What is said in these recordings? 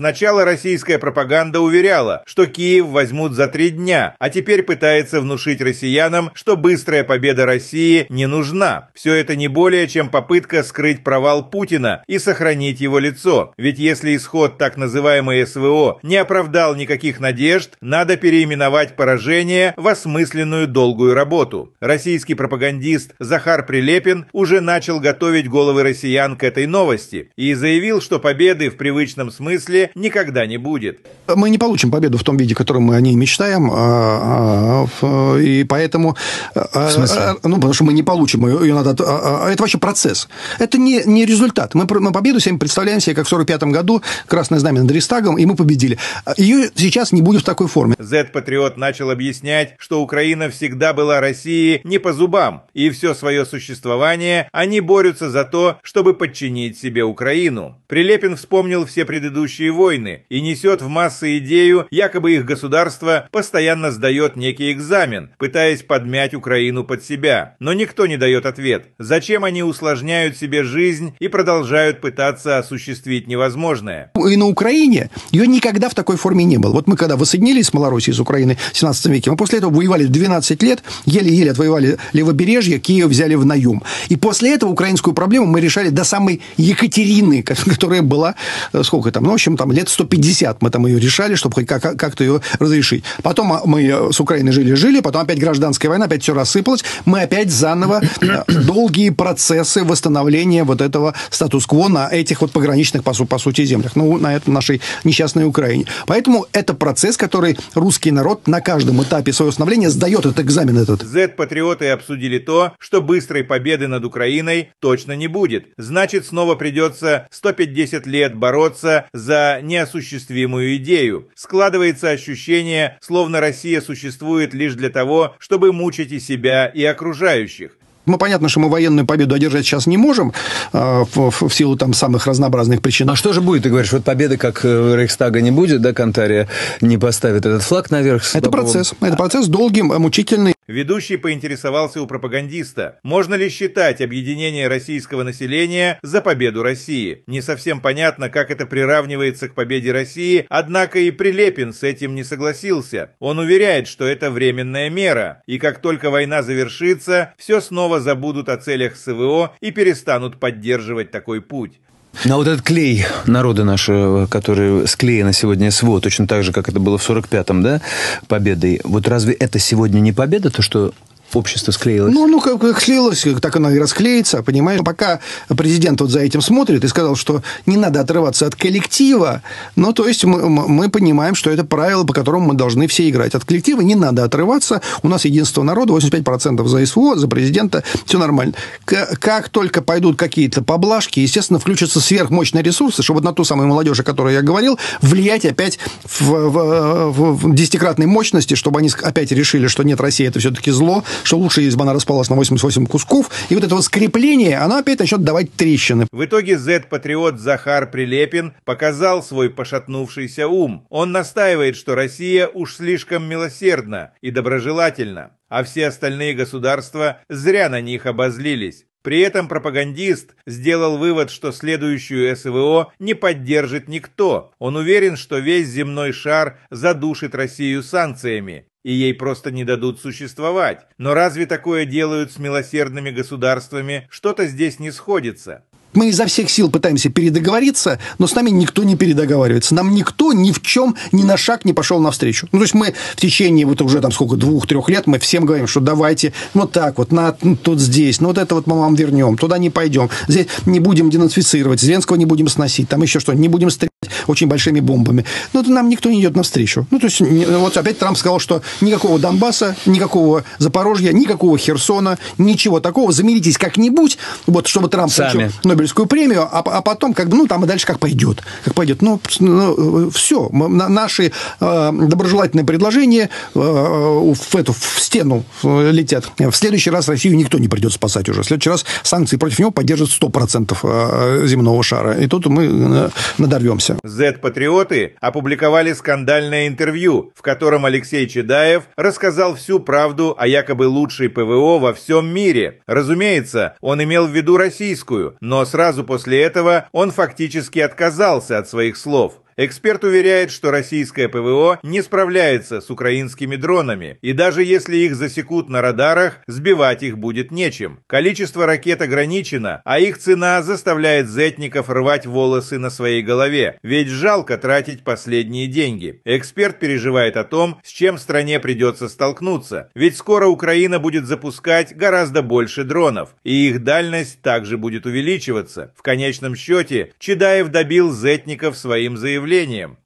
Сначала российская пропаганда уверяла, что Киев возьмут за 3 дня, а теперь пытается внушить россиянам, что быстрая победа России не нужна. Все это не более чем попытка скрыть провал Путина и сохранить его лицо. Ведь если исход так называемой СВО не оправдал никаких надежд, надо переименовать поражение в осмысленную долгую работу. Российский пропагандист Захар Прилепин уже начал готовить головы россиян к этой новости и заявил, что победы в привычном смысле никогда не будет. Мы не получим победу в том виде, в котором мы о ней мечтаем, и поэтому... В смысле? Потому что мы не получим ее, надо... Это вообще процесс. Это не результат. Мы победу себе представляем себе, как в 1945 году, красное знамя над Рейхстагом, и мы победили. Ее сейчас не будет в такой форме. Z-патриот начал объяснять, что Украина всегда была России не по зубам, и все свое существование они борются за то, чтобы подчинить себе Украину. Прилепин вспомнил все предыдущие войны и несет в массы идею, якобы их государство постоянно сдает некий экзамен, пытаясь подмять Украину под себя. Но никто не дает ответ. Зачем они усложняют себе жизнь и продолжают пытаться осуществить невозможное? И на Украине ее никогда в такой форме не было. Вот мы когда воссоединились с Малороссией, с Украиной в 17 веке, мы после этого воевали 12 лет, еле-еле отвоевали левобережье, Киев взяли в наем. И после этого украинскую проблему мы решали до самой Екатерины, которая была, сколько там, в общем, там лет 150 мы там ее решали, чтобы хоть как-то ее разрешить. Потом мы с Украиной жили, потом опять гражданская война, опять все рассыпалось, мы опять заново долгие процессы восстановления вот этого статус-кво на этих вот пограничных, по сути, землях, на этой нашей несчастной Украине. Поэтому это процесс, который русский народ на каждом этапе своего становления сдает этот экзамен. Z-патриоты обсудили то, что быстрой победы над Украиной точно не будет. Значит, снова придется 150 лет бороться за неосуществимую идею. Складывается ощущение, словно Россия существует лишь для того, чтобы мучить и себя, и окружающих. Понятно, что мы военную победу одержать сейчас не можем в силу там самых разнообразных причин. А что же будет, ты говоришь, вот победы как Рейхстага не будет, да, Кантария не поставит этот флаг наверх? Это процесс. Это процесс долгий, мучительный. Ведущий поинтересовался у пропагандиста, можно ли считать объединение российского населения за победу России. Не совсем понятно, как это приравнивается к победе России, однако и Прилепин с этим не согласился. Он уверяет, что это временная мера, и как только война завершится, все снова забудут о целях СВО и перестанут поддерживать такой путь. Ну, а вот этот клей народа нашего, который склеено сегодня СВО, точно так же, как это было в 45-м, да, победой, вот разве это сегодня не победа, то, что общество склеилось? Как склеилось, так оно и расклеится, понимаешь? Пока президент вот за этим смотрит и сказал, что не надо отрываться от коллектива, то есть мы понимаем, что это правило, по которому мы должны все играть. От коллектива не надо отрываться, у нас единство народа, 85% за СВО, за президента, все нормально. Как только пойдут какие-то поблажки, естественно, включатся сверхмощные ресурсы, чтобы на ту самую молодежь, о которой я говорил, влиять опять в десятикратной мощности, чтобы они опять решили, что нет, Россия это все-таки зло, что лучше, если бы она распалась на 88 кусков, и вот это вот скрепление, оно опять начнет давать трещины. В итоге Z-патриот Захар Прилепин показал свой пошатнувшийся ум. Он настаивает, что Россия уж слишком милосердна и доброжелательна, а все остальные государства зря на них обозлились. При этом пропагандист сделал вывод, что следующую СВО не поддержит никто. Он уверен, что весь земной шар задушит Россию санкциями, и ей просто не дадут существовать. Но разве такое делают с милосердными государствами? Что-то здесь не сходится. Мы изо всех сил пытаемся передоговориться, но с нами никто не передоговаривается. Нам никто ни в чем, ни на шаг не пошел навстречу. То есть мы в течение вот уже там сколько, 2-3 лет мы всем говорим, что давайте вот так вот, тут здесь, вот это вот мы вам вернем, туда не пойдем, здесь не будем денацифицировать, Зеленского не будем сносить, там еще что, не будем стрелять очень большими бомбами. Но нам никто не идет навстречу. То есть вот опять Трамп сказал, что никакого Донбасса, никакого Запорожья, никакого Херсона, ничего такого. Замиритесь как-нибудь, вот, чтобы Трамп получил Нобелевскую премию, а потом там и дальше как пойдет. Все. Наши доброжелательные предложения в стену летят. В следующий раз Россию никто не придет спасать уже. В следующий раз санкции против него поддержат 100% земного шара. И тут мы надорвемся. Z-патриоты опубликовали скандальное интервью, в котором Алексей Чедаев рассказал всю правду о якобы лучшей ПВО во всем мире. Разумеется, он имел в виду российскую, но сразу после этого он фактически отказался от своих слов. Эксперт уверяет, что российское ПВО не справляется с украинскими дронами, и даже если их засекут на радарах, сбивать их будет нечем. Количество ракет ограничено, а их цена заставляет зетников рвать волосы на своей голове, ведь жалко тратить последние деньги. Эксперт переживает о том, с чем стране придется столкнуться, ведь скоро Украина будет запускать гораздо больше дронов, и их дальность также будет увеличиваться. В конечном счете, Чедаев добил зетников своим заявлением.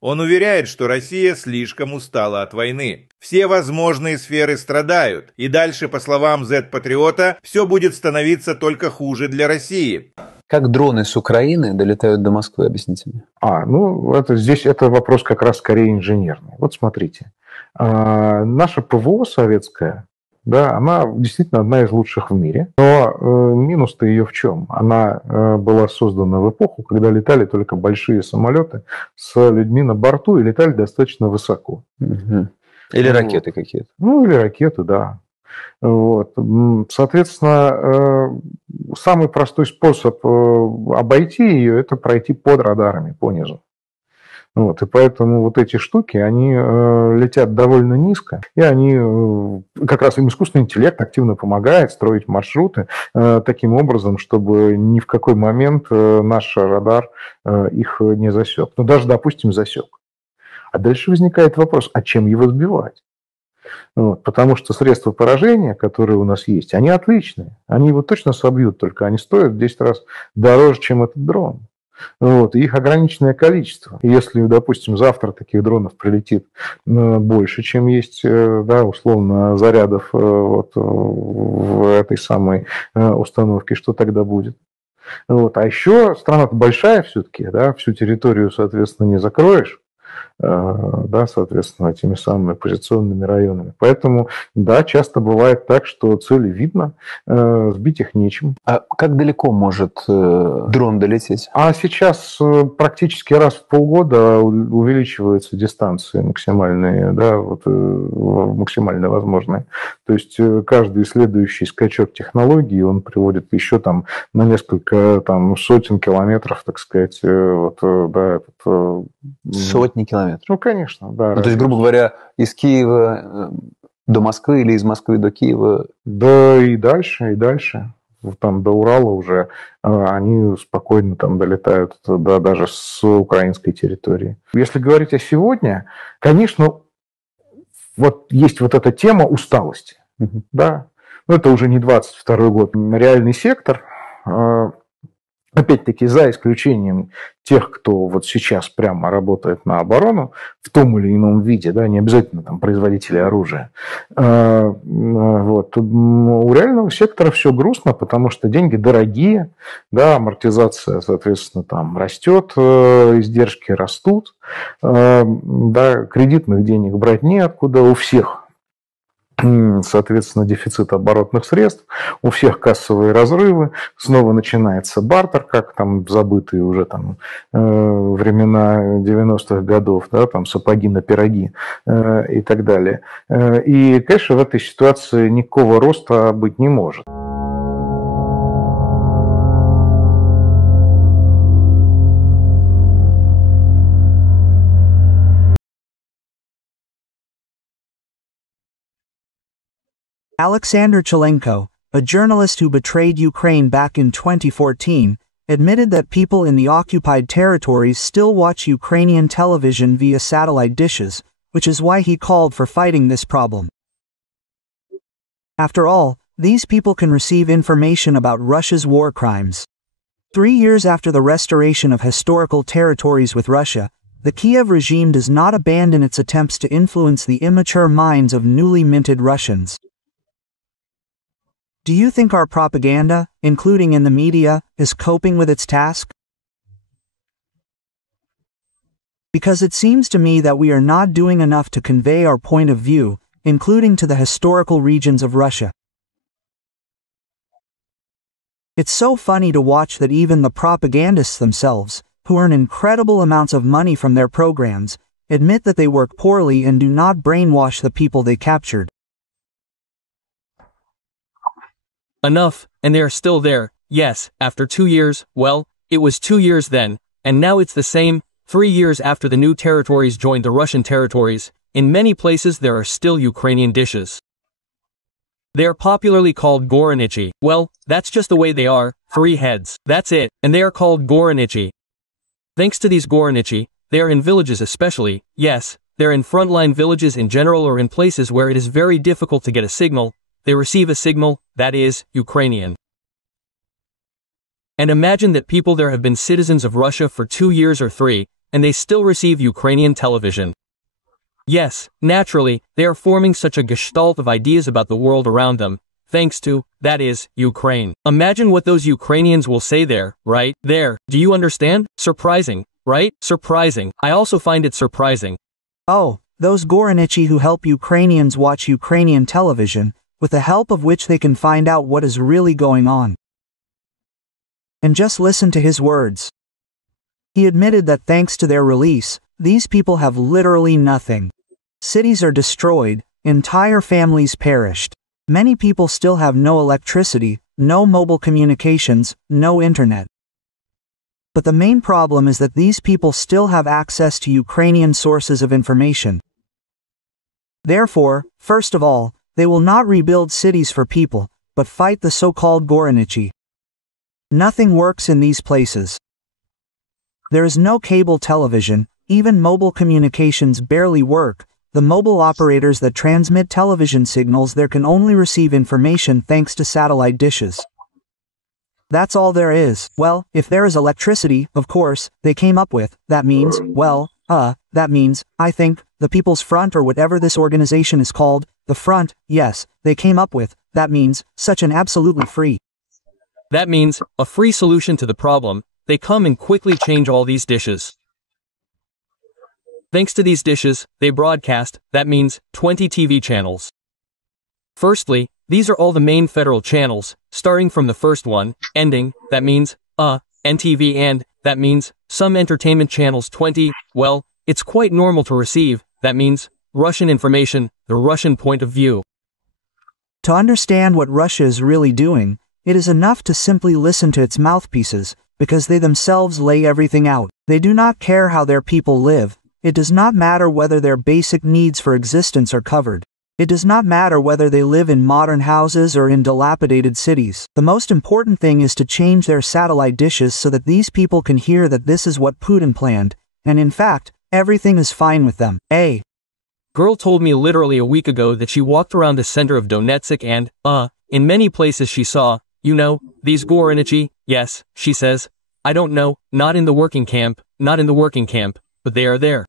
Он уверяет, что Россия слишком устала от войны. Все возможные сферы страдают, и дальше, по словам Z-патриота, все будет становиться только хуже для России. Как дроны с Украины долетают до Москвы, объясните мне. Это вопрос как раз скорее инженерный. Вот смотрите, наша ПВО советская, да, она действительно одна из лучших в мире, но минус-то ее в чем? Она была создана в эпоху, когда летали только большие самолеты с людьми на борту и летали достаточно высоко. Угу. Или ракеты какие-то. Или ракеты, да. Соответственно, самый простой способ обойти ее – это пройти под радарами, по низу. И поэтому вот эти штуки, они летят довольно низко, и они, как раз им искусственный интеллект активно помогает строить маршруты таким образом, чтобы ни в какой момент наш радар их не засек. Даже, допустим, засек. А дальше возникает вопрос, а чем его сбивать? Потому что средства поражения, которые у нас есть, они отличные. Они его точно собьют, только они стоят в 10 раз дороже, чем этот дрон. И их ограниченное количество. Если, допустим, завтра таких дронов прилетит больше, чем есть, да, условно, зарядов в этой самой установке, что тогда будет? А еще страна-то большая все-таки, да, всю территорию, соответственно, не закроешь. Да, соответственно, этими самыми позиционными районами. Поэтому, да, часто бывает так, что цели видно, сбить их нечем. А как далеко может дрон долететь? А сейчас практически раз в полгода увеличиваются дистанции максимальные, да, максимально возможные. То есть каждый следующий скачок технологий, он приводит еще там на несколько сотен километров, так сказать, Сотни километров? Конечно, да. То есть, грубо говоря, из Киева до Москвы или из Москвы до Киева? Да, и дальше, и дальше. Там до Урала уже они спокойно там долетают, да, даже с украинской территории. Если говорить о сегодня, конечно, есть эта тема усталости. Да. Это уже не 22-й год. Реальный сектор, опять-таки, за исключением тех, кто сейчас прямо работает на оборону в том или ином виде, да, не обязательно там производители оружия. У реального сектора все грустно, потому что деньги дорогие, да, амортизация, соответственно, там растет, издержки растут, да, кредитных денег брать неоткуда у всех. Соответственно, дефицит оборотных средств, у всех кассовые разрывы, снова начинается бартер, как там забытые уже времена 90-х годов, да, там сапоги на пироги и так далее. И, конечно, в этой ситуации никакого роста быть не может. Alexander Chelenko, a journalist who betrayed Ukraine back in 2014, admitted that people in the occupied territories still watch Ukrainian television via satellite dishes, which is why he called for fighting this problem. After all, these people can receive information about Russia's war crimes. 3 years after the restoration of historical territories with Russia, the Kiev regime does not abandon its attempts to influence the immature minds of newly minted Russians. Do you think our propaganda, including in the media, is coping with its task? Because it seems to me that we are not doing enough to convey our point of view, including to the historical regions of Russia. It's so funny to watch that even the propagandists themselves, who earn incredible amounts of money from their programs, admit that they work poorly and do not brainwash the people they captured. Enough, and they are still there. Yes, after 2 years, well, it was 2 years then, and now it's the same, 3 years after the new territories joined the Russian territories, in many places there are still Ukrainian dishes. They are popularly called gorenichi. Well, that's just the way they are, 3 heads. That's it, and they are called gorenichi. Thanks to these gorenichi, they are in villages especially, yes, they're in frontline villages in general or in places where it is very difficult to get a signal, they receive a signal, that is, Ukrainian. And imagine that people there have been citizens of Russia for 2 years or 3, and they still receive Ukrainian television. Yes, naturally, they are forming such a gestalt of ideas about the world around them, thanks to, that is, Ukraine. Imagine what those Ukrainians will say there, right? There, do you understand? Surprising, right? Surprising. I also find it surprising. Oh, those gorenichi who help Ukrainians watch Ukrainian television, with the help of which they can find out what is really going on. And just listen to his words. He admitted that thanks to their release, these people have literally nothing. Cities are destroyed, entire families perished. Many people still have no electricity, no mobile communications, no internet. But the main problem is that these people still have access to Ukrainian sources of information. Therefore, first of all, they will not rebuild cities for people, but fight the so-called gorenichi. Nothing works in these places. There is no cable television, even mobile communications barely work. The mobile operators that transmit television signals there can only receive information thanks to satellite dishes. That's all there is. Well, if there is electricity, of course, they came up with, that means, well, that means, I think, the People's Front or whatever this organization is called, the Front, yes, they came up with, that means, such an absolutely free. That means, a free solution to the problem, they come and quickly change all these dishes. Thanks to these dishes, they broadcast, that means, 20 TV channels. Firstly, these are all the main federal channels, starting from the first one, ending, that means, NTV and, that means, some entertainment channels 20, well, it's quite normal to receive, that means, Russian information, the Russian point of view. To understand what Russia is really doing, it is enough to simply listen to its mouthpieces, because they themselves lay everything out. They do not care how their people live. It does not matter whether their basic needs for existence are covered. It does not matter whether they live in modern houses or in dilapidated cities. The most important thing is to change their satellite dishes so that these people can hear that this is what Putin planned, and in fact, everything is fine with them. A girl told me literally a week ago that she walked around the center of Donetsk and, in many places she saw, you know, these gorenichi, yes, she says, I don't know, not in the working camp, but they are there.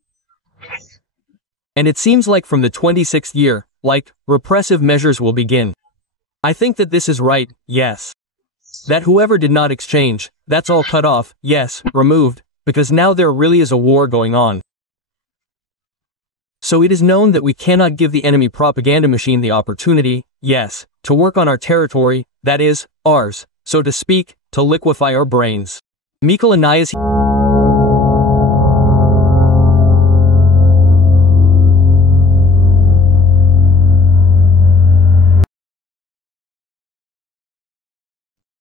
And it seems like from the 26th year, like, repressive measures will begin. I think that this is right, yes. That whoever did not exchange, that's all cut off, yes, removed, because now there really is a war going on. So it is known that we cannot give the enemy propaganda machine the opportunity, yes, to work on our territory, that is, ours, so to speak, to liquefy our brains. Mikhail Anayas.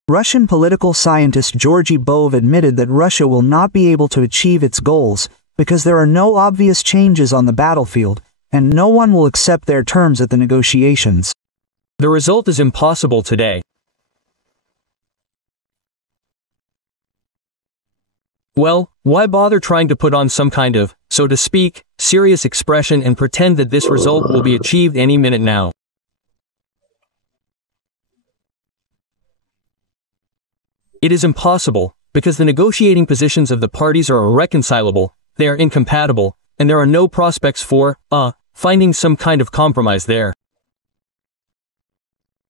Russian political scientist Georgy Bove admitted that Russia will not be able to achieve its goals because there are no obvious changes on the battlefield, and no one will accept their terms at the negotiations. The result is impossible today. Well, why bother trying to put on some kind of, so to speak, serious expression and pretend that this result will be achieved any minute now? It is impossible, because the negotiating positions of the parties are irreconcilable, they are incompatible, and there are no prospects for, finding some kind of compromise there.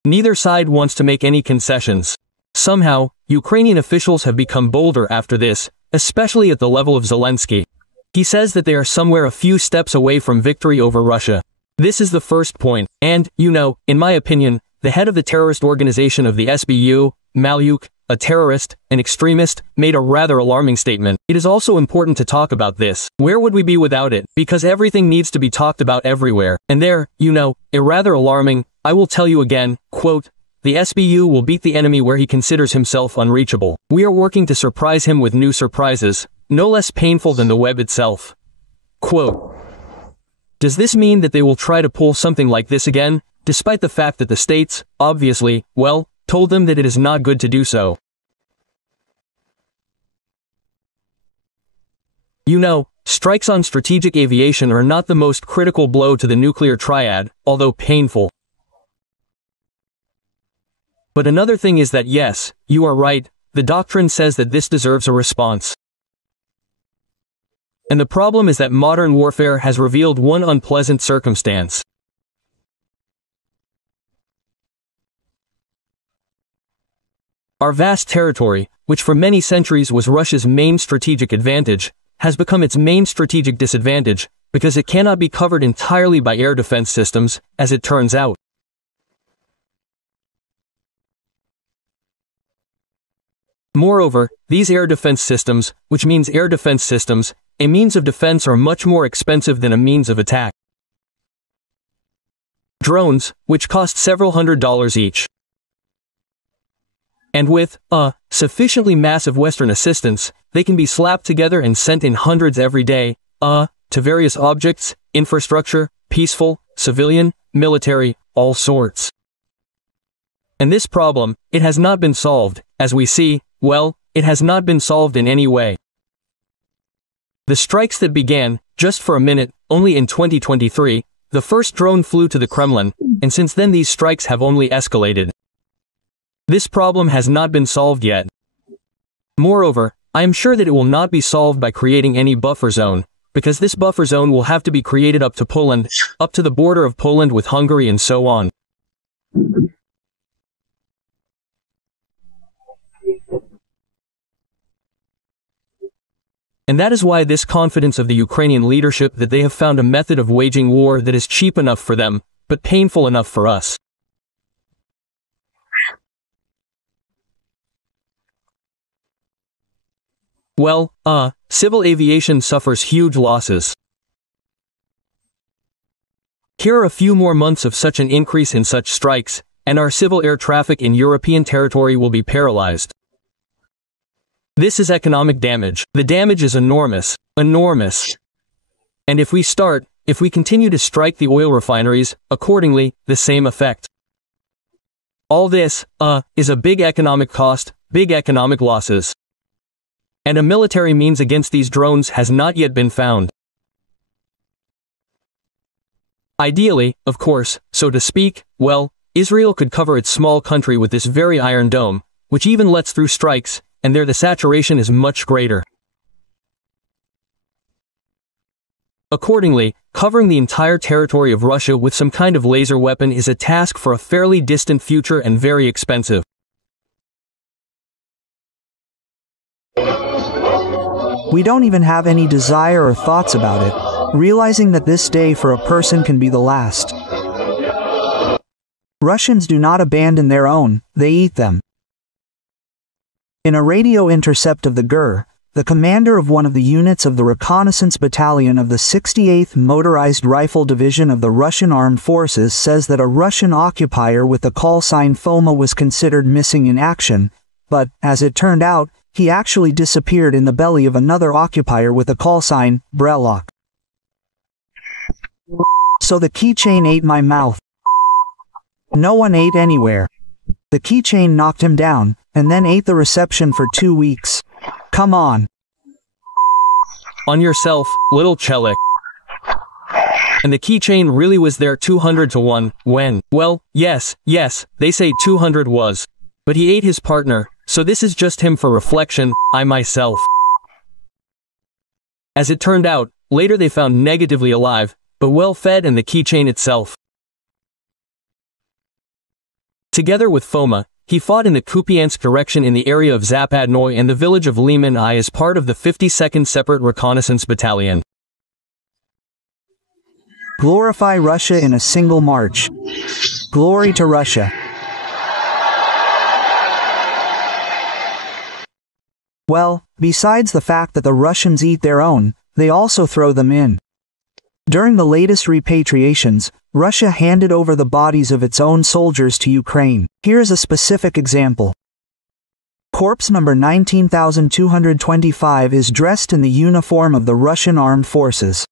Neither side wants to make any concessions. Somehow, Ukrainian officials have become bolder after this, especially at the level of Zelensky. He says that they are somewhere a few steps away from victory over Russia. This is the first point, and, you know, in my opinion, the head of the terrorist organization of the SBU, Malyuk, a terrorist, an extremist, made a rather alarming statement. It is also important to talk about this. Where would we be without it? Because everything needs to be talked about everywhere. And there, you know, a rather alarming, I will tell you again, quote, the SBU will beat the enemy where he considers himself unreachable. We are working to surprise him with new surprises, no less painful than the web itself. Quote, "Does this mean that they will try to pull something like this again, despite the fact that the states, obviously, well, told them that it is not good to do so? You know, strikes on strategic aviation are not the most critical blow to the nuclear triad, although painful. But another thing is that yes, you are right, the doctrine says that this deserves a response. And the problem is that modern warfare has revealed one unpleasant circumstance. Our vast territory, which for many centuries was Russia's main strategic advantage, has become its main strategic disadvantage, because it cannot be covered entirely by air defense systems, as it turns out. Moreover, these air defense systems, which means air defense systems, a means of defense, are much more expensive than a means of attack. Drones, which cost several $100s each. And with sufficiently massive Western assistance, they can be slapped together and sent in hundreds every day, to various objects, infrastructure, peaceful, civilian, military, all sorts. And this problem, it has not been solved, as we see, well, it has not been solved in any way. The strikes that began, just for a minute, only in 2023, the first drone flew to the Kremlin, and since then these strikes have only escalated. This problem has not been solved yet. Moreover, I am sure that it will not be solved by creating any buffer zone, because this buffer zone will have to be created up to Poland, up to the border of Poland with Hungary and so on. And that is why this confidence of the Ukrainian leadership that they have found a method of waging war that is cheap enough for them, but painful enough for us. Well, civil aviation suffers huge losses. Here are a few more months of such an increase in such strikes, and our civil air traffic in European territory will be paralyzed. This is economic damage. The damage is enormous. Enormous. And if we continue to strike the oil refineries, accordingly, the same effect. All this, is a big economic cost, big economic losses. And a military means against these drones has not yet been found. Ideally, of course, so to speak, well, Israel could cover its small country with this very Iron Dome, which even lets through strikes, and there the saturation is much greater. Accordingly, covering the entire territory of Russia with some kind of laser weapon is a task for a fairly distant future and very expensive. We don't even have any desire or thoughts about it, realizing that this day for a person can be the last. Russians do not abandon their own, they eat them. In a radio intercept of the GUR, the commander of one of the units of the reconnaissance battalion of the 68th Motorized Rifle Division of the Russian Armed Forces says that a Russian occupier with the call sign FOMA was considered missing in action, but, as it turned out, he actually disappeared in the belly of another occupier with the call sign Brelok. So the keychain ate my mouth. No one ate anywhere. The keychain knocked him down, and then ate the reception for 2 weeks. Come on. On yourself, little Chelik. And the keychain really was there 200 to 1, when, well, yes, they say 200 was. But he ate his partner, so this is just him for reflection, I myself. As it turned out, later they found negatively alive, but well fed and the keychain itself. Together with Foma, he fought in the Kupiansk direction in the area of Zapadnoy and the village of Liman I as part of the 52nd Separate Reconnaissance Battalion. Glorify Russia in a single march. Glory to Russia. Well, besides the fact that the Russians eat their own, they also throw them in. During the latest repatriations, Russia handed over the bodies of its own soldiers to Ukraine. Here's a specific example. Corpse number 19,225 is dressed in the uniform of the Russian Armed Forces.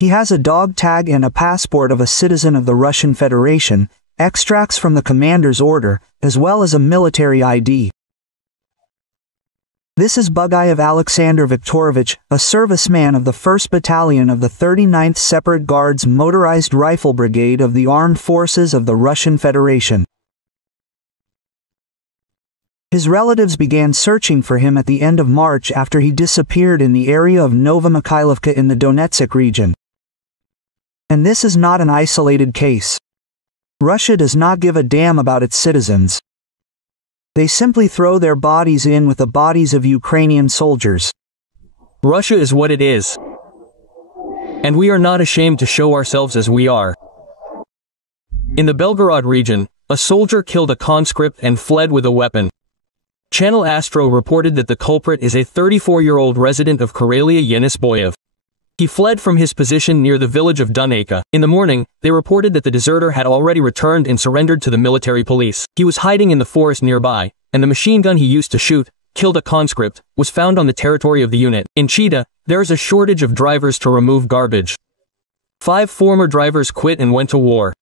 He has a dog tag and a passport of a citizen of the Russian Federation, extracts from the commander's order, as well as a military ID. This is Bugayev Alexander Viktorovich, a serviceman of the 1st Battalion of the 39th Separate Guards Motorized Rifle Brigade of the Armed Forces of the Russian Federation. His relatives began searching for him at the end of March after he disappeared in the area of Novomykhailovka in the Donetsk region. And this is not an isolated case. Russia does not give a damn about its citizens. They simply throw their bodies in with the bodies of Ukrainian soldiers. Russia is what it is. And we are not ashamed to show ourselves as we are. In the Belgorod region, a soldier killed a conscript and fled with a weapon. Channel Astro reported that the culprit is a 34-year-old resident of Karelia Yenis Boyev. He fled from his position near the village of Dunayka. In the morning, they reported that the deserter had already returned and surrendered to the military police. He was hiding in the forest nearby, and the machine gun he used to shoot, killed a conscript, was found on the territory of the unit. In Chita, there is a shortage of drivers to remove garbage. 5 former drivers quit and went to war.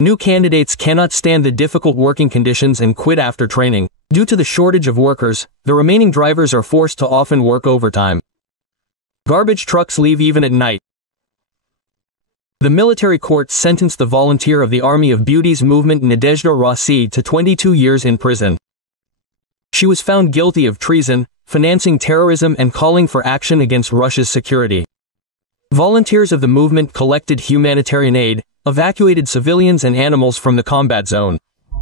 New candidates cannot stand the difficult working conditions and quit after training. Due to the shortage of workers, the remaining drivers are forced to often work overtime. Garbage trucks leave even at night. The military court sentenced the volunteer of the Army of Beauty's movement Nadezhda Rossi to 22 years in prison. She was found guilty of treason, financing terrorism and calling for action against Russia's security. Volunteers of the movement collected humanitarian aid, evacuated civilians and animals from the combat zone.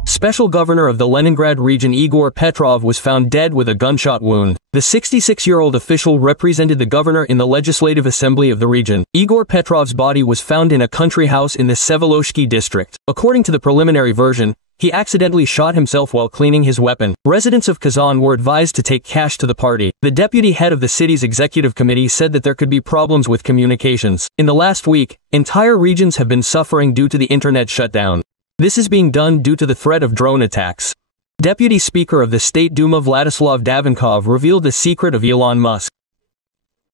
Special Governor of the Leningrad region Igor Petrov was found dead with a gunshot wound. The 66-year-old official represented the governor in the Legislative Assembly of the region. Igor Petrov's body was found in a country house in the Sevoloshki district. According to the preliminary version, he accidentally shot himself while cleaning his weapon. Residents of Kazan were advised to take cash to the party. The deputy head of the city's executive committee said that there could be problems with communications. In the last week, entire regions have been suffering due to the internet shutdown. This is being done due to the threat of drone attacks. Deputy Speaker of the State Duma Vladislav Davinkov revealed the secret of Elon Musk.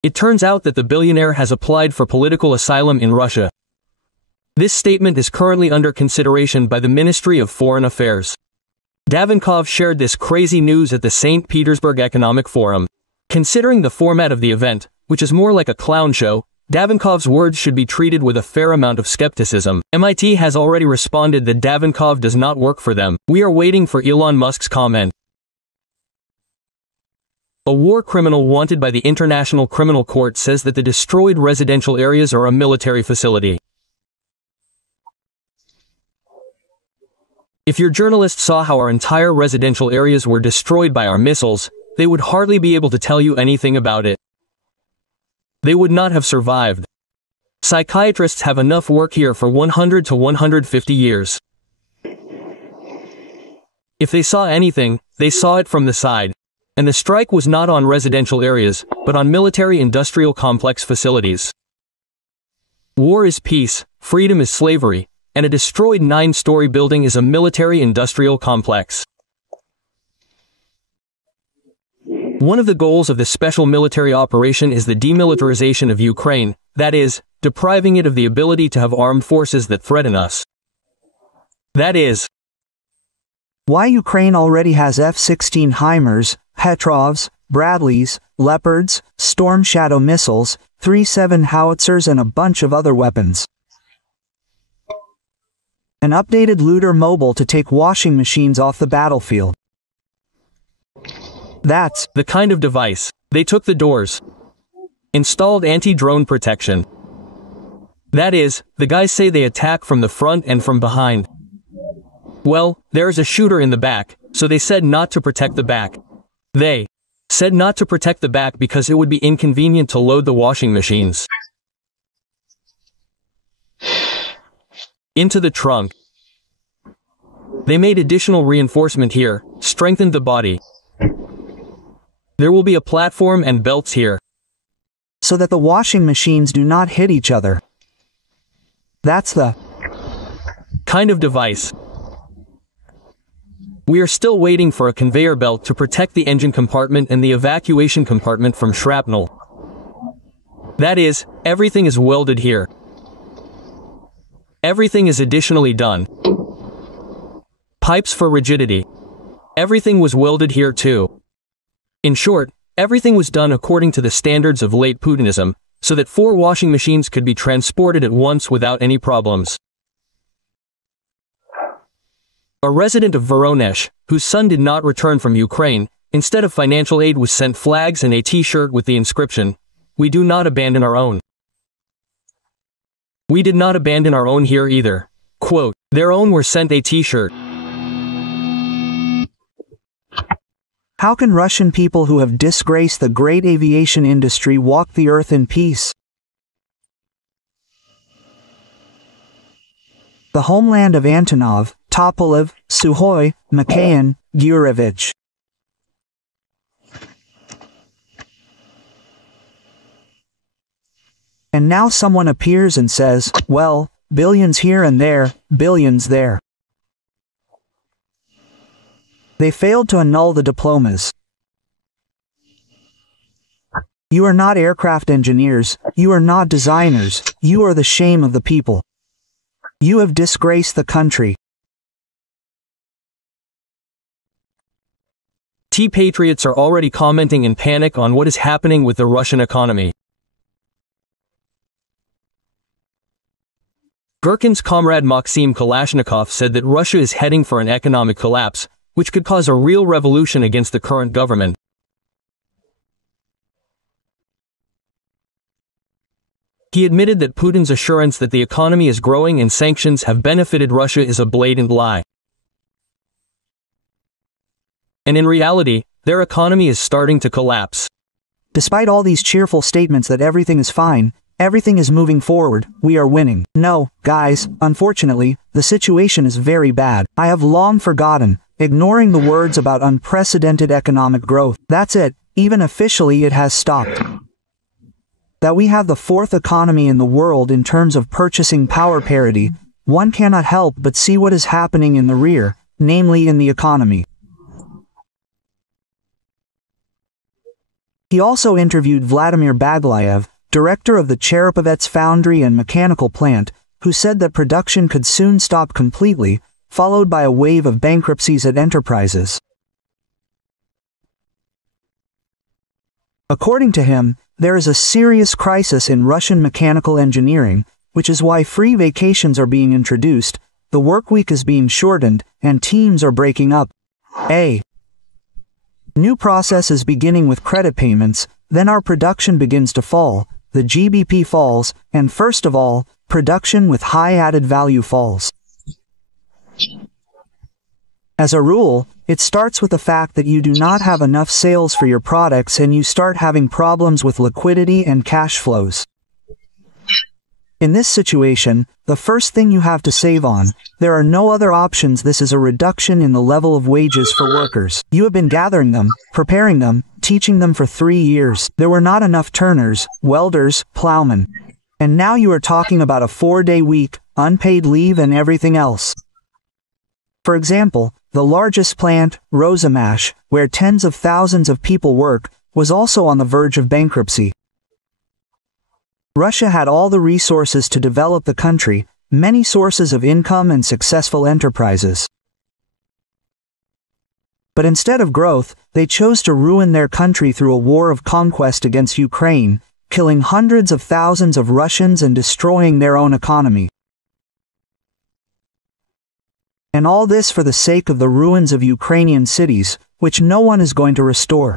It turns out that the billionaire has applied for political asylum in Russia. This statement is currently under consideration by the Ministry of Foreign Affairs. Davinkov shared this crazy news at the St. Petersburg Economic Forum. Considering the format of the event, which is more like a clown show, Davinkov's words should be treated with a fair amount of skepticism. MIT has already responded that Davinkov does not work for them. We are waiting for Elon Musk's comment. A war criminal wanted by the International Criminal Court says that the destroyed residential areas are a military facility. If your journalists saw how our entire residential areas were destroyed by our missiles, they would hardly be able to tell you anything about it. They would not have survived. Psychiatrists have enough work here for 100 to 150 years. If they saw anything, they saw it from the side. And the strike was not on residential areas, but on military-industrial complex facilities. War is peace, freedom is slavery, and a destroyed 9-story building is a military-industrial complex. One of the goals of the special military operation is the demilitarization of Ukraine, that is, depriving it of the ability to have armed forces that threaten us. That is why Ukraine already has F-16 HIMARS, Petrovs, Bradleys, Leopards, Storm Shadow missiles, 3-7 howitzers and a bunch of other weapons. An updated looter mobile to take washing machines off the battlefield. That's the kind of device. They took the doors. Installed anti-drone protection. That is, the guys say they attack from the front and from behind. Well, there is a shooter in the back, so they said not to protect the back. They said not to protect the back because it would be inconvenient to load the washing machines into the trunk. They made additional reinforcement here, strengthened the body. There will be a platform and belts here, so that the washing machines do not hit each other. That's the kind of device. We are still waiting for a conveyor belt to protect the engine compartment and the evacuation compartment from shrapnel. That is, everything is welded here. Everything is additionally done. Pipes for rigidity. Everything was welded here too. In short, everything was done according to the standards of late Putinism, so that 4 washing machines could be transported at once without any problems. A resident of Voronezh, whose son did not return from Ukraine, instead of financial aid was sent flags and a t-shirt with the inscription, "We do not abandon our own." We did not abandon our own here either. Quote, their own were sent a t-shirt. How can Russian people who have disgraced the great aviation industry walk the earth in peace? The homeland of Antonov, Tupolev, Sukhoi, Mikhail, Gurevich. And now someone appears and says, well, billions here and there, billions there. They failed to annul the diplomas. You are not aircraft engineers, you are not designers, you are the shame of the people. You have disgraced the country. Patriots are already commenting in panic on what is happening with the Russian economy. Gherkin's comrade Maxim Kalashnikov said that Russia is heading for an economic collapse, which could cause a real revolution against the current government. He admitted that Putin's assurance that the economy is growing and sanctions have benefited Russia is a blatant lie. And in reality, their economy is starting to collapse. Despite all these cheerful statements that everything is fine, everything is moving forward, we are winning. No, guys, unfortunately, the situation is very bad. I have long forgotten, ignoring the words about unprecedented economic growth. That's it, even officially it has stopped. That we have the 4th economy in the world in terms of purchasing power parity, one cannot help but see what is happening in the rear, namely in the economy. He also interviewed Vladimir Baglayev, director of the Cherepovets foundry and mechanical plant, who said that production could soon stop completely, followed by a wave of bankruptcies at enterprises. According to him, there is a serious crisis in Russian mechanical engineering, which is why free vacations are being introduced, the work week is being shortened, and teams are breaking up. A new process is beginning with credit payments, then our production begins to fall, the GBP falls, and first of all, production with high added value falls. As a rule, it starts with the fact that you do not have enough sales for your products and you start having problems with liquidity and cash flows. In this situation, the first thing you have to save on, there are no other options. This is a reduction in the level of wages for workers. You have been gathering them, preparing them, teaching them for 3 years. There were not enough turners, welders, plowmen. And now you are talking about a 4-day week, unpaid leave and everything else. For example, the largest plant, Rosamash, where tens of thousands of people work, was also on the verge of bankruptcy. Russia had all the resources to develop the country, many sources of income and successful enterprises. But instead of growth, they chose to ruin their country through a war of conquest against Ukraine, killing hundreds of thousands of Russians and destroying their own economy. And all this for the sake of the ruins of Ukrainian cities, which no one is going to restore.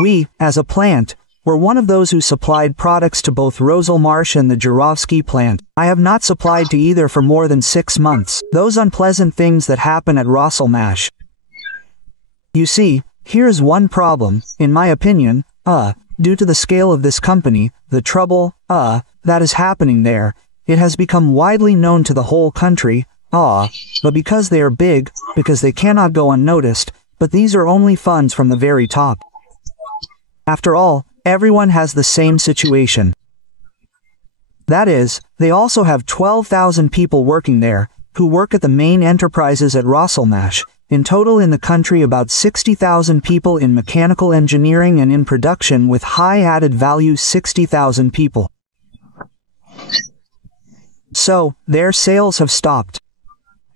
We, as a plant, were one of those who supplied products to both Roselmarsh and the Jurovsky plant. I have not supplied to either for more than 6 months. Those unpleasant things that happen at Roselmarsh. You see, here's one problem, in my opinion, due to the scale of this company, the trouble, that is happening there, it has become widely known to the whole country, but because they are big, because they cannot go unnoticed, but these are only funds from the very top. After all, everyone has the same situation. That is, they also have 12,000 people working there, who work at the main enterprises at Roselmarsh, In total in the country about 60,000 people in mechanical engineering and in production with high added value 60,000 people. So, their sales have stopped.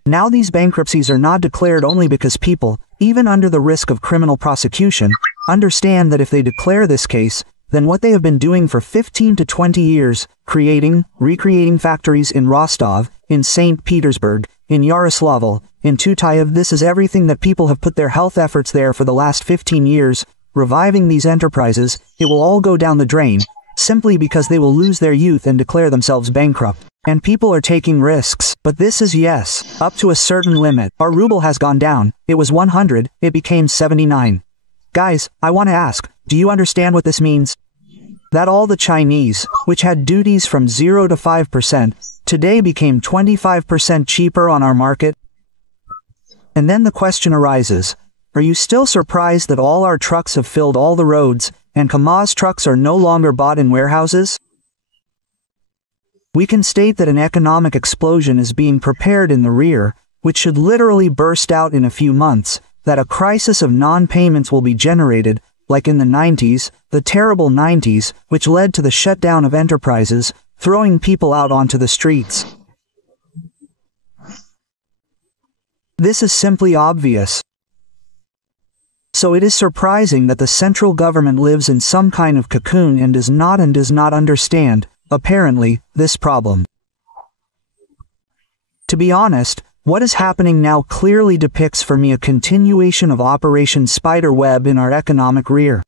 Now these bankruptcies are not declared only because people, even under the risk of criminal prosecution, understand that if they declare this case, then what they have been doing for 15 to 20 years, recreating factories in Rostov, in St. Petersburg, in Yaroslavl, in Tutayev, this is everything that people have put their health efforts there for the last 15 years, reviving these enterprises, it will all go down the drain, simply because they will lose their youth and declare themselves bankrupt. And people are taking risks, but this is yes, up to a certain limit. Our ruble has gone down, it was 100, it became 79. Guys, I want to ask, do you understand what this means? That all the Chinese, which had duties from 0 to 5%, today became 25% cheaper on our market? And then the question arises, are you still surprised that all our trucks have filled all the roads, and Kamaz trucks are no longer bought in warehouses? We can state that an economic explosion is being prepared in the rear, which should literally burst out in a few months, that a crisis of non-payments will be generated, like in the 90s, the terrible 90s, which led to the shutdown of enterprises, throwing people out onto the streets. This is simply obvious. So it is surprising that the central government lives in some kind of cocoon and does not understand, apparently, this problem. To be honest, what is happening now clearly depicts for me a continuation of Operation Spiderweb in our economic rear.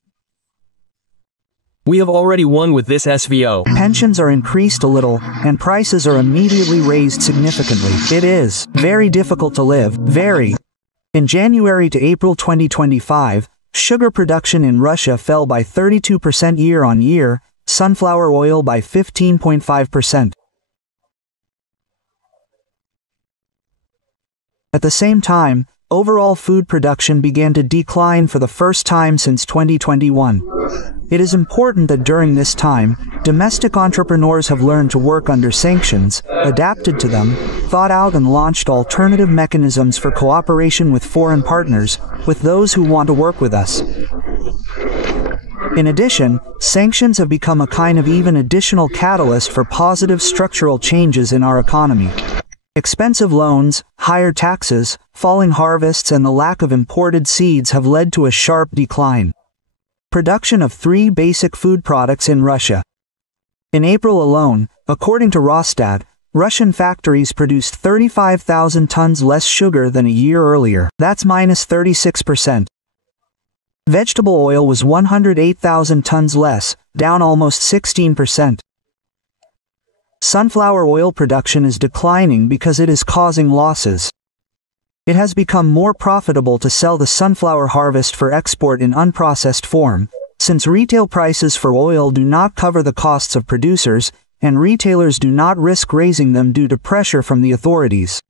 We have already won with this SVO. Pensions are increased a little, and prices are immediately raised significantly. It is very difficult to live, very. In January to April 2025, sugar production in Russia fell by 32% year-on-year, sunflower oil by 15.5%. At the same time, overall food production began to decline for the first time since 2021. It is important that during this time, domestic entrepreneurs have learned to work under sanctions, adapted to them, thought out and launched alternative mechanisms for cooperation with foreign partners, with those who want to work with us. In addition, sanctions have become a kind of even additional catalyst for positive structural changes in our economy. Expensive loans, higher taxes, falling harvests and the lack of imported seeds have led to a sharp decline. Production of 3 basic food products in Russia. In April alone, according to Rosstat, Russian factories produced 35,000 tons less sugar than a year earlier. That's minus 36%. Vegetable oil was 108,000 tons less, down almost 16%. Sunflower oil production is declining because it is causing losses. It has become more profitable to sell the sunflower harvest for export in unprocessed form, since retail prices for oil do not cover the costs of producers, and retailers do not risk raising them due to pressure from the authorities.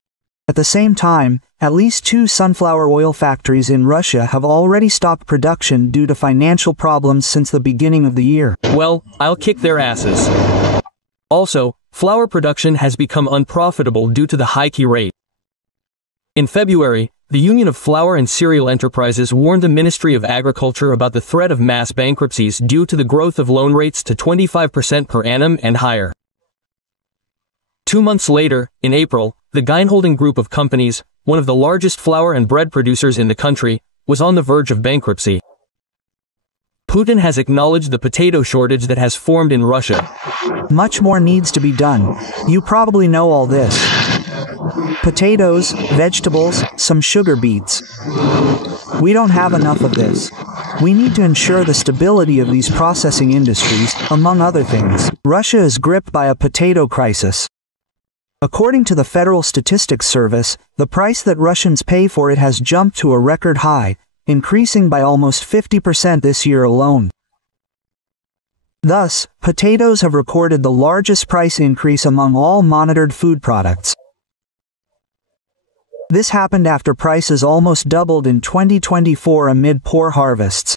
At the same time, at least 2 sunflower oil factories in Russia have already stopped production due to financial problems since the beginning of the year. Well, I'll kick their asses. Also, flour production has become unprofitable due to the high key rate. In February, the Union of Flour and Cereal Enterprises warned the Ministry of Agriculture about the threat of mass bankruptcies due to the growth of loan rates to 25% per annum and higher. 2 months later, in April, the Geinholding Group of companies, one of the largest flour and bread producers in the country, was on the verge of bankruptcy. Putin has acknowledged the potato shortage that has formed in Russia. Much more needs to be done. You probably know all this. Potatoes, vegetables, some sugar beets. We don't have enough of this. We need to ensure the stability of these processing industries, among other things. Russia is gripped by a potato crisis. According to the Federal Statistics Service, the price that Russians pay for it has jumped to a record high, increasing by almost 50% this year alone. Thus, potatoes have recorded the largest price increase among all monitored food products. This happened after prices almost doubled in 2024 amid poor harvests.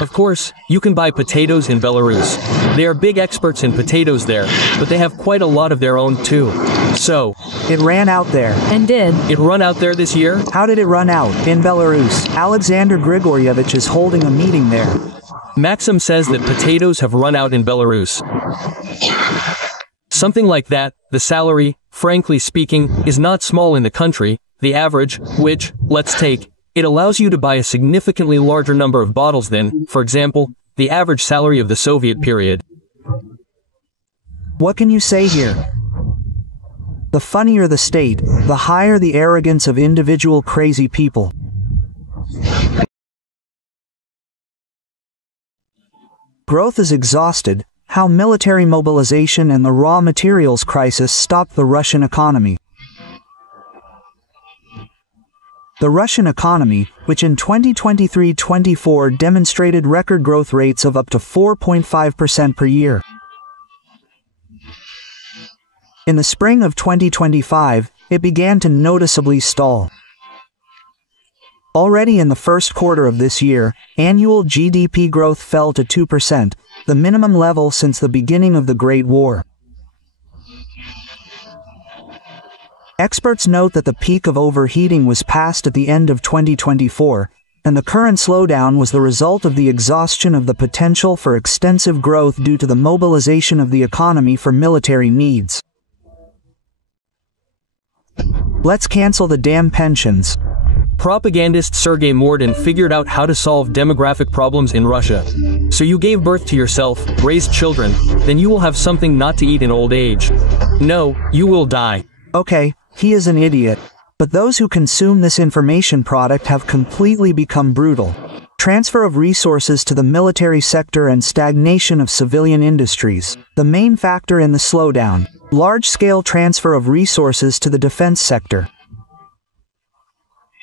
Of course, you can buy potatoes in Belarus. They are big experts in potatoes there, but they have quite a lot of their own too. So, It ran out there. And did. it run out there this year? How did it run out? In Belarus. Alexander Grigoryevich is holding a meeting there. Maxim says that potatoes have run out in Belarus. Something like that. The salary, frankly speaking, is not small in the country. The average, which, let's take, it allows you to buy a significantly larger number of bottles than, for example, the average salary of the Soviet period. What can you say here? The funnier the state, the higher the arrogance of individual crazy people. Growth is exhausted. How military mobilization and the raw materials crisis stopped the Russian economy. The Russian economy, which in 2023-24 demonstrated record growth rates of up to 4.5% per year. In the spring of 2025, it began to noticeably stall. Already in the first quarter of this year, annual GDP growth fell to 2%, the minimum level since the beginning of the Great War. Experts note that the peak of overheating was passed at the end of 2024, and the current slowdown was the result of the exhaustion of the potential for extensive growth due to the mobilization of the economy for military needs. Let's cancel the damn pensions. Propagandist Sergei Mordin figured out how to solve demographic problems in Russia. So you gave birth to yourself, raised children, then you will have something not to eat in old age. No, you will die. Okay, he is an idiot. But those who consume this information product have completely become brutal. Transfer of resources to the military sector and stagnation of civilian industries. The main factor in the slowdown. Large-scale transfer of resources to the defense sector.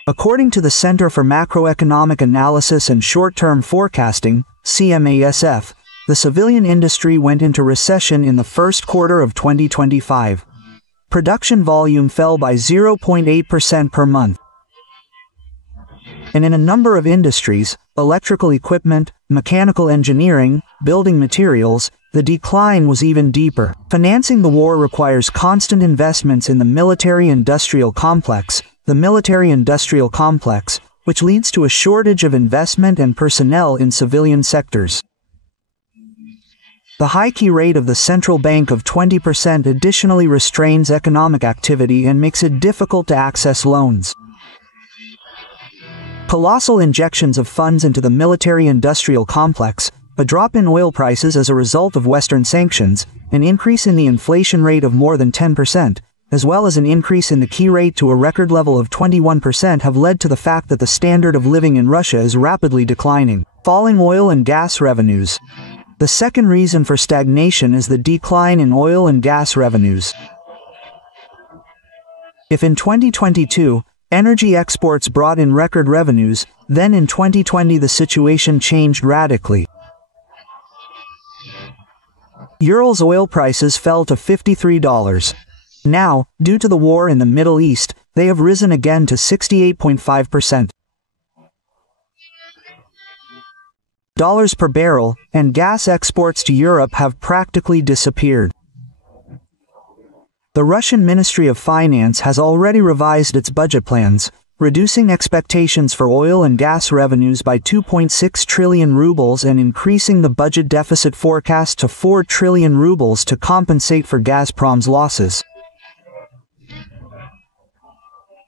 According to the Center for Macroeconomic Analysis and Short-Term Forecasting, CMASF, the civilian industry went into recession in the first quarter of 2025. Production volume fell by 0.8% per month. And in a number of industries, electrical equipment, mechanical engineering, building materials, the decline was even deeper. Financing the war requires constant investments in the military-industrial complex, which leads to a shortage of investment and personnel in civilian sectors. The high key rate of the central bank of 20% additionally restrains economic activity and makes it difficult to access loans. Colossal injections of funds into the military-industrial complex, a drop in oil prices as a result of Western sanctions, an increase in the inflation rate of more than 10%, as well as an increase in the key rate to a record level of 21% have led to the fact that the standard of living in Russia is rapidly declining. Falling oil and gas revenues. The second reason for stagnation is the decline in oil and gas revenues. If in 2022, energy exports brought in record revenues, then in 2020 the situation changed radically. Ural's oil prices fell to $53. Now, due to the war in the Middle East, they have risen again to 68.5%. Dollars per barrel, and gas exports to Europe have practically disappeared. The Russian Ministry of Finance has already revised its budget plans, reducing expectations for oil and gas revenues by 2.6 trillion rubles and increasing the budget deficit forecast to 4 trillion rubles to compensate for Gazprom's losses.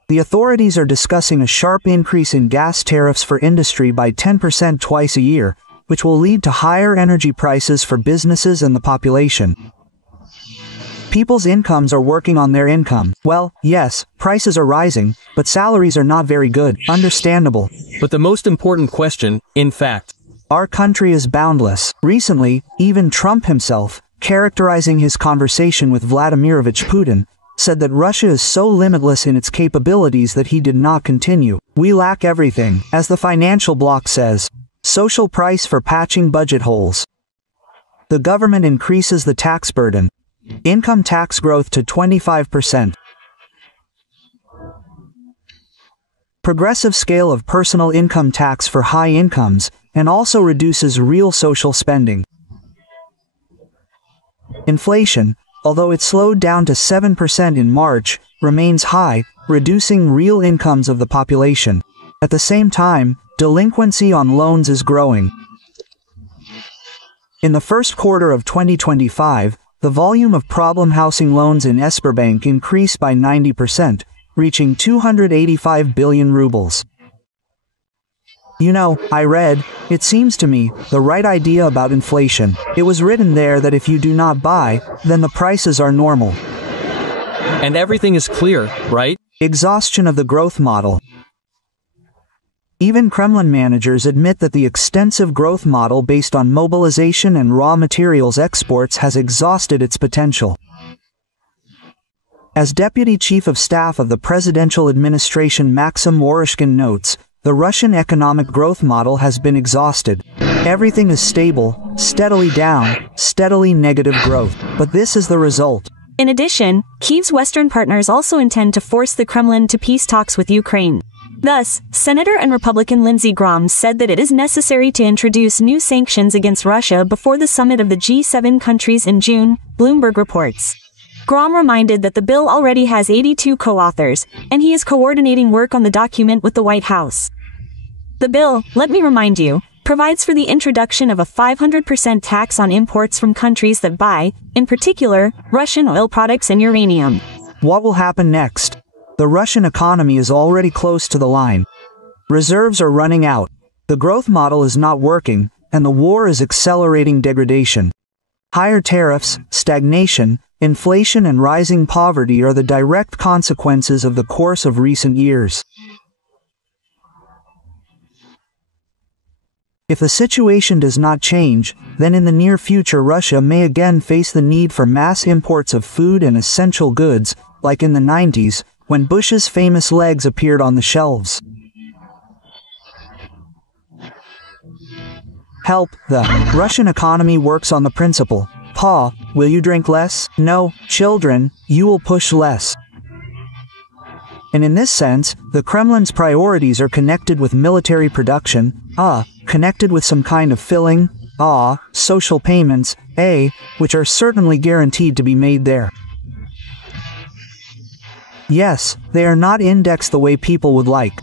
The authorities are discussing a sharp increase in gas tariffs for industry by 10% twice a year, which will lead to higher energy prices for businesses and the population. People's incomes are working on their income. Well, yes, prices are rising, but salaries are not very good. Understandable. But the most important question, in fact, our country is boundless. Recently, even Trump himself, characterizing his conversation with Vladimirovich Putin, said that Russia is so limitless in its capabilities that he did not continue. We lack everything, as the financial bloc says. Social price for patching budget holes. The government increases the tax burden. Income tax growth to 25%. Progressive scale of personal income tax for high incomes, and also reduces real social spending. Inflation, although it slowed down to 7% in March, remains high, reducing real incomes of the population. At the same time, delinquency on loans is growing. In the first quarter of 2025, the volume of problem housing loans in Sberbank increased by 90%, reaching 285 billion rubles. You know, I read, it seems to me, the right idea about inflation. It was written there that if you do not buy, then the prices are normal. And everything is clear, right? Exhaustion of the growth model. Even Kremlin managers admit that the extensive growth model based on mobilization and raw materials exports has exhausted its potential. As Deputy Chief of Staff of the Presidential Administration Maxim Worishkin notes, the Russian economic growth model has been exhausted. Everything is stable, steadily down, steadily negative growth. But this is the result. In addition, Kyiv's Western partners also intend to force the Kremlin to peace talks with Ukraine. Thus, Senator and Republican Lindsey Graham said that it is necessary to introduce new sanctions against Russia before the summit of the G7 countries in June, Bloomberg reports. Graham reminded that the bill already has 82 co-authors, and he is coordinating work on the document with the White House. The bill, let me remind you, provides for the introduction of a 500% tax on imports from countries that buy, in particular, Russian oil products and uranium. What will happen next? The Russian economy is already close to the line. Reserves are running out. The growth model is not working, and the war is accelerating degradation. Higher tariffs, stagnation, inflation and rising poverty are the direct consequences of the course of recent years. If the situation does not change, then in the near future Russia may again face the need for mass imports of food and essential goods, like in the 90s, when Bush's famous legs appeared on the shelves. Help. The Russian economy works on the principle, Pa, will you drink less? No, children, you will push less. And in this sense, the Kremlin's priorities are connected with military production, connected with some kind of filling, social payments, which are certainly guaranteed to be made there. Yes, they are not indexed the way people would like.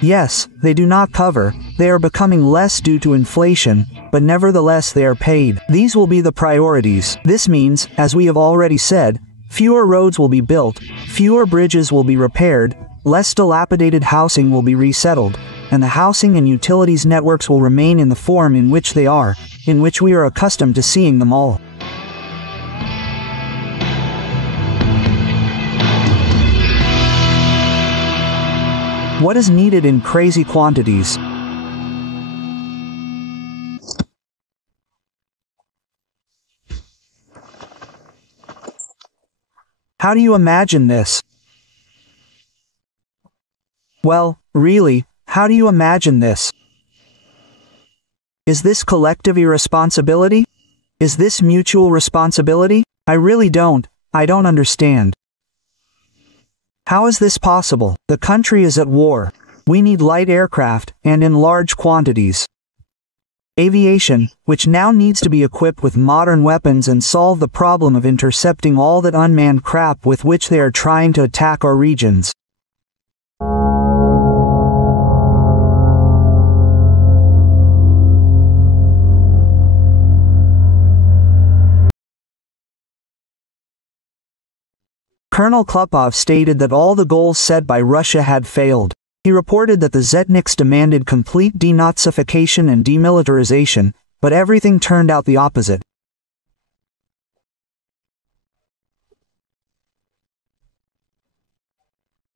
Yes, they do not cover, they are becoming less due to inflation, but nevertheless they are paid. These will be the priorities. This means, as we have already said, fewer roads will be built, fewer bridges will be repaired, less dilapidated housing will be resettled, and the housing and utilities networks will remain in the form in which they are, in which we are accustomed to seeing them all. What is needed in crazy quantities? How do you imagine this? Well, really, how do you imagine this? Is this collective irresponsibility? Is this mutual responsibility? I really don't. I don't understand. How is this possible? The country is at war. We need light aircraft, and in large quantities. Aviation, which now needs to be equipped with modern weapons and solve the problem of intercepting all that unmanned crap with which they are trying to attack our regions. Colonel Klupov stated that all the goals set by Russia had failed. He reported that the Zetniks demanded complete denazification and demilitarization, but everything turned out the opposite.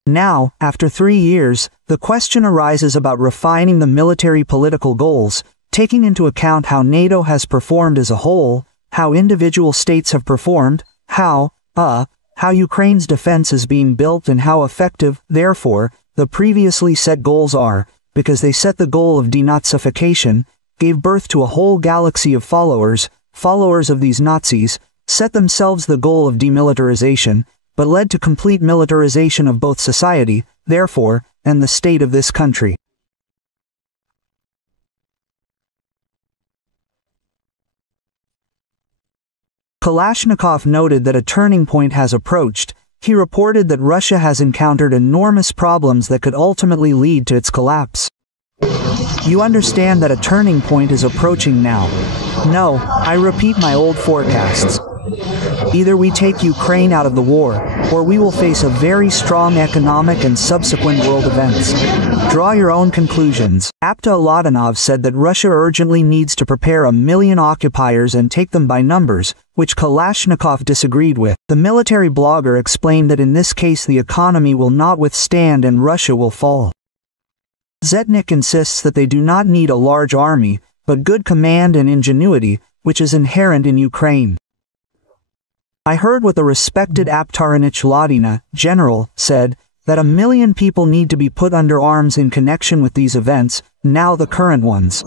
Now, after 3 years, the question arises about refining the military political goals, taking into account how NATO has performed as a whole, how individual states have performed, how Ukraine's defense is being built and how effective, therefore, the previously set goals are, because they set the goal of denazification, gave birth to a whole galaxy of followers of these Nazis, set themselves the goal of demilitarization, but led to complete militarization of both society, therefore, and the state of this country. Kalashnikov noted that a turning point has approached. He reported that Russia has encountered enormous problems that could ultimately lead to its collapse. You understand that a turning point is approaching now. No, I repeat my old forecasts. Either we take Ukraine out of the war, or we will face a very strong economic and subsequent world events. Draw your own conclusions. Apta Ladanov said that Russia urgently needs to prepare 1 million occupiers and take them by numbers, which Kalashnikov disagreed with. The military blogger explained that in this case the economy will not withstand and Russia will fall. Zetnik insists that they do not need a large army, but good command and ingenuity, which is inherent in Ukraine. I heard what the respected Aptaranich Ladina, general, said, that 1 million people need to be put under arms in connection with these events, now the current ones.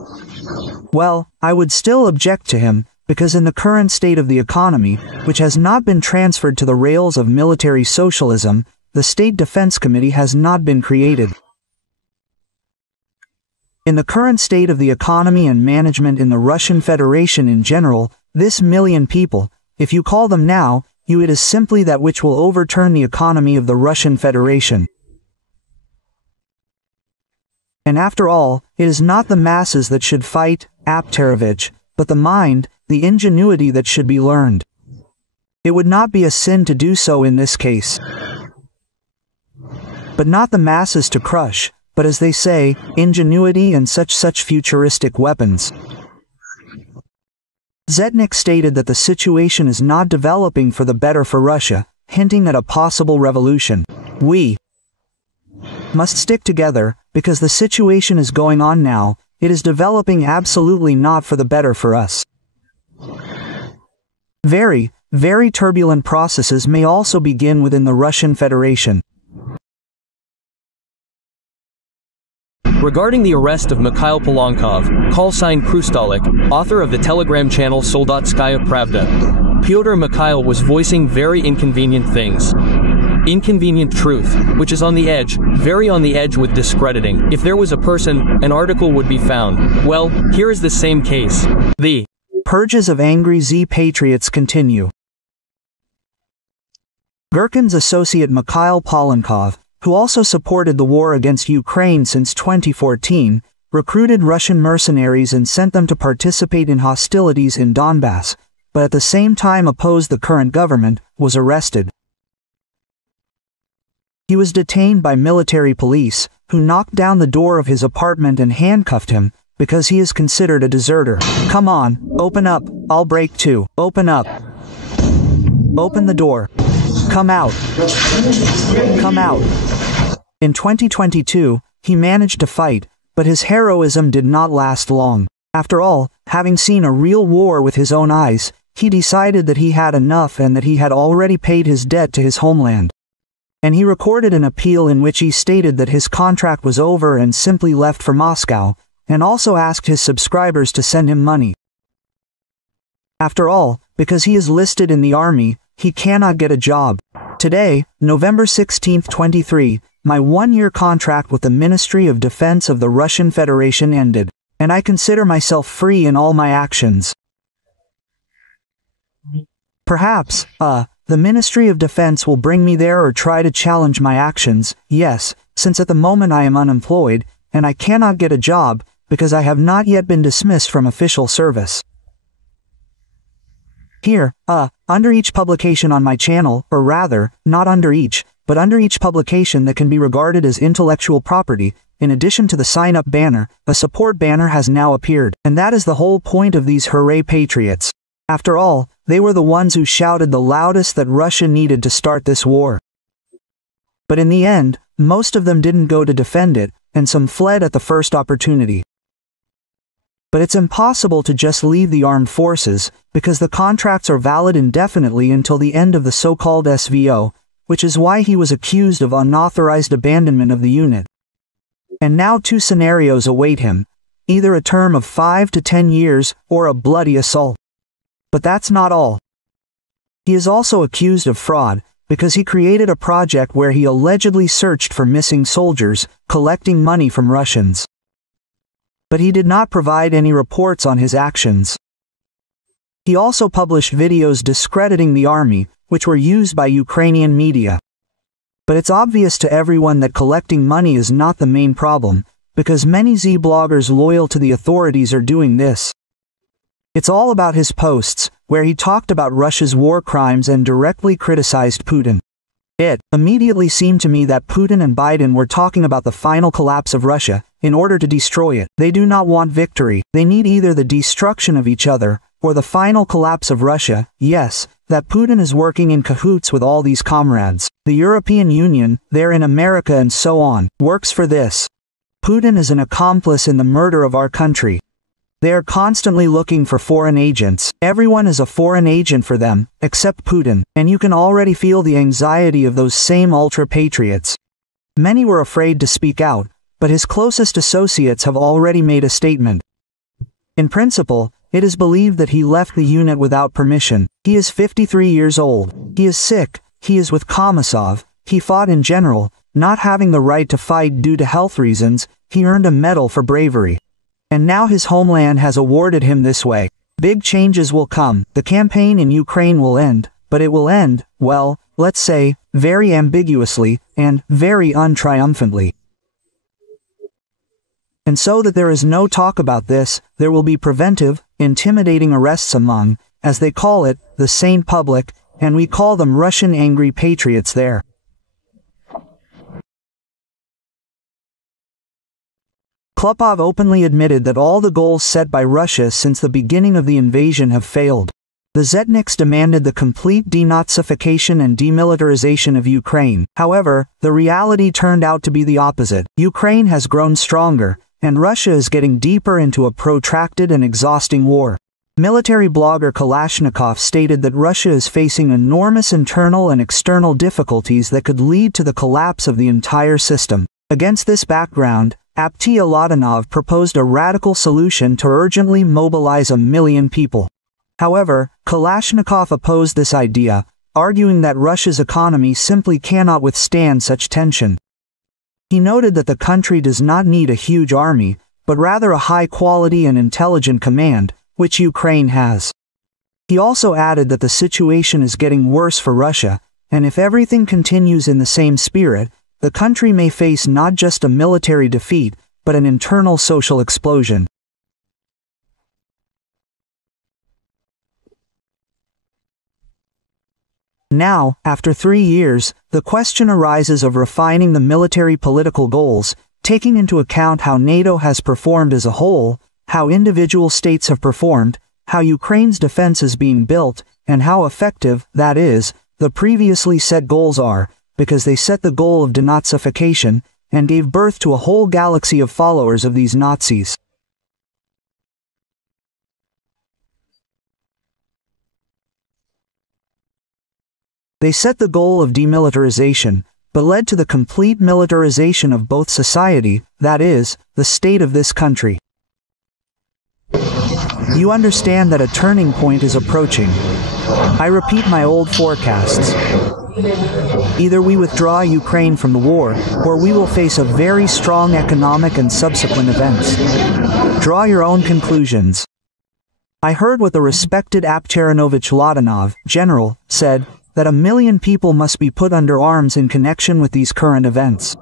Well, I would still object to him, because in the current state of the economy, which has not been transferred to the rails of military socialism, the State Defense Committee has not been created. In the current state of the economy and management in the Russian Federation in general, this 1 million people, if you call them now, it is simply that which will overturn the economy of the Russian Federation. And after all, it is not the masses that should fight, Aptarovich, but the mind, the ingenuity that should be learned. It would not be a sin to do so in this case. But not the masses to crush, but as they say, ingenuity and such futuristic weapons. Zetnik stated that the situation is not developing for the better for Russia, hinting at a possible revolution. We must stick together, because the situation is going on now, it is developing absolutely not for the better for us. Very, very turbulent processes may also begin within the Russian Federation. Regarding the arrest of Mikhail Polankov, call sign Krustalik, author of the Telegram channel Soldatskaya Pravda, Pyotr Mikhail was voicing very inconvenient things. Inconvenient truth, which is on the edge, very on the edge with discrediting. If there was a person, an article would be found. Well, here is the same case. The purges of angry Z-patriots continue. Gherkin's associate Mikhail Polankov, who also supported the war against Ukraine since 2014, recruited Russian mercenaries and sent them to participate in hostilities in Donbass, but at the same time opposed the current government, was arrested. He was detained by military police, who knocked down the door of his apartment and handcuffed him, because he is considered a deserter. Come on, open up, I'll break too. Open up. Open the door. Come out. Come out. In 2022, he managed to fight, but his heroism did not last long. After all, having seen a real war with his own eyes, he decided that he had enough and that he had already paid his debt to his homeland. And he recorded an appeal in which he stated that his contract was over and simply left for Moscow, and also asked his subscribers to send him money. After all, because he is listed in the army, he cannot get a job. Today, November 16, 23, my 1-year contract with the Ministry of Defense of the Russian Federation ended, and I consider myself free in all my actions. Perhaps, the Ministry of Defense will bring me there or try to challenge my actions, yes, since at the moment I am unemployed, and I cannot get a job, because I have not yet been dismissed from official service. Here, under each publication on my channel, or rather, not under each, but under each publication that can be regarded as intellectual property, in addition to the sign-up banner, a support banner has now appeared, and that is the whole point of these hooray patriots. After all, they were the ones who shouted the loudest that Russia needed to start this war. But in the end, most of them didn't go to defend it, and some fled at the first opportunity. But it's impossible to just leave the armed forces, because the contracts are valid indefinitely until the end of the so-called SVO, which is why he was accused of unauthorized abandonment of the unit. And now 2 scenarios await him, either a term of 5 to 10 years, or a bloody assault. But that's not all. He is also accused of fraud, because he created a project where he allegedly searched for missing soldiers, collecting money from Russians. But he did not provide any reports on his actions. He also published videos discrediting the army, which were used by Ukrainian media. But it's obvious to everyone that collecting money is not the main problem, because many Z bloggers loyal to the authorities are doing this. It's all about his posts, where he talked about Russia's war crimes and directly criticized Putin. It immediately seemed to me that Putin and Biden were talking about the final collapse of Russia, in order to destroy it. They do not want victory, they need either the destruction of each other, or the final collapse of Russia. Yes, that Putin is working in cahoots with all these comrades. The European Union, there in America and so on, works for this. Putin is an accomplice in the murder of our country. They are constantly looking for foreign agents. Everyone is a foreign agent for them, except Putin, and you can already feel the anxiety of those same ultra-patriots. Many were afraid to speak out, but his closest associates have already made a statement. In principle, it is believed that he left the unit without permission. He is 53 years old. He is sick. He is with Komisov. He fought in general, not having the right to fight due to health reasons. He earned a medal for bravery. And now his homeland has awarded him this way. Big changes will come. The campaign in Ukraine will end, but it will end, well, let's say, very ambiguously, and very untriumphantly. And so that there is no talk about this, there will be preventive, intimidating arrests among, as they call it, the sane public, and we call them Russian angry patriots there. Klopov openly admitted that all the goals set by Russia since the beginning of the invasion have failed. The Zetniks demanded the complete denazification and demilitarization of Ukraine. However, the reality turned out to be the opposite. Ukraine has grown stronger, and Russia is getting deeper into a protracted and exhausting war. Military blogger Kalashnikov stated that Russia is facing enormous internal and external difficulties that could lead to the collapse of the entire system. Against this background, Aptia Ladanov proposed a radical solution to urgently mobilize 1 million people. However, Kalashnikov opposed this idea, arguing that Russia's economy simply cannot withstand such tension. He noted that the country does not need a huge army, but rather a high-quality and intelligent command, which Ukraine has. He also added that the situation is getting worse for Russia, and if everything continues in the same spirit, the country may face not just a military defeat, but an internal social explosion. Now, after 3 years, the question arises of refining the military political goals, taking into account how NATO has performed as a whole, how individual states have performed, how Ukraine's defense is being built, and how effective, that is, the previously set goals are, because they set the goal of denazification, and gave birth to a whole galaxy of followers of these Nazis. They set the goal of demilitarization, but led to the complete militarization of both society, that is, the state of this country. You understand that a turning point is approaching. I repeat my old forecasts. Either we withdraw Ukraine from the war, or we will face a very strong economic and subsequent events. Draw your own conclusions. I heard what the respected Apteranovich Ladanov, general, said, that 1 million people must be put under arms in connection with these current events.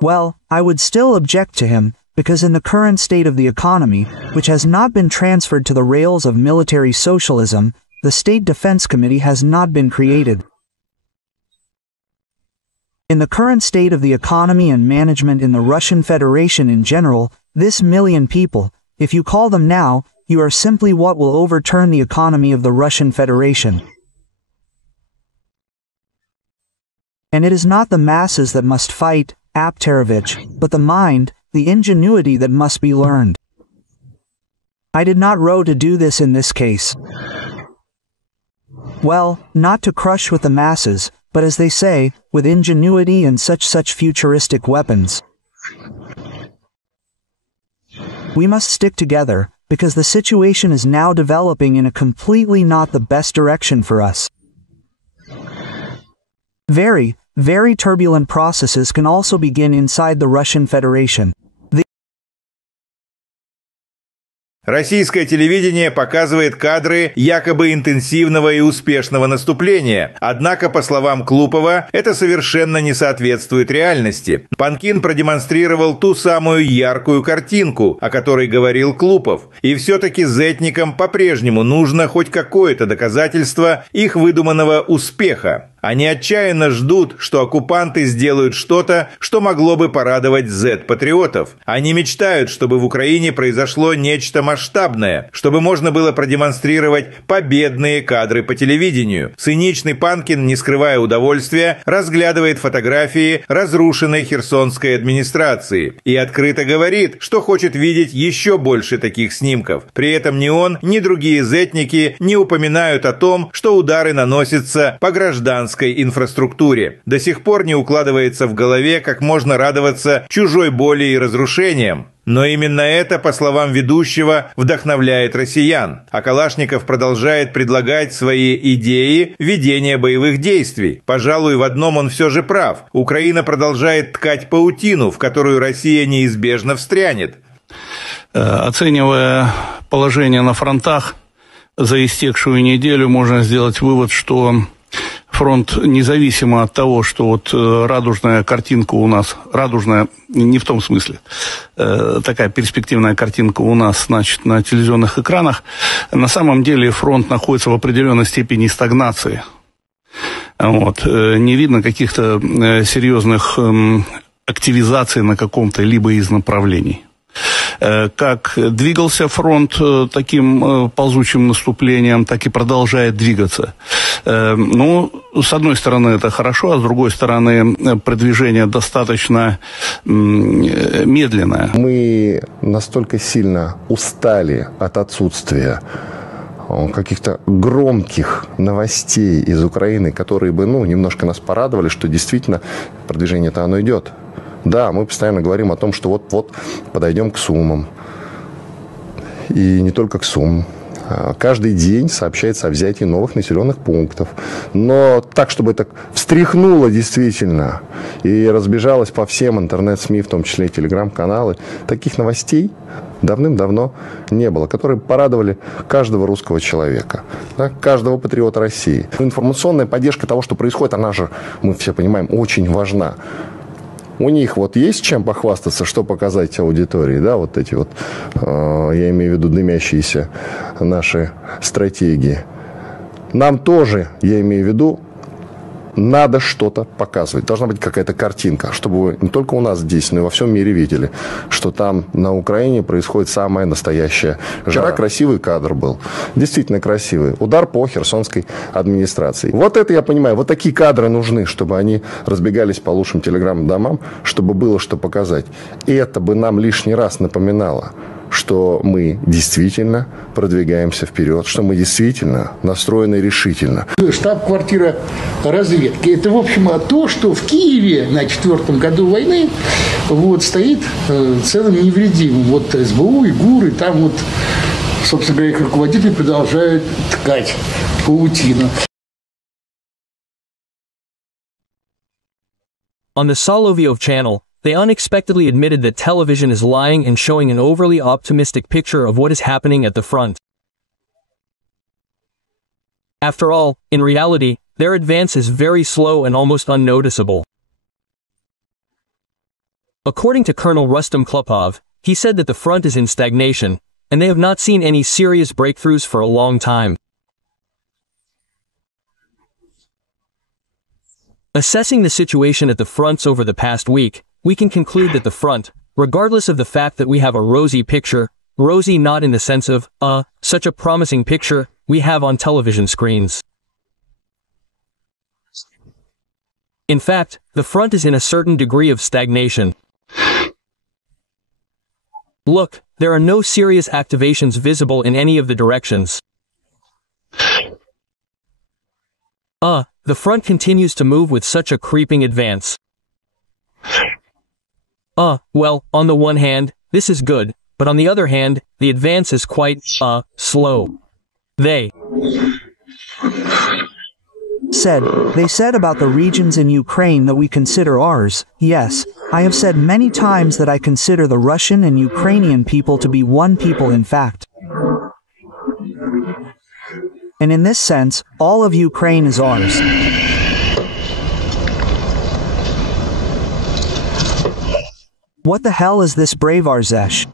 Well, I would still object to him, because in the current state of the economy, which has not been transferred to the rails of military socialism, the State Defense Committee has not been created. In the current state of the economy and management in the Russian Federation in general, this 1 million people, if you call them now, you are simply what will overturn the economy of the Russian Federation. And it is not the masses that must fight, Apterovich, but the mind, the ingenuity that must be learned. I did not row to do this in this case. Well, not to crush with the masses, but as they say, with ingenuity and such futuristic weapons. We must stick together, because the situation is now developing in a completely not the best direction for us. Very, very turbulent processes can also begin inside the Russian Federation. Российское телевидение показывает кадры якобы интенсивного и успешного наступления. Однако, по словам Клупова, это совершенно не соответствует реальности. Панкин продемонстрировал ту самую яркую картинку, о которой говорил Клупов. И все-таки зетникам по-прежнему нужно хоть какое-то доказательство их выдуманного успеха. Они отчаянно ждут, что оккупанты сделают что-то, что могло бы порадовать зет-патриотов. Они мечтают, чтобы в Украине произошло нечто масштабное, чтобы можно было продемонстрировать победные кадры по телевидению. Циничный Панкин, не скрывая удовольствия, разглядывает фотографии разрушенной херсонской администрации и открыто говорит, что хочет видеть еще больше таких снимков. При этом ни он, ни другие зетники не упоминают о том, что удары наносятся по гражданской инфраструктуре. До сих пор не укладывается в голове, как можно радоваться чужой боли и разрушениям. Но именно это, по словам ведущего, вдохновляет россиян. А Калашников продолжает предлагать свои идеи ведения боевых действий. Пожалуй, в одном он все же прав. Украина продолжает ткать паутину, в которую Россия неизбежно встрянет. Оценивая положение на фронтах за истекшую неделю, можно сделать вывод, что фронт, независимо от того, что вот радужная картинка у нас, радужная не в том смысле, такая перспективная картинка у нас, значит, на телевизионных экранах, на самом деле фронт находится в определенной степени стагнации. Вот. Не видно каких-то серьезных активизаций на каком-то либо из направлений. Как двигался фронт таким ползучим наступлением, так и продолжает двигаться. Ну, с одной стороны, это хорошо, а с другой стороны, продвижение достаточно медленное. Мы настолько сильно устали от отсутствия каких-то громких новостей из Украины, которые бы, немножко нас порадовали, что действительно продвижение-то оно идет. Да, мы постоянно говорим о том, что вот-вот подойдем к Сумам. И не только к Сумам. Каждый день сообщается о взятии новых населенных пунктов. Но так, чтобы это встряхнуло действительно и разбежалось по всем интернет-СМИ, в том числе и телеграм-каналы, таких новостей давным-давно не было, которые порадовали каждого русского человека, да, каждого патриота России. Информационная поддержка того, что происходит, она же, мы все понимаем, очень важна. У них вот есть чем похвастаться, что показать аудитории, да, вот эти вот, я имею в виду дымящиеся наши стратегии. Нам тоже, я имею в виду, надо что-то показывать. Должна быть какая-то картинка, чтобы вы не только у нас здесь, но и во всем мире видели, что там на Украине происходит самая настоящая жара. Вчера красивый кадр был. Действительно красивый. Удар по херсонской администрации. Вот это я понимаю. Вот такие кадры нужны, чтобы они разбегались по лучшим телеграм-домам, чтобы было что показать. И это бы нам лишний раз напоминало, что мы действительно продвигаемся вперед, что мы действительно настроены решительно. Штаб-квартира разведки. Это, в общем, то, что в Киеве на 4-м году войны стоит целым невредимым. Вот СБУ и ГУР, и там вот, собственно говоря, их руководители продолжают ткать паутину. On the Soloviev channel, they unexpectedly admitted that television is lying and showing an overly optimistic picture of what is happening at the front. After all, in reality, their advance is very slow and almost unnoticeable. According to Colonel Rustam Klupov, he said that the front is in stagnation, and they have not seen any serious breakthroughs for a long time. Assessing the situation at the fronts over the past week, we can conclude that the front, regardless of the fact that we have a rosy picture, rosy not in the sense of, such a promising picture we have on television screens. In fact, the front is in a certain degree of stagnation. Look, there are no serious activations visible in any of the directions. The front continues to move with such a creeping advance. Well, on the one hand, this is good, but on the other hand, the advance is quite, slow. They said about the regions in Ukraine that we consider ours. Yes, I have said many times that I consider the Russian and Ukrainian people to be one people in fact. And in this sense, all of Ukraine is ours. What the hell is this brave Arzesh?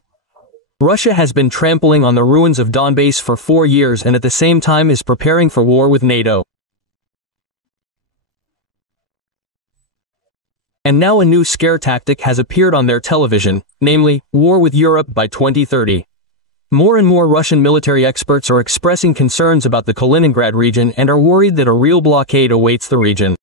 Russia has been trampling on the ruins of Donbass for 4 years and at the same time is preparing for war with NATO. And now a new scare tactic has appeared on their television, namely, war with Europe by 2030. More and more Russian military experts are expressing concerns about the Kaliningrad region and are worried that a real blockade awaits the region.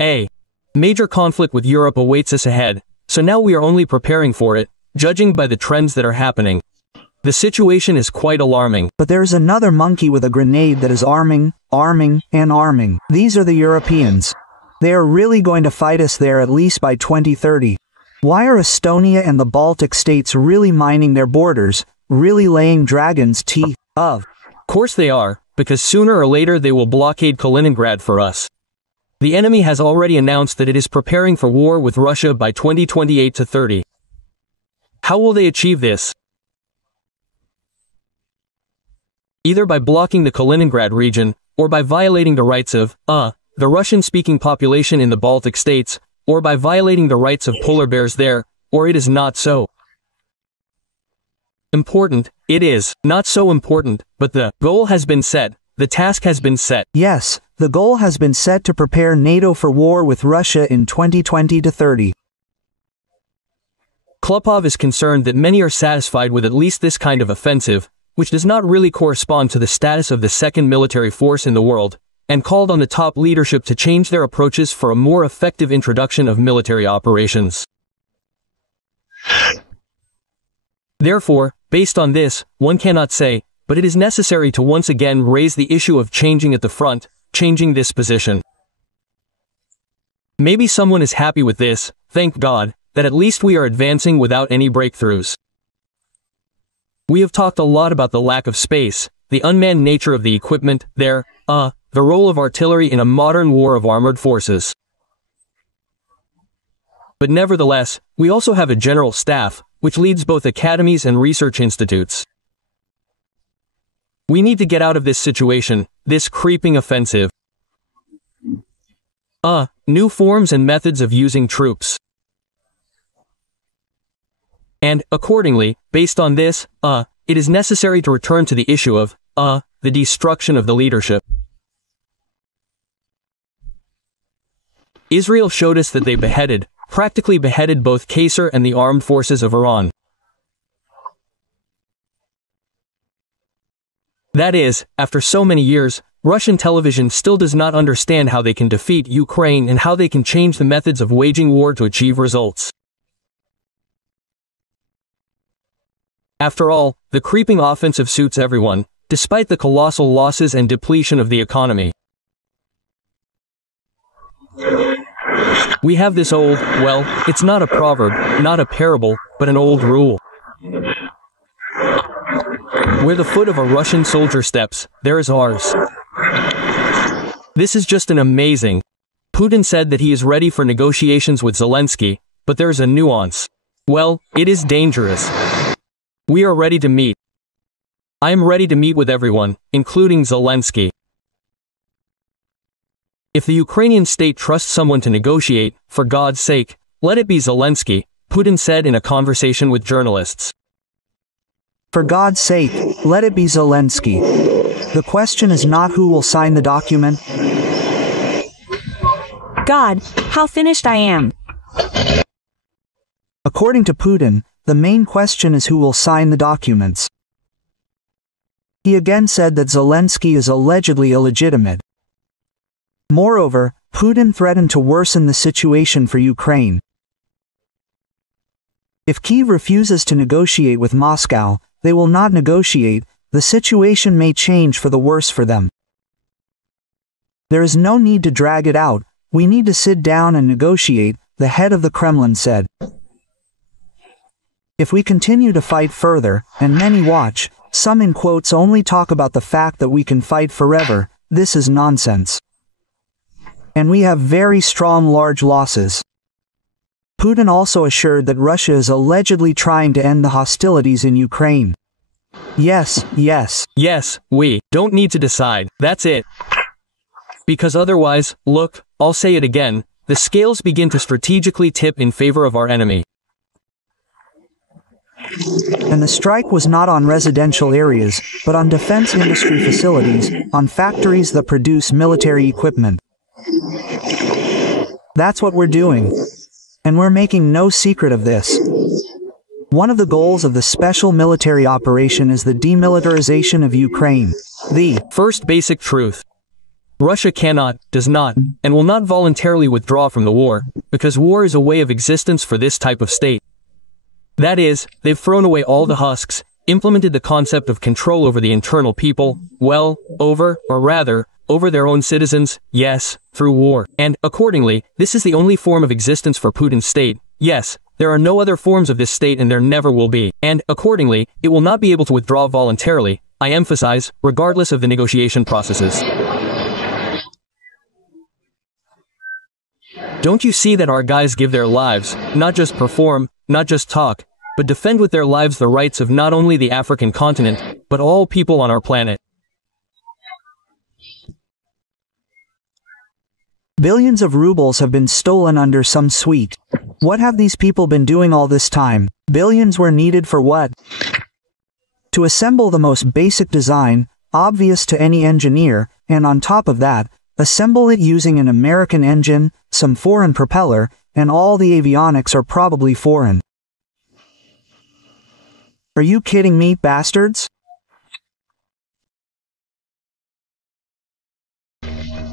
A major conflict with Europe awaits us ahead, so now we are only preparing for it, judging by the trends that are happening. The situation is quite alarming. But there's another monkey with a grenade that is arming, and arming. These are the Europeans. They are really going to fight us there at least by 2030. Why are Estonia and the Baltic states really mining their borders, really laying dragons' teeth? Of course they are, because sooner or later they will blockade Kaliningrad for us. The enemy has already announced that it is preparing for war with Russia by 2028 to 30. How will they achieve this? Either by blocking the Kaliningrad region, or by violating the rights of, the Russian-speaking population in the Baltic states, or by violating the rights of polar bears there, or it is not so important. It is not so important, but the goal has been set, the task has been set. Yes, the goal has been set to prepare NATO for war with Russia in 2020 to 30. Klopov is concerned that many are satisfied with at least this kind of offensive, which does not really correspond to the status of the second military force in the world, and called on the top leadership to change their approaches for a more effective introduction of military operations. Therefore, based on this, one cannot say, but it is necessary to once again raise the issue of changing at the front, changing this position. Maybe someone is happy with this, thank God, that at least we are advancing without any breakthroughs. We have talked a lot about the lack of space, the unmanned nature of the equipment, the role of artillery in a modern war of armored forces. But nevertheless, we also have a general staff, which leads both academies and research institutes. We need to get out of this situation, this creeping offensive. New forms and methods of using troops. And, accordingly, based on this, it is necessary to return to the issue of, the destruction of the leadership. Israel showed us that they practically beheaded both Qasser and the armed forces of Iran. That is, after so many years, Russian television still does not understand how they can defeat Ukraine and how they can change the methods of waging war to achieve results. After all, the creeping offensive suits everyone, despite the colossal losses and depletion of the economy. We have this old, well, it's not a proverb, not a parable, but an old rule. Where the foot of a Russian soldier steps, there is ours. This is just an amazing. Putin said that he is ready for negotiations with Zelensky, but there is a nuance. Well, it is dangerous. We are ready to meet. I am ready to meet with everyone, including Zelensky. If the Ukrainian state trusts someone to negotiate, for God's sake, let it be Zelensky, Putin said in a conversation with journalists. For God's sake, let it be Zelensky. The question is not who will sign the document. God, how finished I am. According to Putin, the main question is who will sign the documents. He again said that Zelensky is allegedly illegitimate. Moreover, Putin threatened to worsen the situation for Ukraine. If Kyiv refuses to negotiate with Moscow, they will not negotiate, the situation may change for the worse for them. There is no need to drag it out, we need to sit down and negotiate, the head of the Kremlin said. If we continue to fight further, and many watch, some in quotes only talk about the fact that we can fight forever, this is nonsense. And we have very strong large losses. Putin also assured that Russia is allegedly trying to end the hostilities in Ukraine. Yes, yes. Yes, we don't need to decide. That's it. Because otherwise, look, I'll say it again, the scales begin to strategically tip in favor of our enemy. And the strike was not on residential areas, but on defense industry facilities, on factories that produce military equipment. That's what we're doing. And we're making no secret of this. One of the goals of the special military operation is the demilitarization of Ukraine. The first basic truth. Russia cannot, does not, and will not voluntarily withdraw from the war, because war is a way of existence for this type of state. That is, they've thrown away all the husks, implemented the concept of control over the internal people, well, over their own citizens, yes, through war. And, accordingly, this is the only form of existence for Putin's state. Yes, there are no other forms of this state and there never will be. And, accordingly, it will not be able to withdraw voluntarily, I emphasize, regardless of the negotiation processes. Don't you see that our guys give their lives, not just perform, not just talk, but defend with their lives the rights of not only the African continent, but all people on our planet? Billions of rubles have been stolen under some suite. What have these people been doing all this time? Billions were needed for what? To assemble the most basic design, obvious to any engineer, and on top of that, assemble it using an American engine, some foreign propeller, and all the avionics are probably foreign. Are you kidding me, bastards?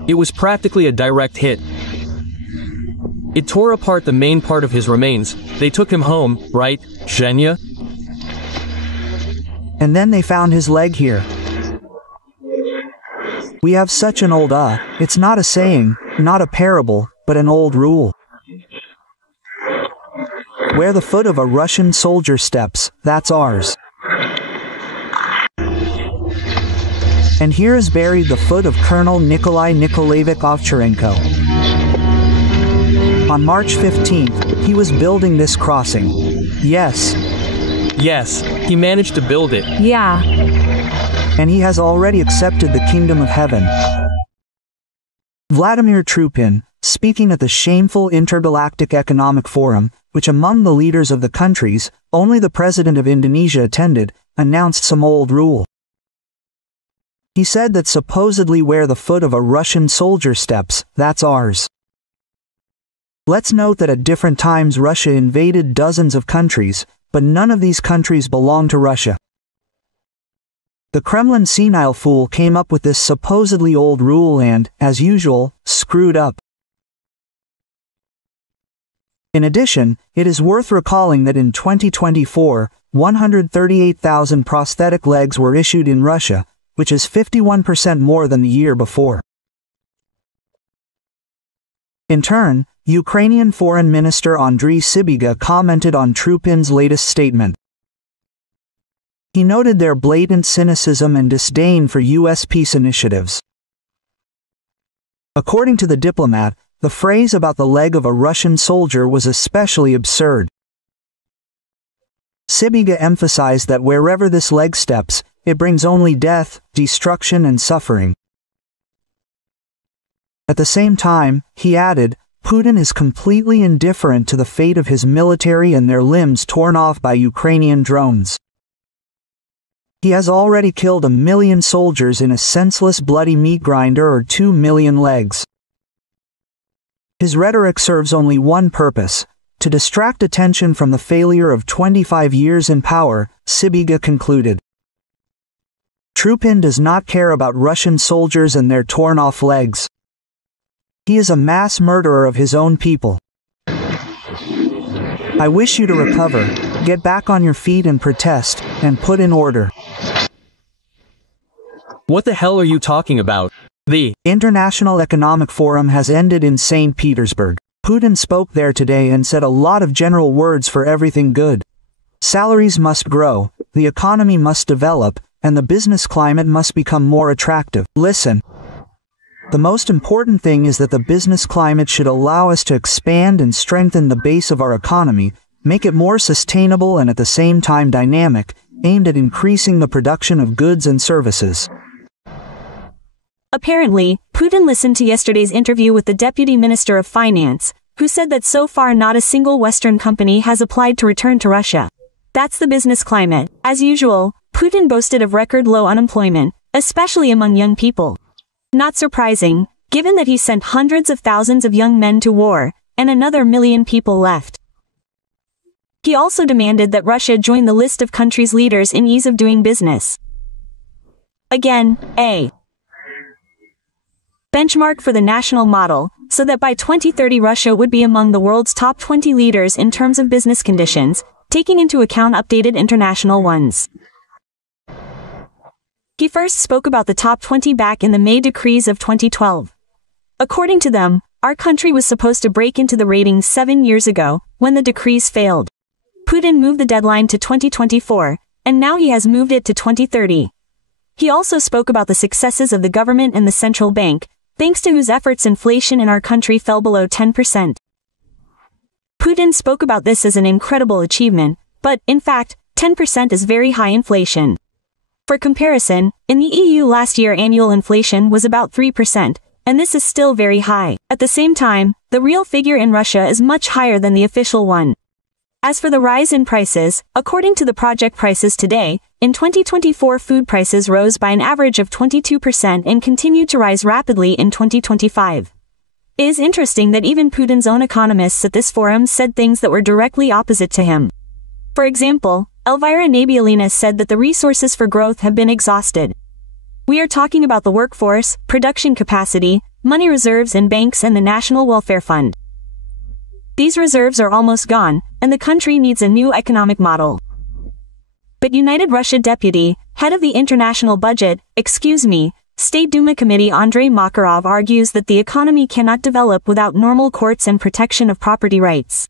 It was practically a direct hit. It tore apart the main part of his remains. They took him home, right, Zhenya? And then they found his leg here. We have such an old it's not a saying, not a parable, but an old rule. Where the foot of a Russian soldier steps, that's ours. And here is buried the foot of Colonel Nikolai Nikolaevich Ovcharenko. On March 15th, he was building this crossing. Yes. Yes, he managed to build it. Yeah. And he has already accepted the kingdom of heaven. Vladimir Trupin, speaking at the shameful Intergalactic Economic Forum, which among the leaders of the countries, only the president of Indonesia attended, announced some old rule. He said that supposedly where the foot of a Russian soldier steps, that's ours. Let's note that at different times Russia invaded dozens of countries, but none of these countries belong to Russia. The Kremlin senile fool came up with this supposedly old rule and, as usual, screwed up. In addition, it is worth recalling that in 2024, 138,000 prosthetic legs were issued in Russia, which is 51% more than the year before. In turn, Ukrainian Foreign Minister Andriy Sybiga commented on Trupin's latest statement. He noted their blatant cynicism and disdain for U.S. peace initiatives. According to the diplomat, the phrase about the leg of a Russian soldier was especially absurd. Sybiga emphasized that wherever this leg steps, it brings only death, destruction and suffering. At the same time, he added, Putin is completely indifferent to the fate of his military and their limbs torn off by Ukrainian drones. He has already killed 1 million soldiers in a senseless bloody meat grinder or 2 million legs. His rhetoric serves only one purpose, to distract attention from the failure of 25 years in power, Sybiga concluded. Trupin does not care about Russian soldiers and their torn-off legs. He is a mass murderer of his own people. I wish you to recover, get back on your feet and protest, and put in order. What the hell are you talking about? The International Economic Forum has ended in St. Petersburg. Putin spoke there today and said a lot of general words for everything good. Salaries must grow, the economy must develop, and the business climate must become more attractive. Listen. The most important thing is that the business climate should allow us to expand and strengthen the base of our economy, make it more sustainable and at the same time dynamic, aimed at increasing the production of goods and services. Apparently, Putin listened to yesterday's interview with the Deputy Minister of Finance, who said that so far not a single Western company has applied to return to Russia. That's the business climate. As usual, Putin boasted of record low unemployment, especially among young people. Not surprising, given that he sent hundreds of thousands of young men to war, and another million people left. He also demanded that Russia join the list of countries' leaders in ease of doing business. Again, a benchmark for the national model, so that by 2030 Russia would be among the world's top 20 leaders in terms of business conditions, taking into account updated international ones. He first spoke about the top 20 back in the May decrees of 2012. According to them, our country was supposed to break into the ratings 7 years ago, when the decrees failed. Putin moved the deadline to 2024, and now he has moved it to 2030. He also spoke about the successes of the government and the central bank, thanks to whose efforts inflation in our country fell below 10%. Putin spoke about this as an incredible achievement, but, in fact, 10% is very high inflation. For comparison, in the EU last year annual inflation was about 3%, and this is still very high. At the same time, the real figure in Russia is much higher than the official one. As for the rise in prices, according to the project Prices Today, in 2024 food prices rose by an average of 22% and continued to rise rapidly in 2025. It is interesting that even Putin's own economists at this forum said things that were directly opposite to him. For example, Elvira Nabiullina said that the resources for growth have been exhausted. We are talking about the workforce, production capacity, money reserves in banks and the National Welfare Fund. These reserves are almost gone, and the country needs a new economic model. But United Russia Deputy, head of the international budget, State Duma Committee Andrei Makarov argues that the economy cannot develop without normal courts and protection of property rights.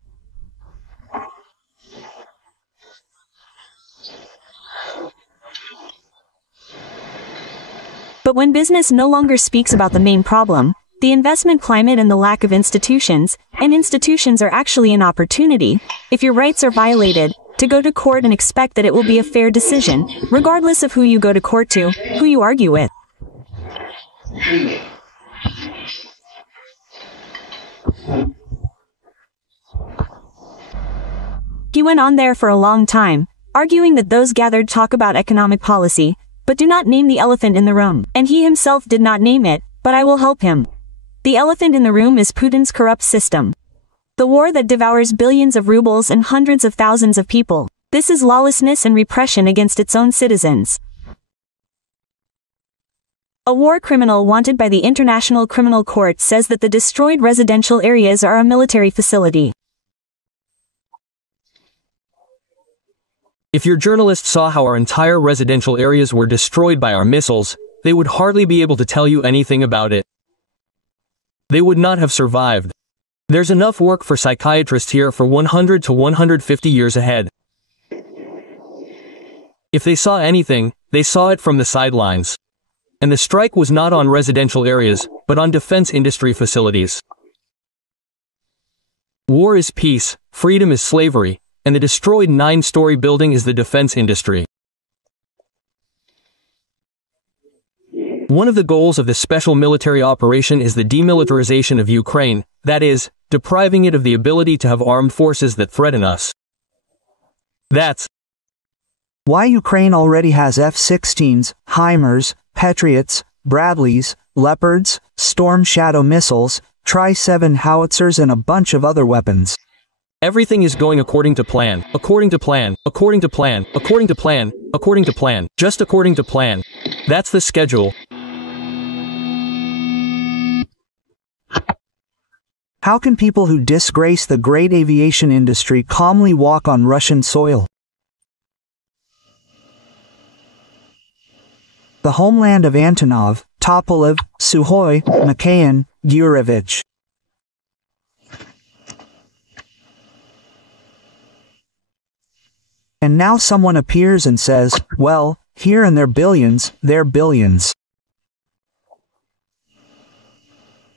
But when business no longer speaks about the main problem, the investment climate and the lack of institutions, and institutions are actually an opportunity, if your rights are violated, to go to court and expect that it will be a fair decision, regardless of who you go to court to, who you argue with. He went on there for a long time, arguing that those gathered talk about economic policy, but do not name the elephant in the room, and he himself did not name it, but I will help him. The elephant in the room is Putin's corrupt system. The war that devours billions of rubles and hundreds of thousands of people. This is lawlessness and repression against its own citizens. A war criminal wanted by the International Criminal Court says that the destroyed residential areas are a military facility. If your journalists saw how our entire residential areas were destroyed by our missiles, they would hardly be able to tell you anything about it. They would not have survived. There's enough work for psychiatrists here for 100 to 150 years ahead. If they saw anything, they saw it from the sidelines. And the strike was not on residential areas, but on defense industry facilities. War is peace, freedom is slavery, and the destroyed 9-story building is the defense industry. One of the goals of this special military operation is the demilitarization of Ukraine, that is, depriving it of the ability to have armed forces that threaten us. That's why Ukraine already has F-16s, HIMARS, Patriots, Bradleys, Leopards, Storm Shadow missiles, Tri-7 howitzers and a bunch of other weapons. Everything is going according to plan, according to plan, according to plan, according to plan, according to plan, just according to plan. That's the schedule. How can people who disgrace the great aviation industry calmly walk on Russian soil? The homeland of Antonov, Tupolev, Sukhoi, Mikhail, Gurevich. And now someone appears and says, well, here and their billions, they're billions.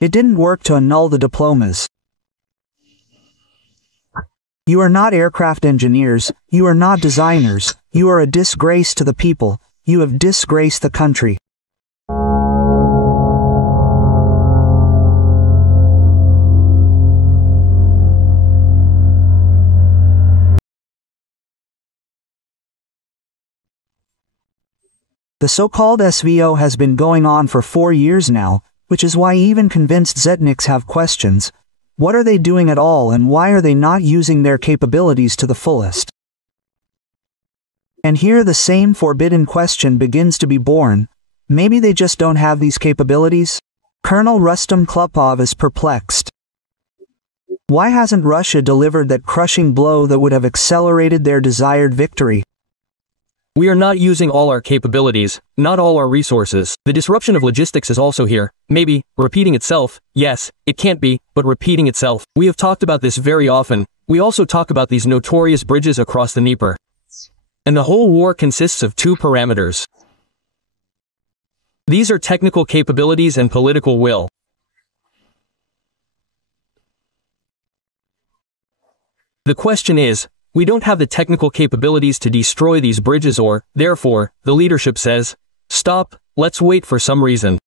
It didn't work to annul the diplomas. You are not aircraft engineers, you are not designers, you are a disgrace to the people, you have disgraced the country. The so-called SVO has been going on for 4 years now, which is why even convinced Zetniks have questions. What are they doing at all, and why are they not using their capabilities to the fullest? And here the same forbidden question begins to be born. Maybe they just don't have these capabilities? Colonel Rustam Klupov is perplexed. Why hasn't Russia delivered that crushing blow that would have accelerated their desired victory? We are not using all our capabilities, not all our resources. The disruption of logistics is also here. Maybe, repeating itself. Yes, it can't be, but repeating itself. We have talked about this very often. We also talk about these notorious bridges across the Dnieper. And the whole war consists of 2 parameters. These are technical capabilities and political will. The question is, we don't have the technical capabilities to destroy these bridges, or, therefore, the leadership says, stop, let's wait for some reason.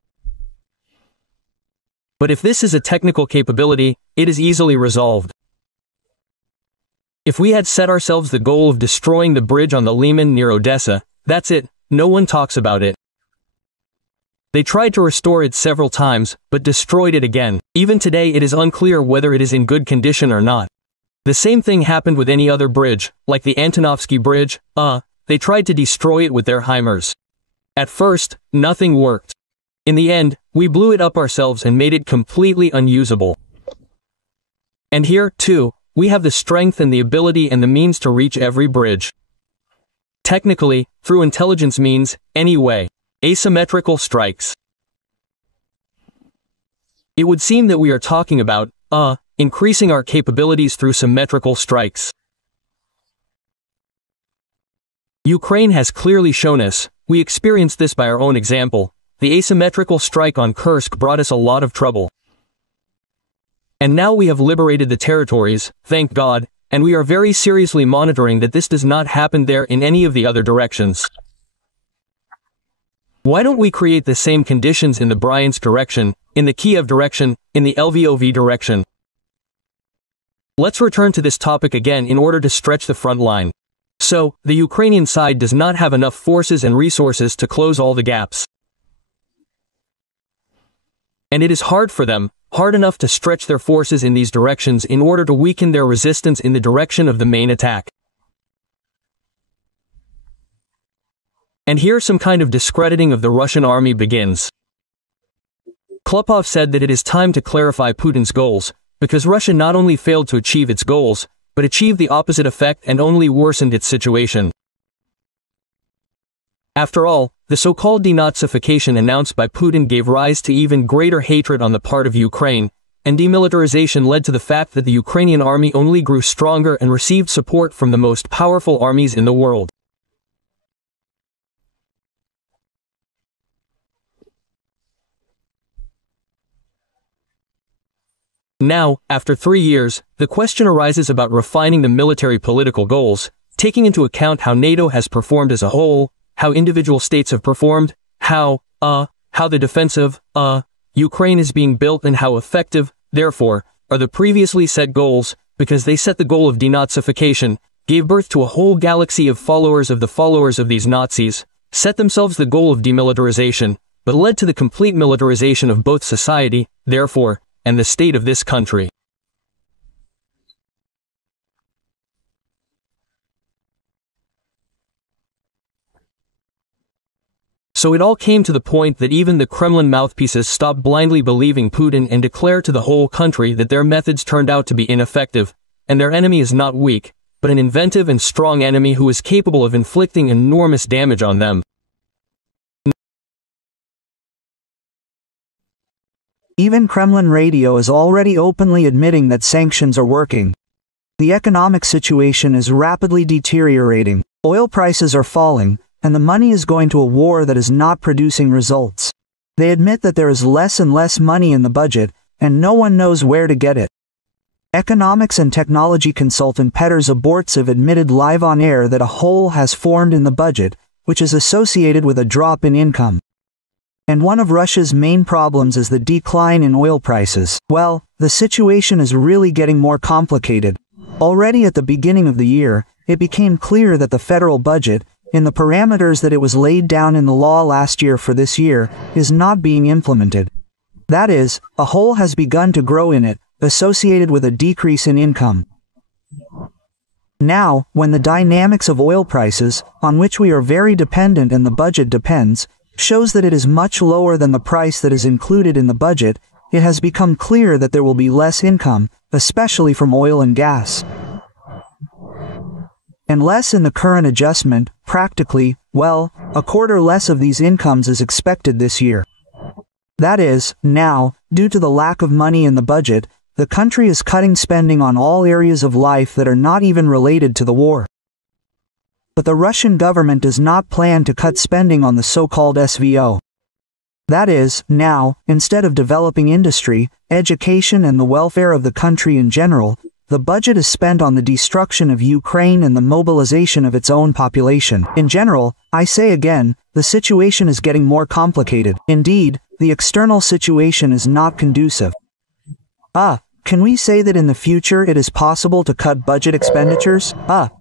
But if this is a technical capability, it is easily resolved. If we had set ourselves the goal of destroying the bridge on the Liman near Odessa, that's it, no one talks about it. They tried to restore it several times, but destroyed it again. Even today it is unclear whether it is in good condition or not. The same thing happened with any other bridge, like the Antonovsky Bridge. They tried to destroy it with their HIMARS. At first, nothing worked. In the end, we blew it up ourselves and made it completely unusable. And here, too, we have the strength and the ability and the means to reach every bridge. Technically, through intelligence means, anyway, asymmetrical strikes. It would seem that we are talking about, increasing our capabilities through symmetrical strikes. Ukraine has clearly shown us, we experienced this by our own example. The asymmetrical strike on Kursk brought us a lot of trouble. And now we have liberated the territories, thank God, and we are very seriously monitoring that this does not happen there in any of the other directions. Why don't we create the same conditions in the Bryansk direction, in the Kiev direction, in the Lvov direction? Let's return to this topic again in order to stretch the front line. So, the Ukrainian side does not have enough forces and resources to close all the gaps. And it is hard for them, hard enough to stretch their forces in these directions in order to weaken their resistance in the direction of the main attack. And here some kind of discrediting of the Russian army begins. Klupov said that it is time to clarify Putin's goals, because Russia not only failed to achieve its goals, but achieved the opposite effect and only worsened its situation. After all, the so-called denazification announced by Putin gave rise to even greater hatred on the part of Ukraine, and demilitarization led to the fact that the Ukrainian army only grew stronger and received support from the most powerful armies in the world. Now, after 3 years, the question arises about refining the military political goals, taking into account how NATO has performed as a whole, how individual states have performed, how the defensive, Ukraine is being built and how effective, therefore, are the previously set goals, because they set the goal of denazification, gave birth to a whole galaxy of followers of these Nazis, set themselves the goal of demilitarization, but led to the complete militarization of both society, therefore, and the state of this country. So it all came to the point that even the Kremlin mouthpieces stopped blindly believing Putin and declared to the whole country that their methods turned out to be ineffective, and their enemy is not weak, but an inventive and strong enemy who is capable of inflicting enormous damage on them. Even Kremlin radio is already openly admitting that sanctions are working. The economic situation is rapidly deteriorating, oil prices are falling, and the money is going to a war that is not producing results. They admit that there is less and less money in the budget, and no one knows where to get it. Economics and technology consultant Petr Zabortsev admitted live on air that a hole has formed in the budget, which is associated with a drop in income. And one of Russia's main problems is the decline in oil prices. Well, the situation is really getting more complicated. Already at the beginning of the year, it became clear that the federal budget, in the parameters that it was laid down in the law last year for this year, is not being implemented. That is, a hole has begun to grow in it, associated with a decrease in income. Now, when the dynamics of oil prices, on which we are very dependent and the budget depends, shows that it is much lower than the price that is included in the budget, it has become clear that there will be less income, especially from oil and gas. And less in the current adjustment, practically, well, a quarter less of these incomes is expected this year. That is, now, due to the lack of money in the budget, the country is cutting spending on all areas of life that are not even related to the war. But the Russian government does not plan to cut spending on the so-called SVO. That is, now, instead of developing industry, education and the welfare of the country in general, the budget is spent on the destruction of Ukraine and the mobilization of its own population. In general, I say again, the situation is getting more complicated. Indeed, the external situation is not conducive. Can we say that in the future it is possible to cut budget expenditures?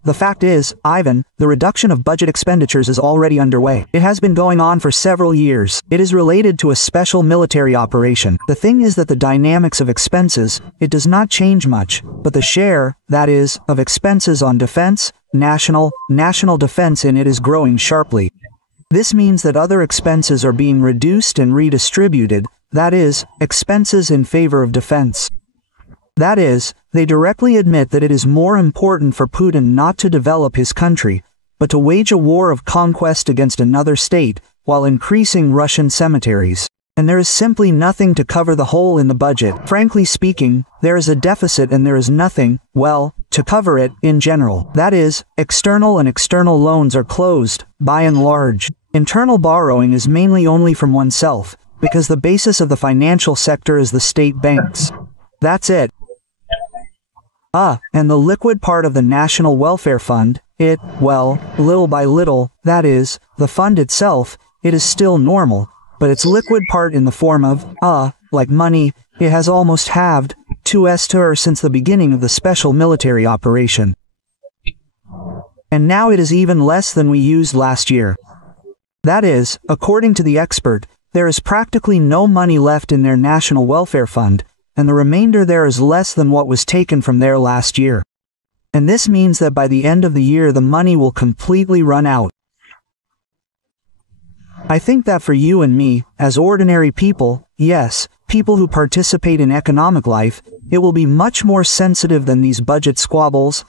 The fact is, Ivan, the reduction of budget expenditures is already underway. It has been going on for several years. It is related to a special military operation. The thing is that the dynamics of expenses, it does not change much, but the share, that is, of expenses on defense, national defense in it is growing sharply. This means that other expenses are being reduced and redistributed, that is, expenses in favor of defense. That is, they directly admit that it is more important for Putin not to develop his country, but to wage a war of conquest against another state, while increasing Russian cemeteries. And there is simply nothing to cover the hole in the budget. Frankly speaking, there is a deficit and there is nothing, well, to cover it, in general. That is, external loans are closed, by and large. Internal borrowing is mainly only from oneself, because the basis of the financial sector is the state banks. That's it. And the liquid part of the National Welfare Fund, it, well, little by little, that is, the fund itself, it is still normal, but its liquid part in the form of, like money, it has almost halved, 2s to her since the beginning of the special military operation. And now it is even less than we used last year. That is, according to the expert, there is practically no money left in their National Welfare Fund, and the remainder there is less than what was taken from there last year. And this means that by the end of the year the money will completely run out. I think that for you and me, as ordinary people, yes, people who participate in economic life, it will be much more sensitive than these budget squabbles,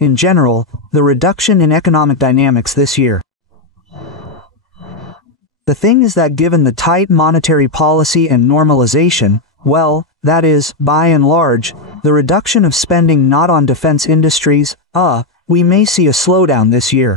in general, the reduction in economic dynamics this year. The thing is that given the tight monetary policy and normalization, well, that is, by and large, the reduction of spending not on defense industries, we may see a slowdown this year.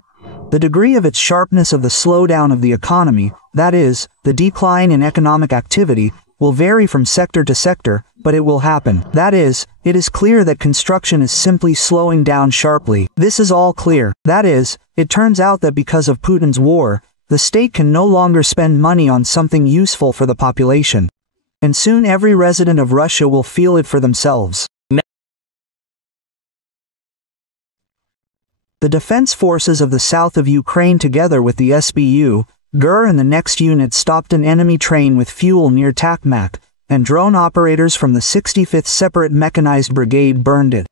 The degree of its sharpness of the slowdown of the economy, that is, the decline in economic activity, will vary from sector to sector, but it will happen. That is, it is clear that construction is simply slowing down sharply. This is all clear. That is, it turns out that because of Putin's war, the state can no longer spend money on something useful for the population. And soon every resident of Russia will feel it for themselves. The defense forces of the south of Ukraine together with the SBU, GUR and the next unit stopped an enemy train with fuel near Takmak, and drone operators from the 65th Separate Mechanized Brigade burned it.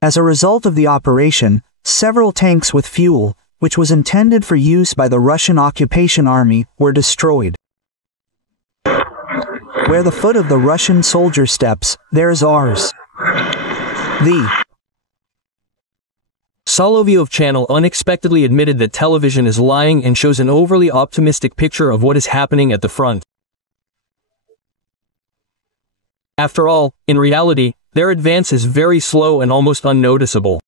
As a result of the operation, several tanks with fuel, which was intended for use by the Russian occupation army, were destroyed. Where the foot of the Russian soldier steps, there's ours. The Soloviev channel unexpectedly admitted that television is lying and shows an overly optimistic picture of what is happening at the front. After all, in reality, their advance is very slow and almost unnoticeable.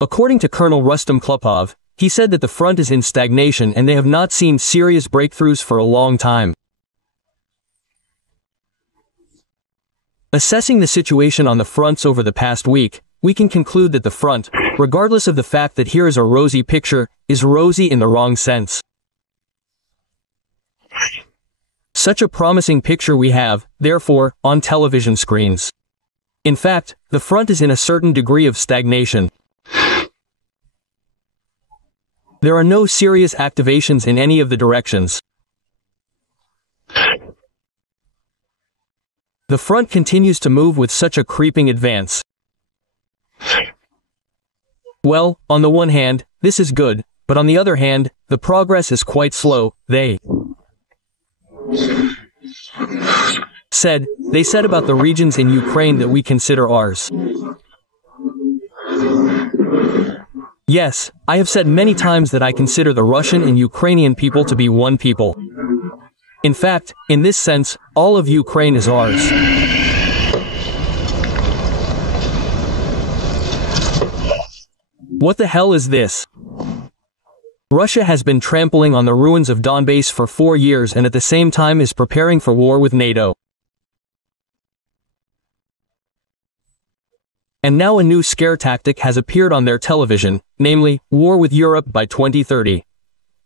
According to Colonel Rustam Klupov, he said that the front is in stagnation and they have not seen serious breakthroughs for a long time. Assessing the situation on the fronts over the past week, we can conclude that the front, regardless of the fact that here is a rosy picture, is rosy in the wrong sense. Such a promising picture we have, therefore, on television screens. In fact, the front is in a certain degree of stagnation. There are no serious activations in any of the directions. The front continues to move with such a creeping advance. Well, on the one hand, this is good, but on the other hand, the progress is quite slow. They said about the regions in Ukraine that we consider ours. Yes, I have said many times that I consider the Russian and Ukrainian people to be one people. In fact, in this sense, all of Ukraine is ours. What the hell is this? Russia has been trampling on the ruins of Donbass for 4 years and at the same time is preparing for war with NATO. And now a new scare tactic has appeared on their television, namely, war with Europe by 2030.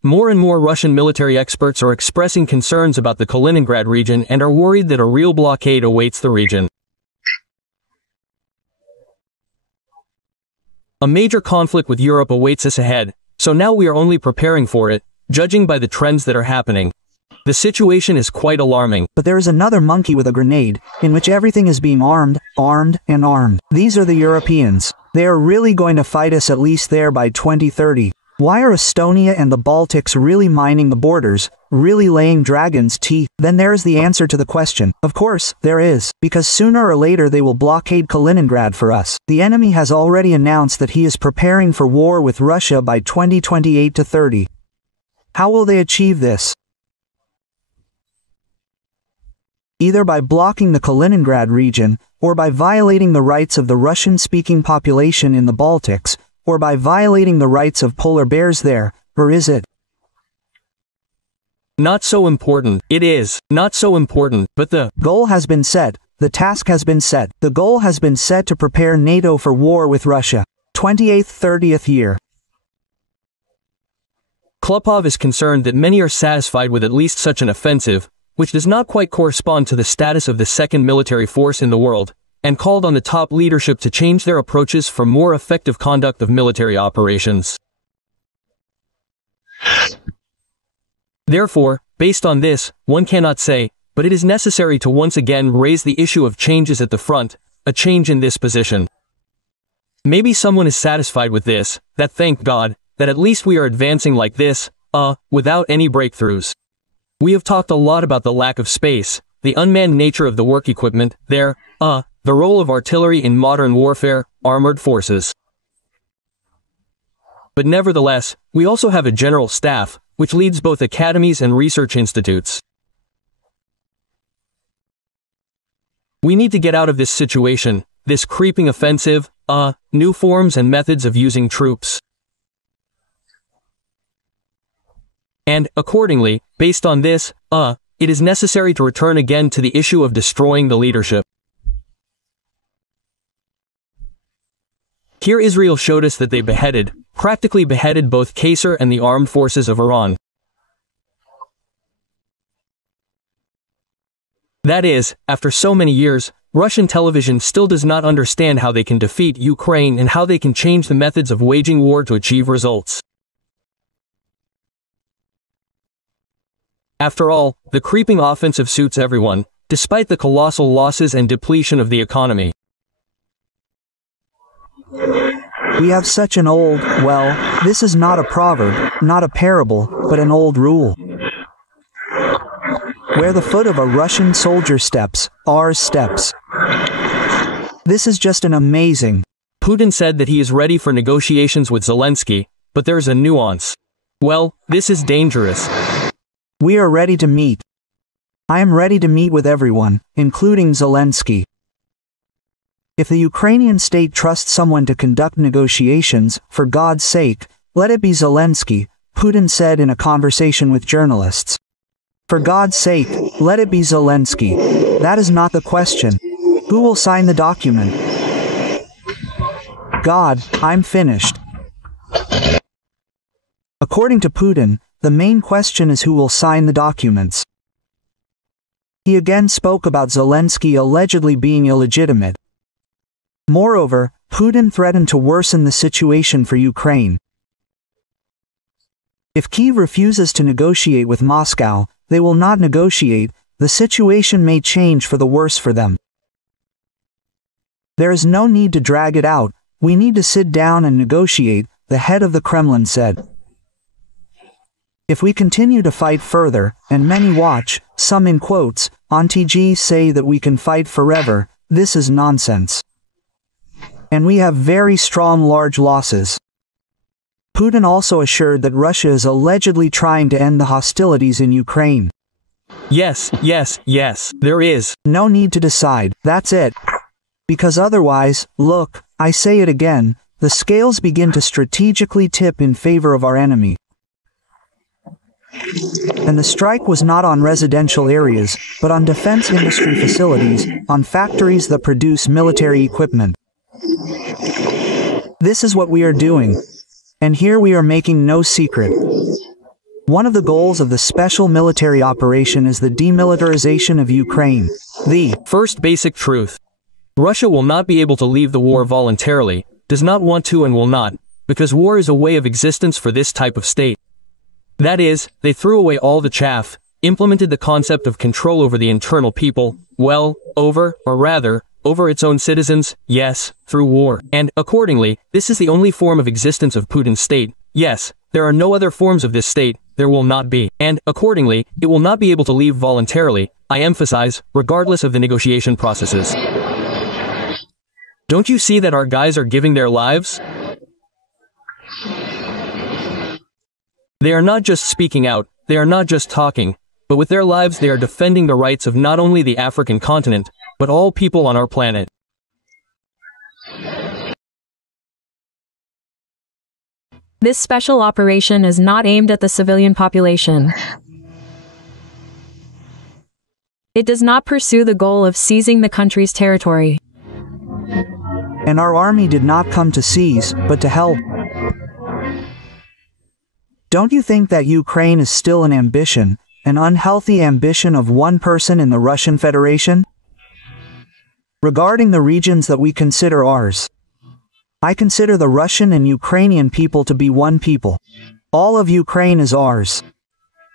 More and more Russian military experts are expressing concerns about the Kaliningrad region and are worried that a real blockade awaits the region. A major conflict with Europe awaits us ahead, so now we are only preparing for it, judging by the trends that are happening. The situation is quite alarming. But there is another monkey with a grenade, in which everything is being armed, and armed. These are the Europeans. They are really going to fight us at least there by 2030. Why are Estonia and the Baltics really mining the borders, really laying dragon's teeth? Then there is the answer to the question. Of course, there is, because sooner or later they will blockade Kaliningrad for us. The enemy has already announced that he is preparing for war with Russia by 2028 to 30. How will they achieve this? Either by blocking the Kaliningrad region, or by violating the rights of the Russian-speaking population in the Baltics, or by violating the rights of polar bears there, or is it? Not so important. It is not so important, but the goal has been set, the task has been set, the goal has been set to prepare NATO for war with Russia. 28th, 30th year. Klopov is concerned that many are satisfied with at least such an offensive, which does not quite correspond to the status of the second military force in the world, and called on the top leadership to change their approaches for more effective conduct of military operations. Therefore, based on this, one cannot say, but it is necessary to once again raise the issue of changes at the front, a change in this position. Maybe someone is satisfied with this, that thank God, that at least we are advancing like this, without any breakthroughs. We have talked a lot about the lack of space, the unmanned nature of the work equipment, the role of artillery in modern warfare, armored forces. But nevertheless, we also have a general staff, which leads both academies and research institutes. We need to get out of this situation, this creeping offensive, new forms and methods of using troops. And, accordingly, based on this, it is necessary to return again to the issue of destroying the leadership. Here Israel showed us that they practically beheaded both Qasser and the armed forces of Iran. That is, after so many years, Russian television still does not understand how they can defeat Ukraine and how they can change the methods of waging war to achieve results. After all, the creeping offensive suits everyone, despite the colossal losses and depletion of the economy. We have such an old, well, this is not a proverb, not a parable, but an old rule. Where the foot of a Russian soldier steps, ours steps. This is just an amazing. Putin said that he is ready for negotiations with Zelensky, but there's a nuance. Well, this is dangerous. We are ready to meet. I am ready to meet with everyone, including Zelensky. If the Ukrainian state trusts someone to conduct negotiations, for God's sake, Let it be Zelensky, Putin said in a conversation with journalists. For God's sake, let it be Zelensky. That is not the question. Who will sign the document? God, I'm finished. According to Putin, the main question is who will sign the documents. He again spoke about Zelensky allegedly being illegitimate. Moreover, Putin threatened to worsen the situation for Ukraine. If Kyiv refuses to negotiate with Moscow, they will not negotiate, the situation may change for the worse for them. There is no need to drag it out, we need to sit down and negotiate, the head of the Kremlin said. If we continue to fight further, and many watch, some in quotes, on TG say that we can fight forever, this is nonsense. And we have very strong large losses. Putin also assured that Russia is allegedly trying to end the hostilities in Ukraine. Yes, there is. No need to decide, that's it. Because otherwise, look, I say it again, the scales begin to strategically tip in favor of our enemy. And the strike was not on residential areas, but on defense industry facilities, on factories that produce military equipment. This is what we are doing. And here we are making no secret. One of the goals of the special military operation is the demilitarization of Ukraine. The first basic truth. Russia will not be able to leave the war voluntarily, does not want to and will not, because war is a way of existence for this type of state. That is, they threw away all the chaff, implemented the concept of control over the internal people, over its own citizens, yes, through war. And, accordingly, this is the only form of existence of Putin's state. Yes, there are no other forms of this state, there will not be. And, accordingly, it will not be able to leave voluntarily, I emphasize, regardless of the negotiation processes. Don't you see that our guys are giving their lives? They are not just speaking out, they are not just talking, but with their lives they are defending the rights of not only the African continent, but all people on our planet. This special operation is not aimed at the civilian population. It does not pursue the goal of seizing the country's territory. And our army did not come to seize, but to help. Don't you think that Ukraine is still an ambition, an unhealthy ambition of one person in the Russian Federation? Regarding the regions that we consider ours, I consider the Russian and Ukrainian people to be one people. All of Ukraine is ours.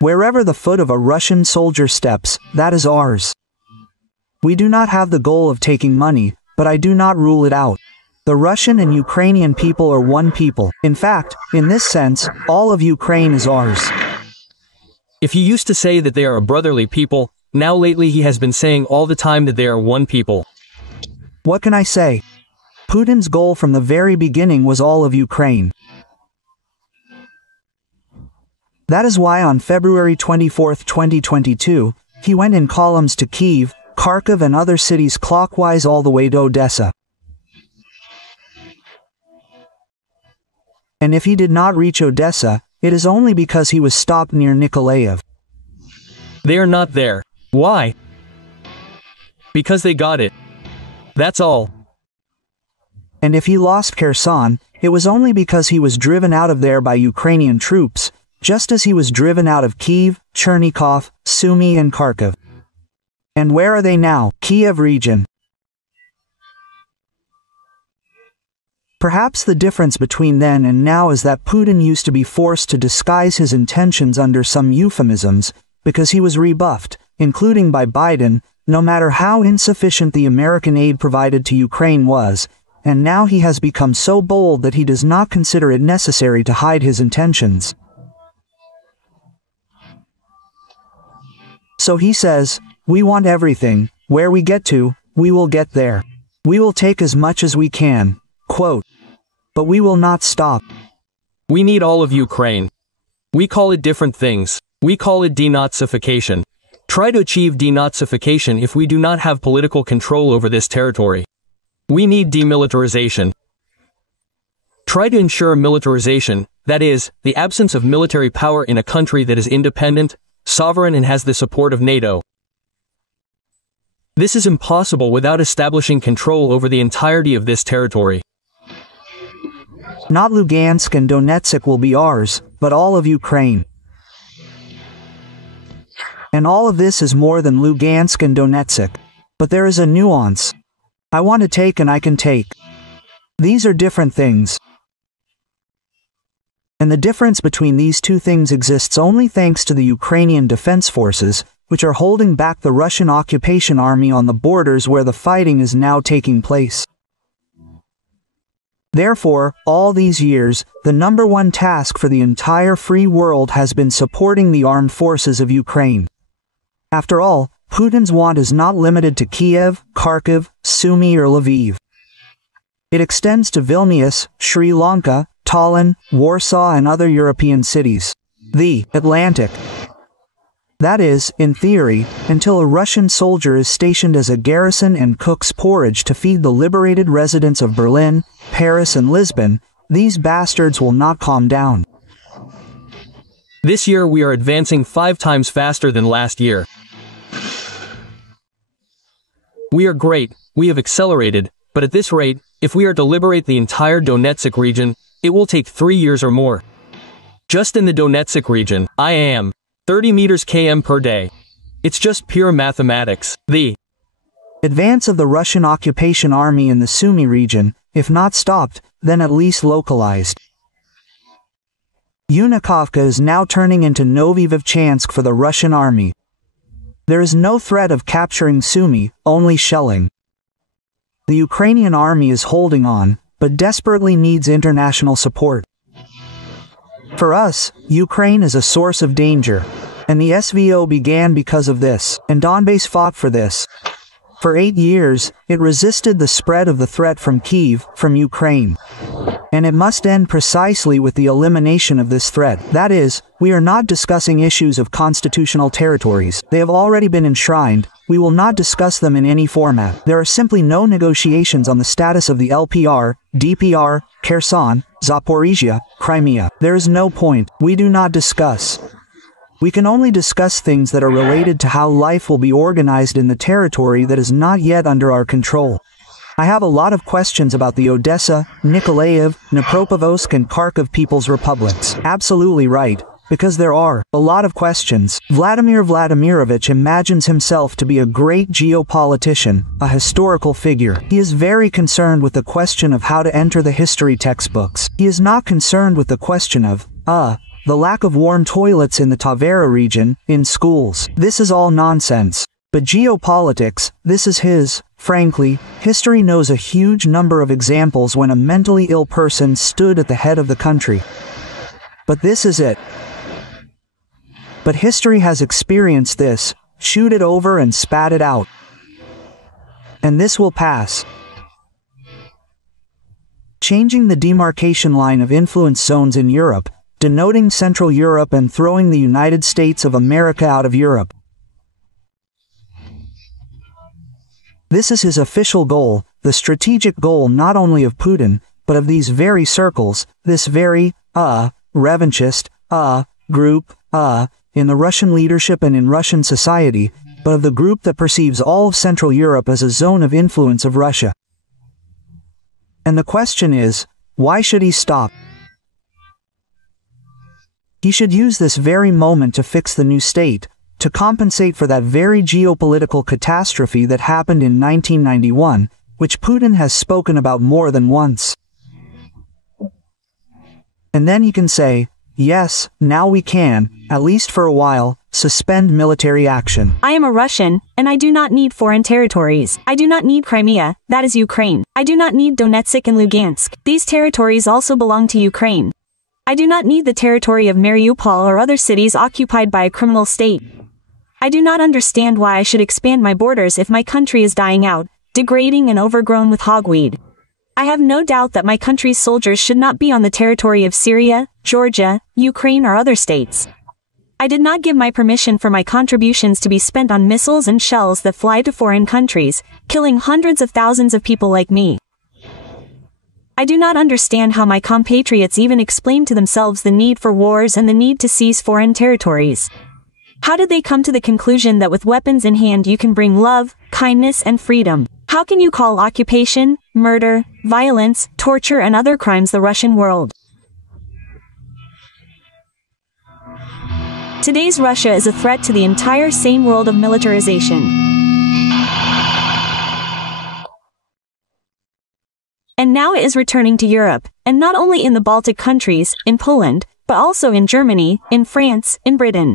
Wherever the foot of a Russian soldier steps, that is ours. We do not have the goal of taking money, but I do not rule it out. The Russian and Ukrainian people are one people. In fact, in this sense, all of Ukraine is ours. If he used to say that they are a brotherly people, now lately he has been saying all the time that they are one people. What can I say? Putin's goal from the very beginning was all of Ukraine. That is why on February 24, 2022, he went in columns to Kyiv, Kharkiv and other cities clockwise all the way to Odessa. And if he did not reach Odessa, it is only because he was stopped near Nikolaev. They are not there. Why? Because they got it. That's all. And if he lost Kherson, it was only because he was driven out of there by Ukrainian troops, just as he was driven out of Kyiv, Chernigov, Sumy and Kharkiv. And where are they now? Kiev region. Perhaps the difference between then and now is that Putin used to be forced to disguise his intentions under some euphemisms, because he was rebuffed, including by Biden, no matter how insufficient the American aid provided to Ukraine was, and now he has become so bold that he does not consider it necessary to hide his intentions. So he says, we want everything, where we get to, we will get there. We will take as much as we can, quote. But we will not stop. We need all of Ukraine. We call it different things. We call it denazification. Try to achieve denazification if we do not have political control over this territory. We need demilitarization. Try to ensure militarization, that is, the absence of military power in a country that is independent, sovereign and has the support of NATO. This is impossible without establishing control over the entirety of this territory. Not Lugansk and Donetsk will be ours, but all of Ukraine. And all of this is more than Lugansk and Donetsk. But there is a nuance. I want to take and I can take. These are different things. And the difference between these two things exists only thanks to the Ukrainian defense forces, which are holding back the Russian occupation army on the borders where the fighting is now taking place. Therefore, all these years, the number one task for the entire free world has been supporting the armed forces of Ukraine. After all, Putin's want is not limited to Kiev, Kharkiv, Sumy or Lviv. It extends to Vilnius, Sri Lanka, Tallinn, Warsaw and other European cities. The Atlantic. That is, in theory, until a Russian soldier is stationed as a garrison and cooks porridge to feed the liberated residents of Berlin, Paris and Lisbon, these bastards will not calm down. This year we are advancing 5 times faster than last year. We are great, we have accelerated, but at this rate, if we are to liberate the entire Donetsk region, it will take 3 years or more. Just in the Donetsk region, I am 30 meters km per day. It's just pure mathematics. The advance of the Russian occupation army in the Sumy region, if not stopped, then at least localized. Unikovka is now turning into Novy Vovchansk for the Russian army. There is no threat of capturing Sumy, only shelling. The Ukrainian army is holding on, but desperately needs international support. For us, Ukraine is a source of danger, and the SVO began because of this, and Donbass fought for this. For 8 years, it resisted the spread of the threat from Kyiv, from Ukraine. And it must end precisely with the elimination of this threat. That is, we are not discussing issues of constitutional territories. They have already been enshrined. We will not discuss them in any format. There are simply no negotiations on the status of the LPR, DPR, Kherson, Zaporizhia, Crimea. There is no point. We do not discuss. We can only discuss things that are related to how life will be organized in the territory that is not yet under our control. I have a lot of questions about the Odessa, Nikolaev, Dnipropetrovsk and Kharkiv People's Republics. Absolutely right, because there are a lot of questions. Vladimir Vladimirovich imagines himself to be a great geopolitician, a historical figure. He is very concerned with the question of how to enter the history textbooks. He is not concerned with the question of, the lack of warm toilets in the Tavera region, in schools. This is all nonsense. But geopolitics, this is his. Frankly, history knows a huge number of examples when a mentally ill person stood at the head of the country. But this is it. But history has experienced this, chewed it over and spat it out. And this will pass. Changing the demarcation line of influence zones in Europe, denoting Central Europe and throwing the United States of America out of Europe. This is his official goal, the strategic goal not only of Putin, but of these very circles, this very, revanchist, group, in the Russian leadership and in Russian society, but of the group that perceives all of Central Europe as a zone of influence of Russia. And the question is, why should he stop? He should use this very moment to fix the new state, to compensate for that very geopolitical catastrophe that happened in 1991, which Putin has spoken about more than once. And then he can say, yes, now we can, at least for a while, suspend military action. I am a Russian, and I do not need foreign territories. I do not need Crimea, that is Ukraine. I do not need Donetsk and Lugansk. These territories also belong to Ukraine. I do not need the territory of Mariupol or other cities occupied by a criminal state. I do not understand why I should expand my borders if my country is dying out, degrading and overgrown with hogweed. I have no doubt that my country's soldiers should not be on the territory of Syria, Georgia, Ukraine or other states. I did not give my permission for my contributions to be spent on missiles and shells that fly to foreign countries, killing hundreds of thousands of people like me. I do not understand how my compatriots even explain to themselves the need for wars and the need to seize foreign territories. How did they come to the conclusion that with weapons in hand you can bring love, kindness, and freedom? How can you call occupation, murder, violence, torture, and other crimes the Russian world? Today's Russia is a threat to the entire sane world of militarization. And now it is returning to Europe, and not only in the Baltic countries, in Poland, but also in Germany, in France, in Britain.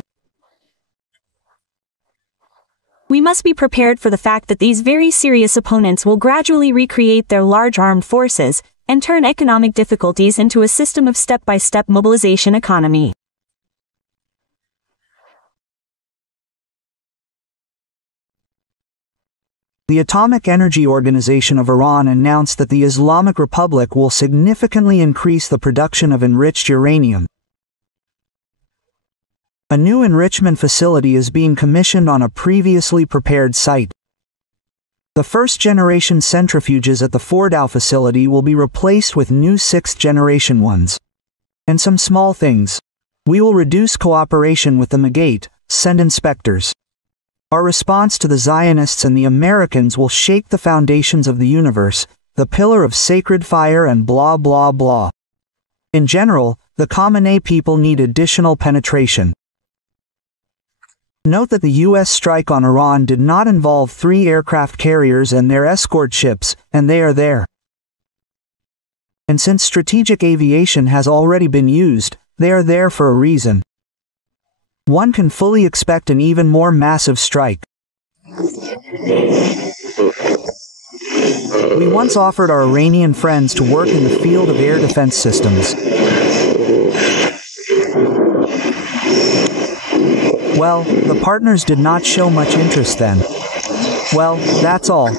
We must be prepared for the fact that these very serious opponents will gradually recreate their large armed forces, and turn economic difficulties into a system of step-by-step mobilization economy. The Atomic Energy Organization of Iran announced that the Islamic Republic will significantly increase the production of enriched uranium. A new enrichment facility is being commissioned on a previously prepared site. The first-generation centrifuges at the Fordow facility will be replaced with new sixth-generation ones. And some small things. We will reduce cooperation with the Megate, send inspectors. Our response to the Zionists and the Americans will shake the foundations of the universe, the pillar of sacred fire and blah blah blah. In general, the Khamenei people need additional penetration. Note that the U.S. strike on Iran did not involve 3 aircraft carriers and their escort ships, and they are there. And since strategic aviation has already been used, they are there for a reason. One can fully expect an even more massive strike. We once offered our Iranian friends to work in the field of air defense systems. Well, the partners did not show much interest then. Well, that's all.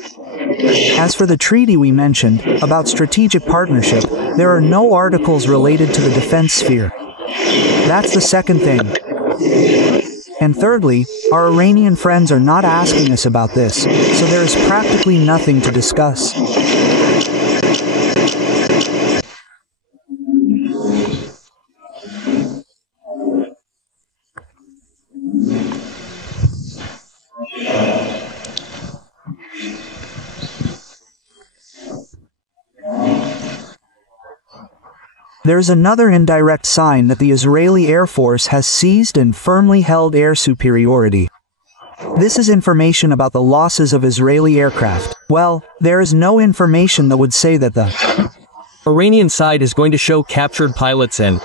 As for the treaty we mentioned, about strategic partnership, there are no articles related to the defense sphere. That's the second thing. And thirdly, our Iranian friends are not asking us about this, so there is practically nothing to discuss. There's another indirect sign that the Israeli Air Force has seized and firmly held air superiority. This is information about the losses of Israeli aircraft. Well, there is no information that would say that the Iranian side is going to show captured pilots and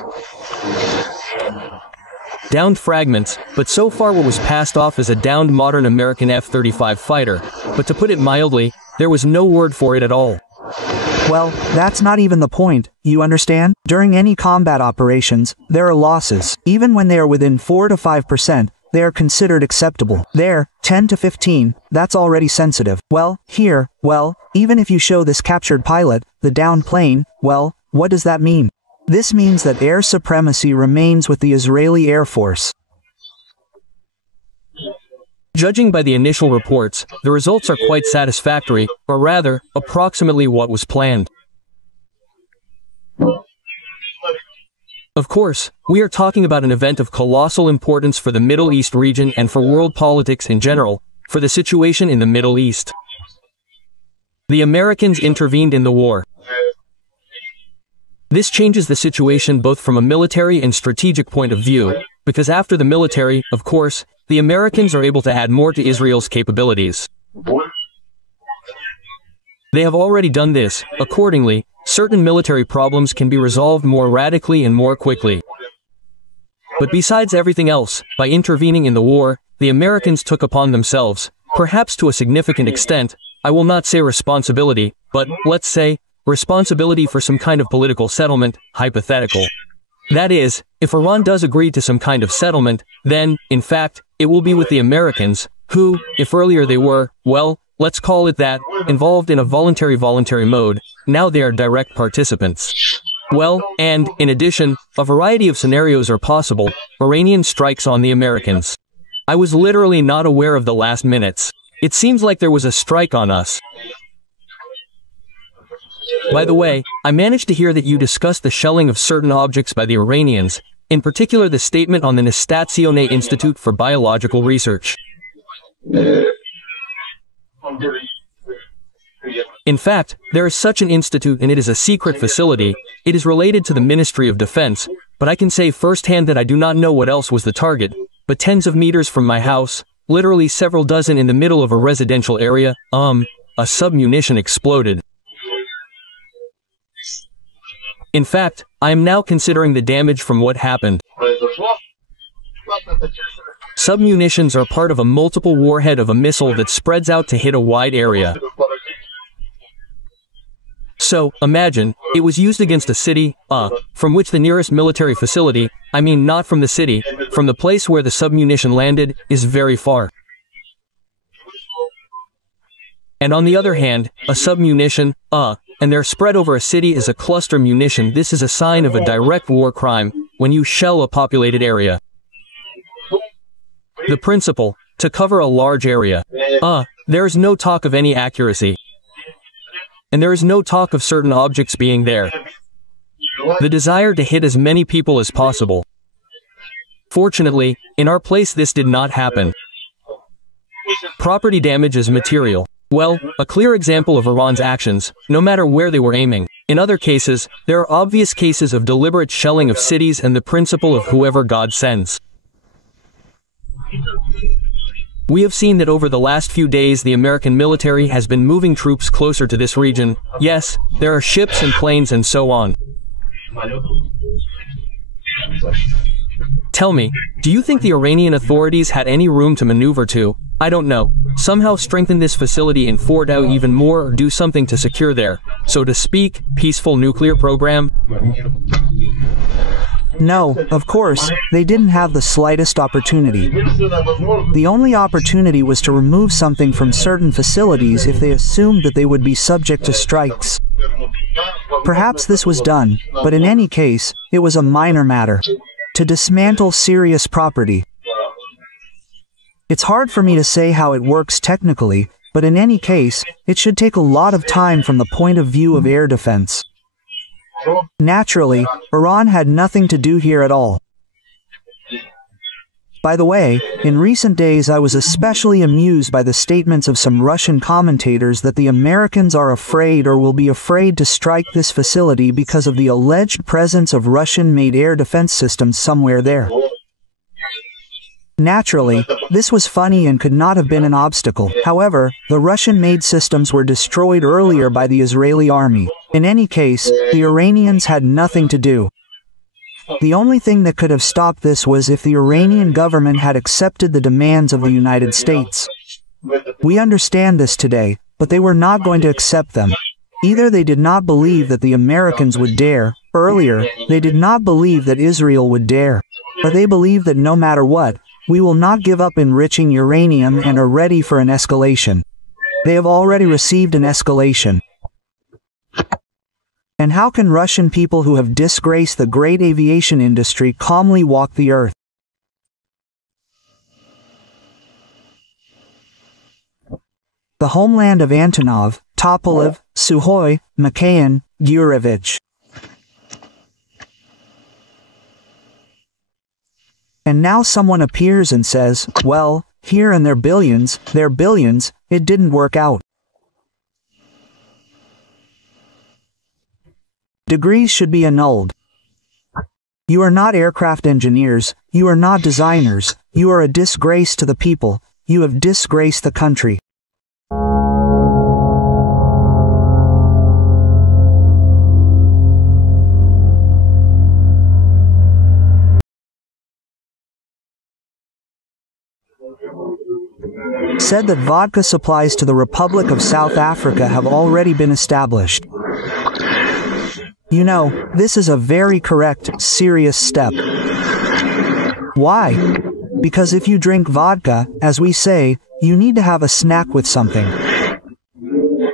downed fragments, but so far what was passed off as a downed modern American F-35 fighter, but to put it mildly, there was no word for it at all. Well, that's not even the point, you understand? During any combat operations, there are losses. Even when they are within 4 to 5%, they are considered acceptable. There, 10 to 15, that's already sensitive. Well, here, well, even if you show this captured pilot, the downed plane, well, what does that mean? This means that air supremacy remains with the Israeli Air Force. Judging by the initial reports, the results are quite satisfactory, or rather, approximately what was planned. Of course, we are talking about an event of colossal importance for the Middle East region and for world politics in general, for the situation in the Middle East. The Americans intervened in the war. This changes the situation both from a military and strategic point of view, because after the military, of course, the Americans are able to add more to Israel's capabilities. They have already done this. Accordingly, certain military problems can be resolved more radically and more quickly. But besides everything else, by intervening in the war, the Americans took upon themselves, perhaps to a significant extent, I will not say responsibility, but, let's say, responsibility for some kind of political settlement, hypothetical. That is, if Iran does agree to some kind of settlement, then, in fact, it will be with the Americans, who, if earlier they were, well, let's call it that, involved in a voluntary mode, now they are direct participants. Well, and, in addition, a variety of scenarios are possible. Iranian strikes on the Americans. I was literally not aware of the last minutes. It seems like there was a strike on us. By the way, I managed to hear that you discussed the shelling of certain objects by the Iranians, in particular the statement on the Nastazione Institute for Biological Research. In fact, there is such an institute and it is a secret facility. It is related to the Ministry of Defense, but I can say firsthand that I do not know what else was the target, but tens of meters from my house, literally several dozen in the middle of a residential area, a submunition exploded. In fact, I am now considering the damage from what happened. Submunitions are part of a multiple warhead of a missile that spreads out to hit a wide area. So, imagine, it was used against a city, from which the nearest military facility, I mean not from the city, from the place where the submunition landed, is very far. And on the other hand, a submunition, and they're spread over a city is a cluster munition. This is a sign of a direct war crime, when you shell a populated area. The principle, to cover a large area. There is no talk of any accuracy. And there is no talk of certain objects being there. The desire to hit as many people as possible. Fortunately, in our place this did not happen. Property damage is material. Well, a clear example of Iran's actions, no matter where they were aiming. In other cases, there are obvious cases of deliberate shelling of cities and the principle of whoever God sends. We have seen that over the last few days the American military has been moving troops closer to this region. Yes, there are ships and planes and so on. Tell me, do you think the Iranian authorities had any room to maneuver to, I don't know, somehow strengthen this facility in Fordow even more or do something to secure their, so to speak, peaceful nuclear program? No, of course, they didn't have the slightest opportunity. The only opportunity was to remove something from certain facilities if they assumed that they would be subject to strikes. Perhaps this was done, but in any case, it was a minor matter. To dismantle serious property. It's hard for me to say how it works technically, but in any case, it should take a lot of time from the point of view of air defense. Naturally, Iran had nothing to do here at all. By the way, in recent days I was especially amused by the statements of some Russian commentators that the Americans are afraid or will be afraid to strike this facility because of the alleged presence of Russian-made air defense systems somewhere there. Naturally, this was funny and could not have been an obstacle. However, the Russian-made systems were destroyed earlier by the Israeli army. In any case, the Iranians had nothing to do. The only thing that could have stopped this was if the Iranian government had accepted the demands of the United States. We understand this today, but they were not going to accept them. Either they did not believe that the Americans would dare, earlier, they did not believe that Israel would dare, or they believe that no matter what, we will not give up enriching uranium and are ready for an escalation. They have already received an escalation. And how can Russian people who have disgraced the great aviation industry calmly walk the earth? The homeland of Antonov, Tupolev, Sukhoi, Mikhail, Gurevich. And now someone appears and says, well, here and their billions, it didn't work out. Degrees should be annulled. You are not aircraft engineers, you are not designers, you are a disgrace to the people, you have disgraced the country. Said that vodka supplies to the Republic of South Africa have already been established. You know, this is a very correct, serious step. Why? Because if you drink vodka, as we say, you need to have a snack with something.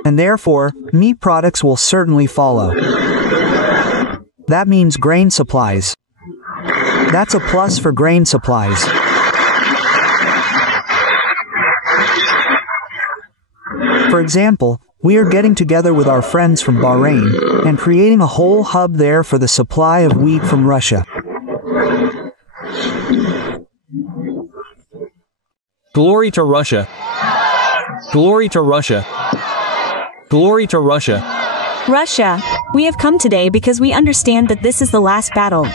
And therefore, meat products will certainly follow. That means grain supplies. That's a plus for grain supplies. For example, We are getting together with our friends from Bahrain and creating a whole hub there for the supply of wheat from Russia. Glory to Russia. Glory to Russia. Glory to Russia. Russia, we have come today because we understand that this is the last battle.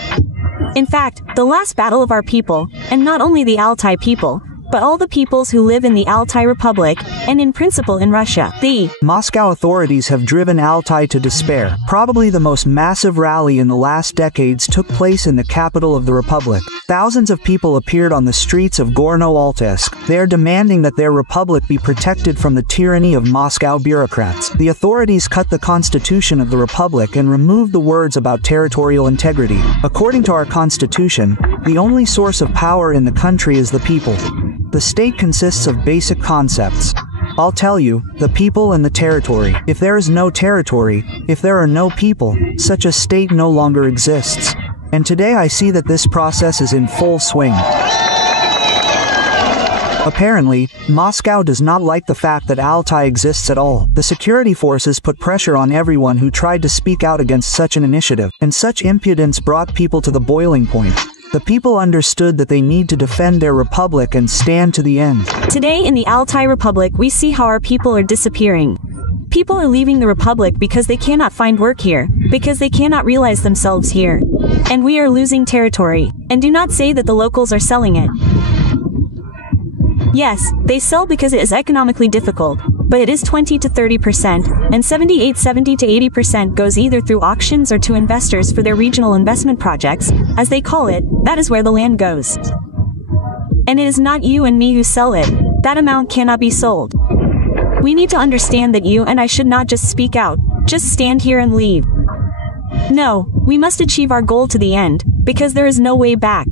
In fact, the last battle of our people, and not only the Altai people, but all the peoples who live in the Altai Republic, and in principle in Russia. The Moscow authorities have driven Altai to despair. Probably the most massive rally in the last decades took place in the capital of the Republic. Thousands of people appeared on the streets of Gorno-Altaysk. They are demanding that their republic be protected from the tyranny of Moscow bureaucrats. The authorities cut the constitution of the Republic and removed the words about territorial integrity. According to our constitution, the only source of power in the country is the people. The state consists of basic concepts. I'll tell you, the people and the territory. If there is no territory, if there are no people, such a state no longer exists. And today I see that this process is in full swing. Apparently, Moscow does not like the fact that Altai exists at all. The security forces put pressure on everyone who tried to speak out against such an initiative, and such impudence brought people to the boiling point. The people understood that they need to defend their republic and stand to the end. Today in the Altai Republic we see how our people are disappearing. People are leaving the republic because they cannot find work here, because they cannot realize themselves here. And we are losing territory. And do not say that the locals are selling it. Yes, they sell because it is economically difficult, but it is 20 to 30%, and 70 to 80% goes either through auctions or to investors for their regional investment projects, as they call it. That is where the land goes. And it is not you and me who sell it. That amount cannot be sold. We need to understand that you and I should not just speak out, just stand here and leave. No, we must achieve our goal to the end, because there is no way back.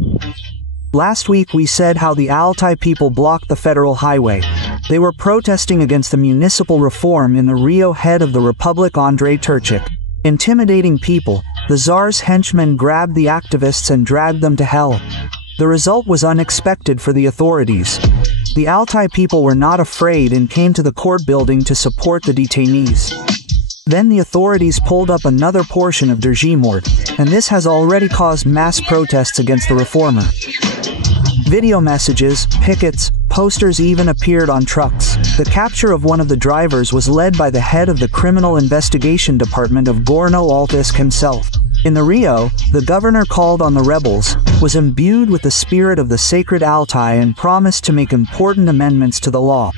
Last week we said how the Altai people blocked the federal highway. They were protesting against the municipal reform in the Rio head of the Republic, Andrei Turchik. Intimidating people, the Tsar's henchmen grabbed the activists and dragged them to hell. The result was unexpected for the authorities. The Altai people were not afraid and came to the court building to support the detainees. Then the authorities pulled up another portion of Derzhimort, and this has already caused mass protests against the reformer. Video messages, pickets, posters even appeared on trucks. The capture of one of the drivers was led by the head of the Criminal Investigation Department of Gorno-Altaysk himself. In the Rio, the governor called on the rebels, was imbued with the spirit of the sacred Altai and promised to make important amendments to the law.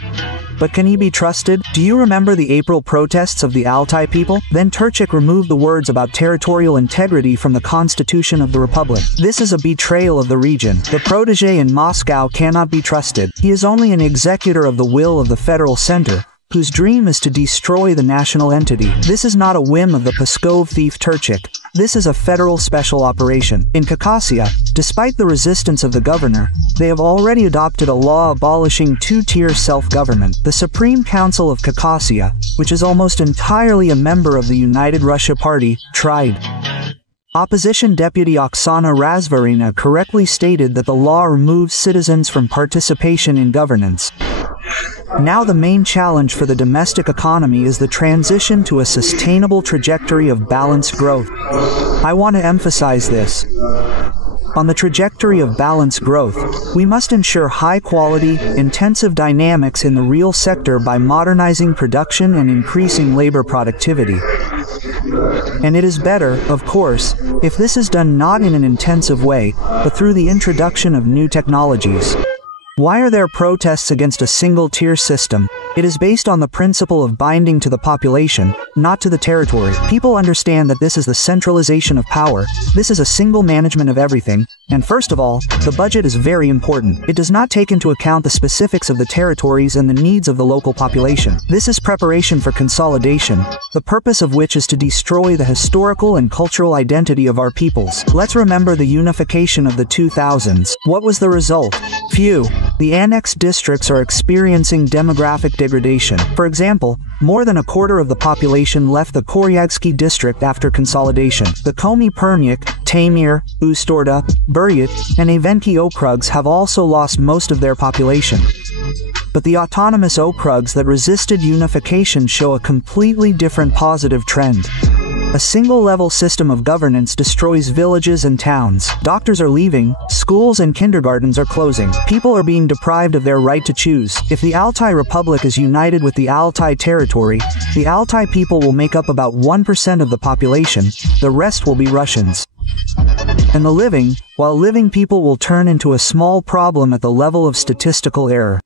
But can he be trusted? Do you remember the April protests of the Altai people? Then Turchik removed the words about territorial integrity from the constitution of the republic. This is a betrayal of the region. The protege in Moscow cannot be trusted. He is only an executor of the will of the federal center, whose dream is to destroy the national entity. This is not a whim of the Pskov thief Turchik. This is a federal special operation. In Caucasia, despite the resistance of the governor, they have already adopted a law abolishing two-tier self-government. The Supreme Council of Caucasia, which is almost entirely a member of the United Russia Party, tried. Opposition Deputy Oksana Razvarina correctly stated that the law removes citizens from participation in governance. Now the main challenge for the domestic economy is the transition to a sustainable trajectory of balanced growth. I want to emphasize this. On the trajectory of balanced growth, we must ensure high-quality, intensive dynamics in the real sector by modernizing production and increasing labor productivity. And it is better, of course, if this is done not in an intensive way, but through the introduction of new technologies. Why are there protests against a single-tier system? It is based on the principle of binding to the population, not to the territory. People understand that this is the centralization of power, this is a single management of everything, and first of all, the budget is very important. It does not take into account the specifics of the territories and the needs of the local population. This is preparation for consolidation, the purpose of which is to destroy the historical and cultural identity of our peoples. Let's remember the unification of the 2000s. What was the result? Phew. The annexed districts are experiencing demographic degradation. For example, more than a quarter of the population left the Koryagsky district after consolidation. The Komi Permyk, Taymyr, Ustorda, Buryat, and Evenki Okrugs have also lost most of their population. But the autonomous okrugs that resisted unification show a completely different positive trend. A single-level system of governance destroys villages and towns. Doctors are leaving, schools and kindergartens are closing. People are being deprived of their right to choose. If the Altai Republic is united with the Altai territory, the Altai people will make up about 1% of the population, the rest will be Russians. And while living people will turn into a small problem at the level of statistical error.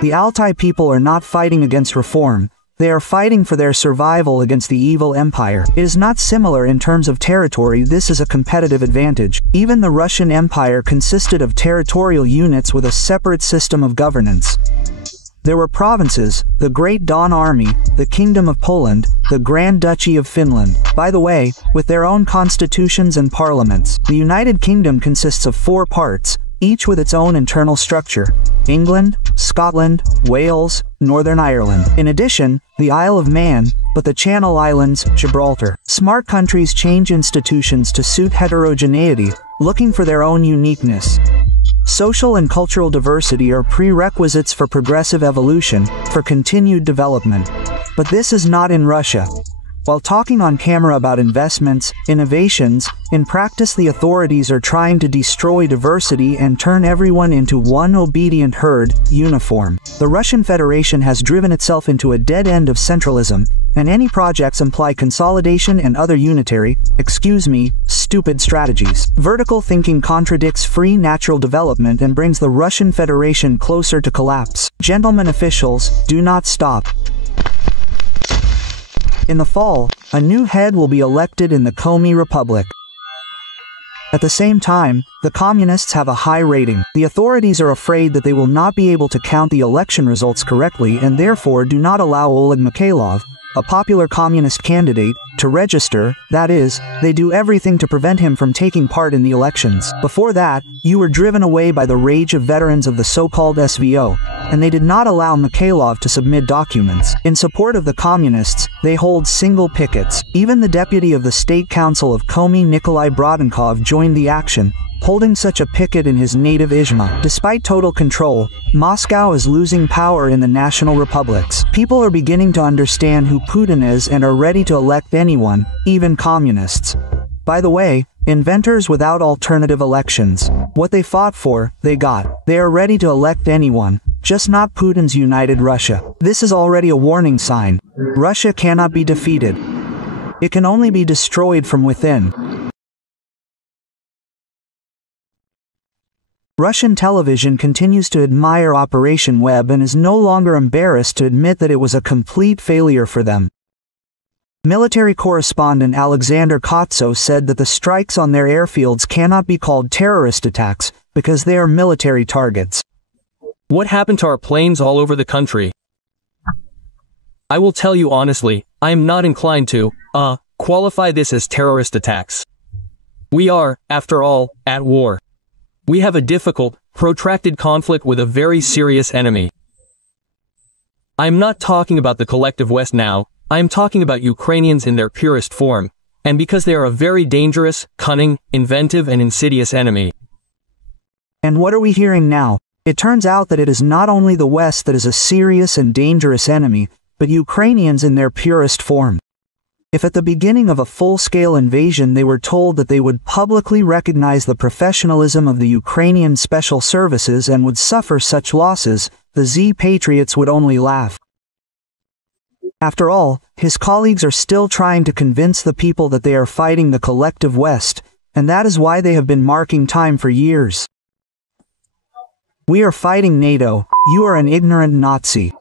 The Altai people are not fighting against reform. They are fighting for their survival against the evil empire. It is not similar in terms of territory. This is a competitive advantage. Even the Russian Empire consisted of territorial units with a separate system of governance. There were provinces, the Great Don Army, the Kingdom of Poland, the Grand Duchy of Finland, by the way, with their own constitutions and parliaments. The United Kingdom consists of 4 parts, each with its own internal structure: England, Scotland, Wales, Northern Ireland. In addition, the Isle of Man, but the Channel Islands, Gibraltar. Smart countries change institutions to suit heterogeneity, looking for their own uniqueness. Social and cultural diversity are prerequisites for progressive evolution, for continued development. But this is not in Russia. While talking on camera about investments, innovations, in practice the authorities are trying to destroy diversity and turn everyone into one obedient herd, uniform. The Russian Federation has driven itself into a dead end of centralism, and any projects imply consolidation and other unitary, stupid strategies. Vertical thinking contradicts free natural development and brings the Russian Federation closer to collapse. Gentlemen officials, do not stop. In the fall, a new head will be elected in the Komi Republic. At the same time, the communists have a high rating. The authorities are afraid that they will not be able to count the election results correctly and therefore do not allow Oleg Mikhailov, a popular communist candidate, to register. That is, they do everything to prevent him from taking part in the elections. Before that, you were driven away by the rage of veterans of the so-called SVO, and they did not allow Mikhailov to submit documents. In support of the communists, they hold single pickets. Even the deputy of the State Council of Komi, Nikolai Brodenkov, joined the action, holding such a picket in his native Izhma. Despite total control, Moscow is losing power in the national republics. People are beginning to understand who Putin is and are ready to elect anyone, even communists. By the way, inventors without alternative elections. What they fought for, they got. They are ready to elect anyone, just not Putin's united Russia. This is already a warning sign. Russia cannot be defeated. It can only be destroyed from within. Russian television continues to admire Operation Web and is no longer embarrassed to admit that it was a complete failure for them. Military correspondent Alexander Kotso said that the strikes on their airfields cannot be called terrorist attacks because they are military targets. What happened to our planes all over the country? I will tell you honestly, I am not inclined to, qualify this as terrorist attacks. We are, after all, at war. We have a difficult, protracted conflict with a very serious enemy. I am not talking about the collective West now, I am talking about Ukrainians in their purest form, and because they are a very dangerous, cunning, inventive and insidious enemy. And what are we hearing now? It turns out that it is not only the West that is a serious and dangerous enemy, but Ukrainians in their purest form. If at the beginning of a full-scale invasion they were told that they would publicly recognize the professionalism of the Ukrainian special services and would suffer such losses, the Z-patriots would only laugh. After all, his colleagues are still trying to convince the people that they are fighting the collective West, and that is why they have been marking time for years. We are fighting NATO, you are an ignorant Nazi.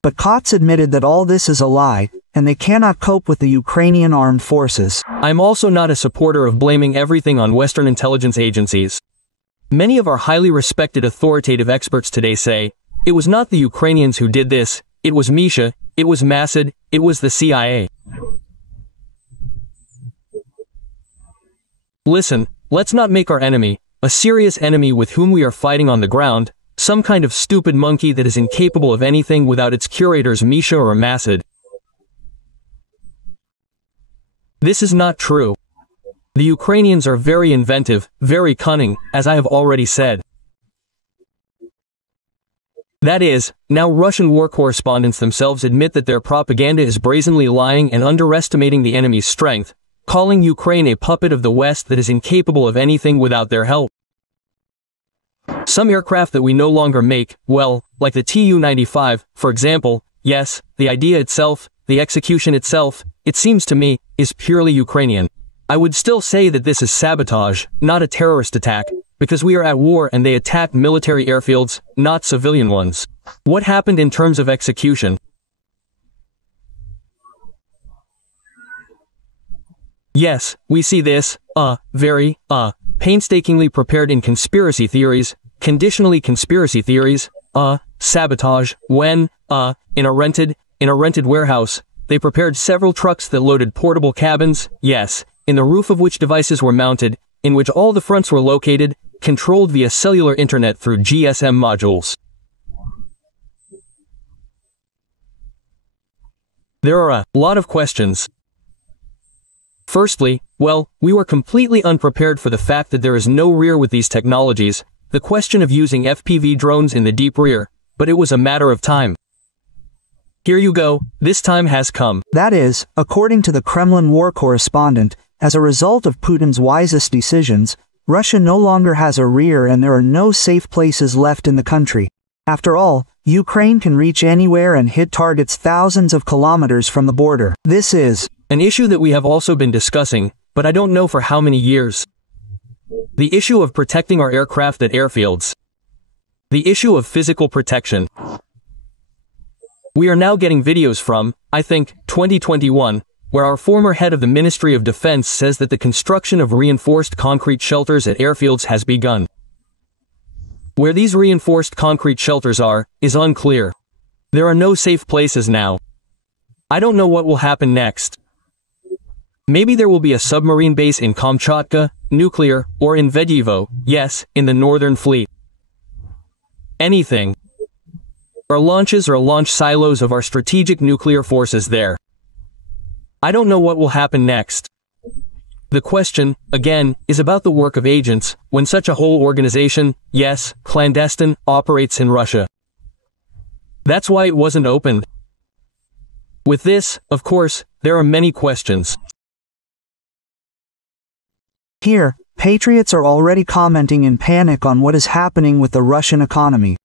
But Kotz admitted that all this is a lie, and they cannot cope with the Ukrainian armed forces. I'm also not a supporter of blaming everything on Western intelligence agencies. Many of our highly respected authoritative experts today say, it was not the Ukrainians who did this, it was Misha, it was Masad, it was the CIA. Listen, let's not make our enemy, a serious enemy with whom we are fighting on the ground, some kind of stupid monkey that is incapable of anything without its curators Misha or Masad. This is not true. The Ukrainians are very inventive, very cunning, as I have already said. That is, now Russian war correspondents themselves admit that their propaganda is brazenly lying and underestimating the enemy's strength, calling Ukraine a puppet of the West that is incapable of anything without their help. Some aircraft that we no longer make, well, like the Tu-95, for example, yes, the idea itself, the execution itself, it seems to me, is purely Ukrainian. I would still say that this is sabotage, not a terrorist attack, because we are at war and they attacked military airfields, not civilian ones. What happened in terms of execution? Yes, we see this, very, painstakingly prepared in conspiracy theories, conditionally conspiracy theories, sabotage, when, in a rented warehouse, they prepared several trucks that loaded portable cabins, yes, in the roof of which devices were mounted, in which all the fronts were located, controlled via cellular internet through GSM modules. There are a lot of questions. Firstly, well, we were completely unprepared for the fact that there is no rear with these technologies, the question of using FPV drones in the deep rear, but it was a matter of time. Here you go, this time has come. That is, according to the Kremlin war correspondent, as a result of Putin's wisest decisions, Russia no longer has a rear and there are no safe places left in the country. After all, Ukraine can reach anywhere and hit targets thousands of kilometers from the border. This is an issue that we have also been discussing, but I don't know for how many years. The issue of protecting our aircraft at airfields. The issue of physical protection. We are now getting videos from, I think, 2021, where our former head of the Ministry of Defense says that the construction of reinforced concrete shelters at airfields has begun. Where these reinforced concrete shelters are, is unclear. There are no safe places now. I don't know what will happen next. Maybe there will be a submarine base in Kamchatka, nuclear, or in Vedyevo, yes, in the Northern Fleet. Anything. Or launches or launch silos of our strategic nuclear forces there. I don't know what will happen next. The question, again, is about the work of agents, when such a whole organization, yes, clandestine, operates in Russia. That's why it wasn't opened. With this, of course, there are many questions. Here, patriots are already commenting in panic on what is happening with the Russian economy.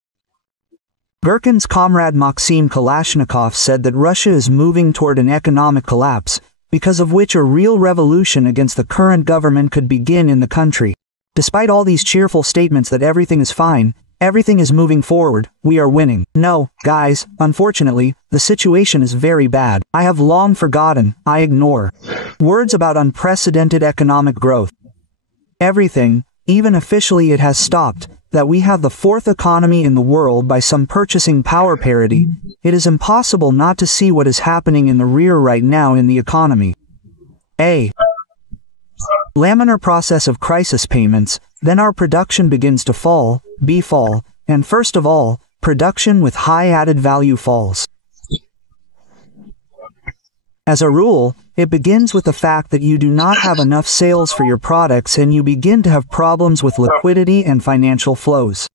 Gherkin's comrade Maxim Kalashnikov said that Russia is moving toward an economic collapse, because of which a real revolution against the current government could begin in the country. Despite all these cheerful statements that everything is fine, everything is moving forward, we are winning. No, guys, unfortunately, the situation is very bad. I have long forgotten, I ignore words about unprecedented economic growth. Everything, even officially it has stopped, that we have the fourth economy in the world by some purchasing power parity. It is impossible not to see what is happening in the rear right now in the economy. A laminar process of crisis payments, then our production begins to fall, B fall, and first of all, production with high added value falls. As a rule, it begins with the fact that you do not have enough sales for your products and you begin to have problems with liquidity and financial flows.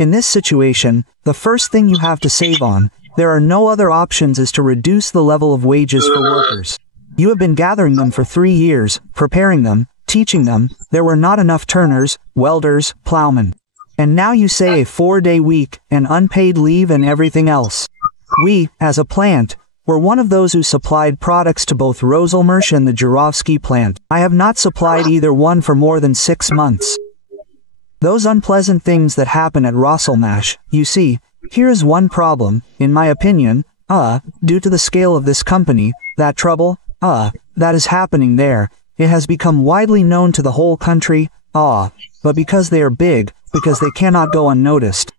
In this situation, the first thing you have to save on, there are no other options, is to reduce the level of wages for workers. You have been gathering them for 3 years, preparing them, teaching them, there were not enough turners, welders, plowmen. And now you say a 4-day week, and unpaid leave and everything else. We, as a plant, were one of those who supplied products to both Roselmarsh and the Jurovsky plant. I have not supplied either one for more than 6 months. Those unpleasant things that happen at Roselmarsh, you see, here is one problem, in my opinion, due to the scale of this company, that trouble, that is happening there, it has become widely known to the whole country, but because they are big, because they cannot go unnoticed.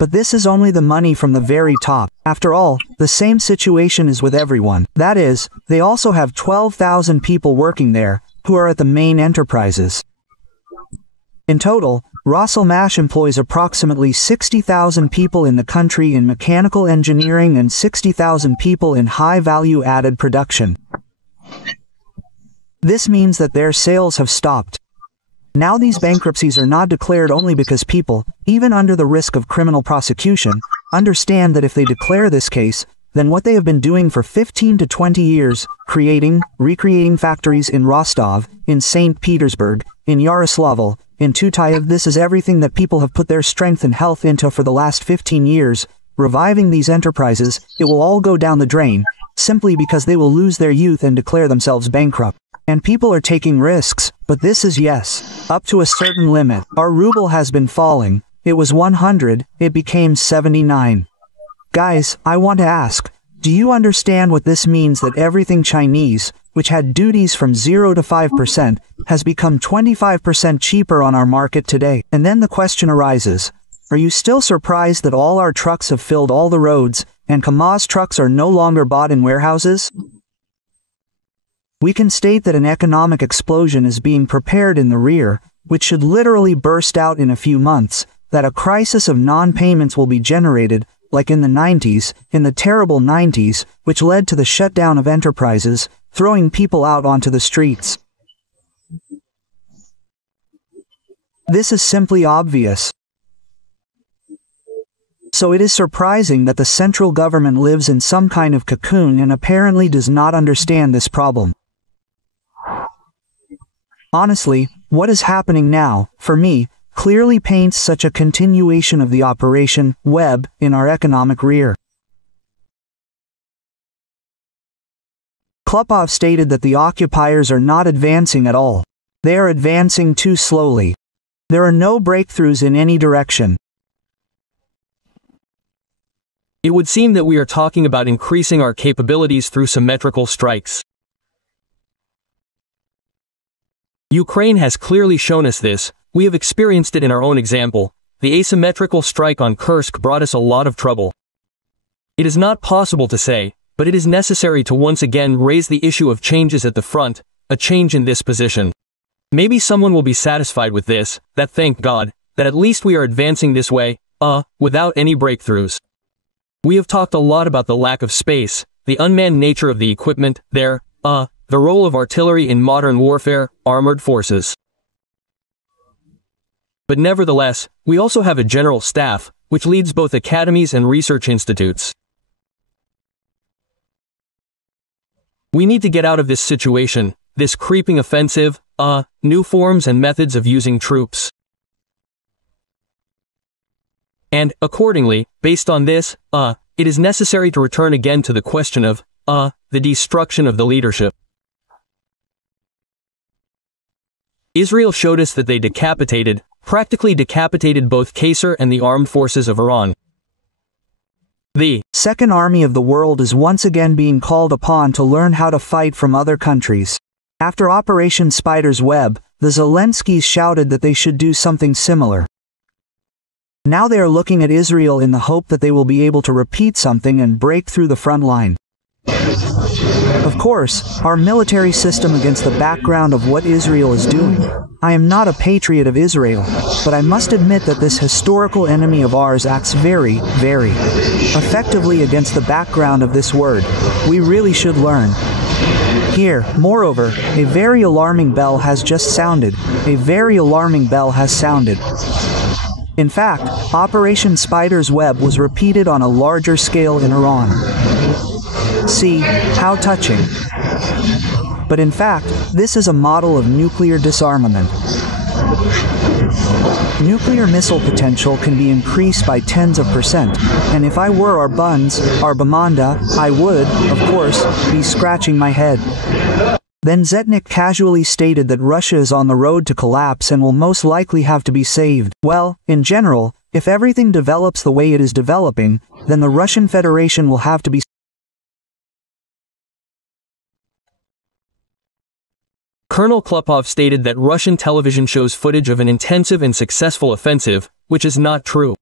But this is only the money from the very top. After all, the same situation is with everyone. That is, they also have 12,000 people working there, who are at the main enterprises. In total, Roselmarsh employs approximately 60,000 people in the country in mechanical engineering and 60,000 people in high-value added production. This means that their sales have stopped. Now these bankruptcies are not declared only because people, even under the risk of criminal prosecution, understand that if they declare this case, then what they have been doing for 15 to 20 years, recreating factories in Rostov, in St. Petersburg, in Yaroslavl, in Tutayev, this is everything that people have put their strength and health into for the last 15 years, reviving these enterprises, it will all go down the drain, simply because they will lose their youth and declare themselves bankrupt. And people are taking risks, but this is yes, up to a certain limit. Our ruble has been falling, it was 100, it became 79. Guys, I want to ask, do you understand what this means that everything Chinese, which had duties from 0 to 5%, has become 25% cheaper on our market today? And then the question arises, are you still surprised that all our trucks have filled all the roads, and KAMAZ trucks are no longer bought in warehouses? We can state that an economic explosion is being prepared in the rear, which should literally burst out in a few months, that a crisis of non-payments will be generated, like in the 90s, in the terrible 90s, which led to the shutdown of enterprises, throwing people out onto the streets. This is simply obvious. So it is surprising that the central government lives in some kind of cocoon and apparently does not understand this problem. Honestly, what is happening now, for me, clearly paints such a continuation of the Operation Web in our economic rear. Klupov stated that the occupiers are not advancing at all. They are advancing too slowly. There are no breakthroughs in any direction. It would seem that we are talking about increasing our capabilities through symmetrical strikes. Ukraine has clearly shown us this. We have experienced it in our own example. The asymmetrical strike on Kursk brought us a lot of trouble. It is not possible to say, but it is necessary to once again raise the issue of changes at the front, a change in this position. Maybe someone will be satisfied with this, that thank God, that at least we are advancing this way, without any breakthroughs. We have talked a lot about the lack of space, the unmanned nature of the equipment, the role of artillery in modern warfare, armored forces. But nevertheless, we also have a general staff, which leads both academies and research institutes. We need to get out of this situation, this creeping offensive, new forms and methods of using troops. And, accordingly, based on this, it is necessary to return again to the question of, the destruction of the leadership. Israel showed us that they practically decapitated both Qasr and the armed forces of Iran. The Second Army of the world is once again being called upon to learn how to fight from other countries. After Operation Spider's Web, the Zelenskys shouted that they should do something similar. Now they are looking at Israel in the hope that they will be able to repeat something and break through the front line. Of course, our military system against the background of what Israel is doing. I am not a patriot of Israel, but I must admit that this historical enemy of ours acts very, very effectively against the background of this word. We really should learn. Here, moreover, a very alarming bell has just sounded. A very alarming bell has sounded. In fact, Operation Spider's Web was repeated on a larger scale in Iran. See, how touching. But in fact, this is a model of nuclear disarmament. Nuclear missile potential can be increased by tens of %, and if I were our Bamanda, I would, of course, be scratching my head. Then Zetnik casually stated that Russia is on the road to collapse and will most likely have to be saved. Well, in general, if everything develops the way it is developing, then the Russian Federation will have to be. Colonel Klupov stated that Russian television shows footage of an intensive and successful offensive, which is not true.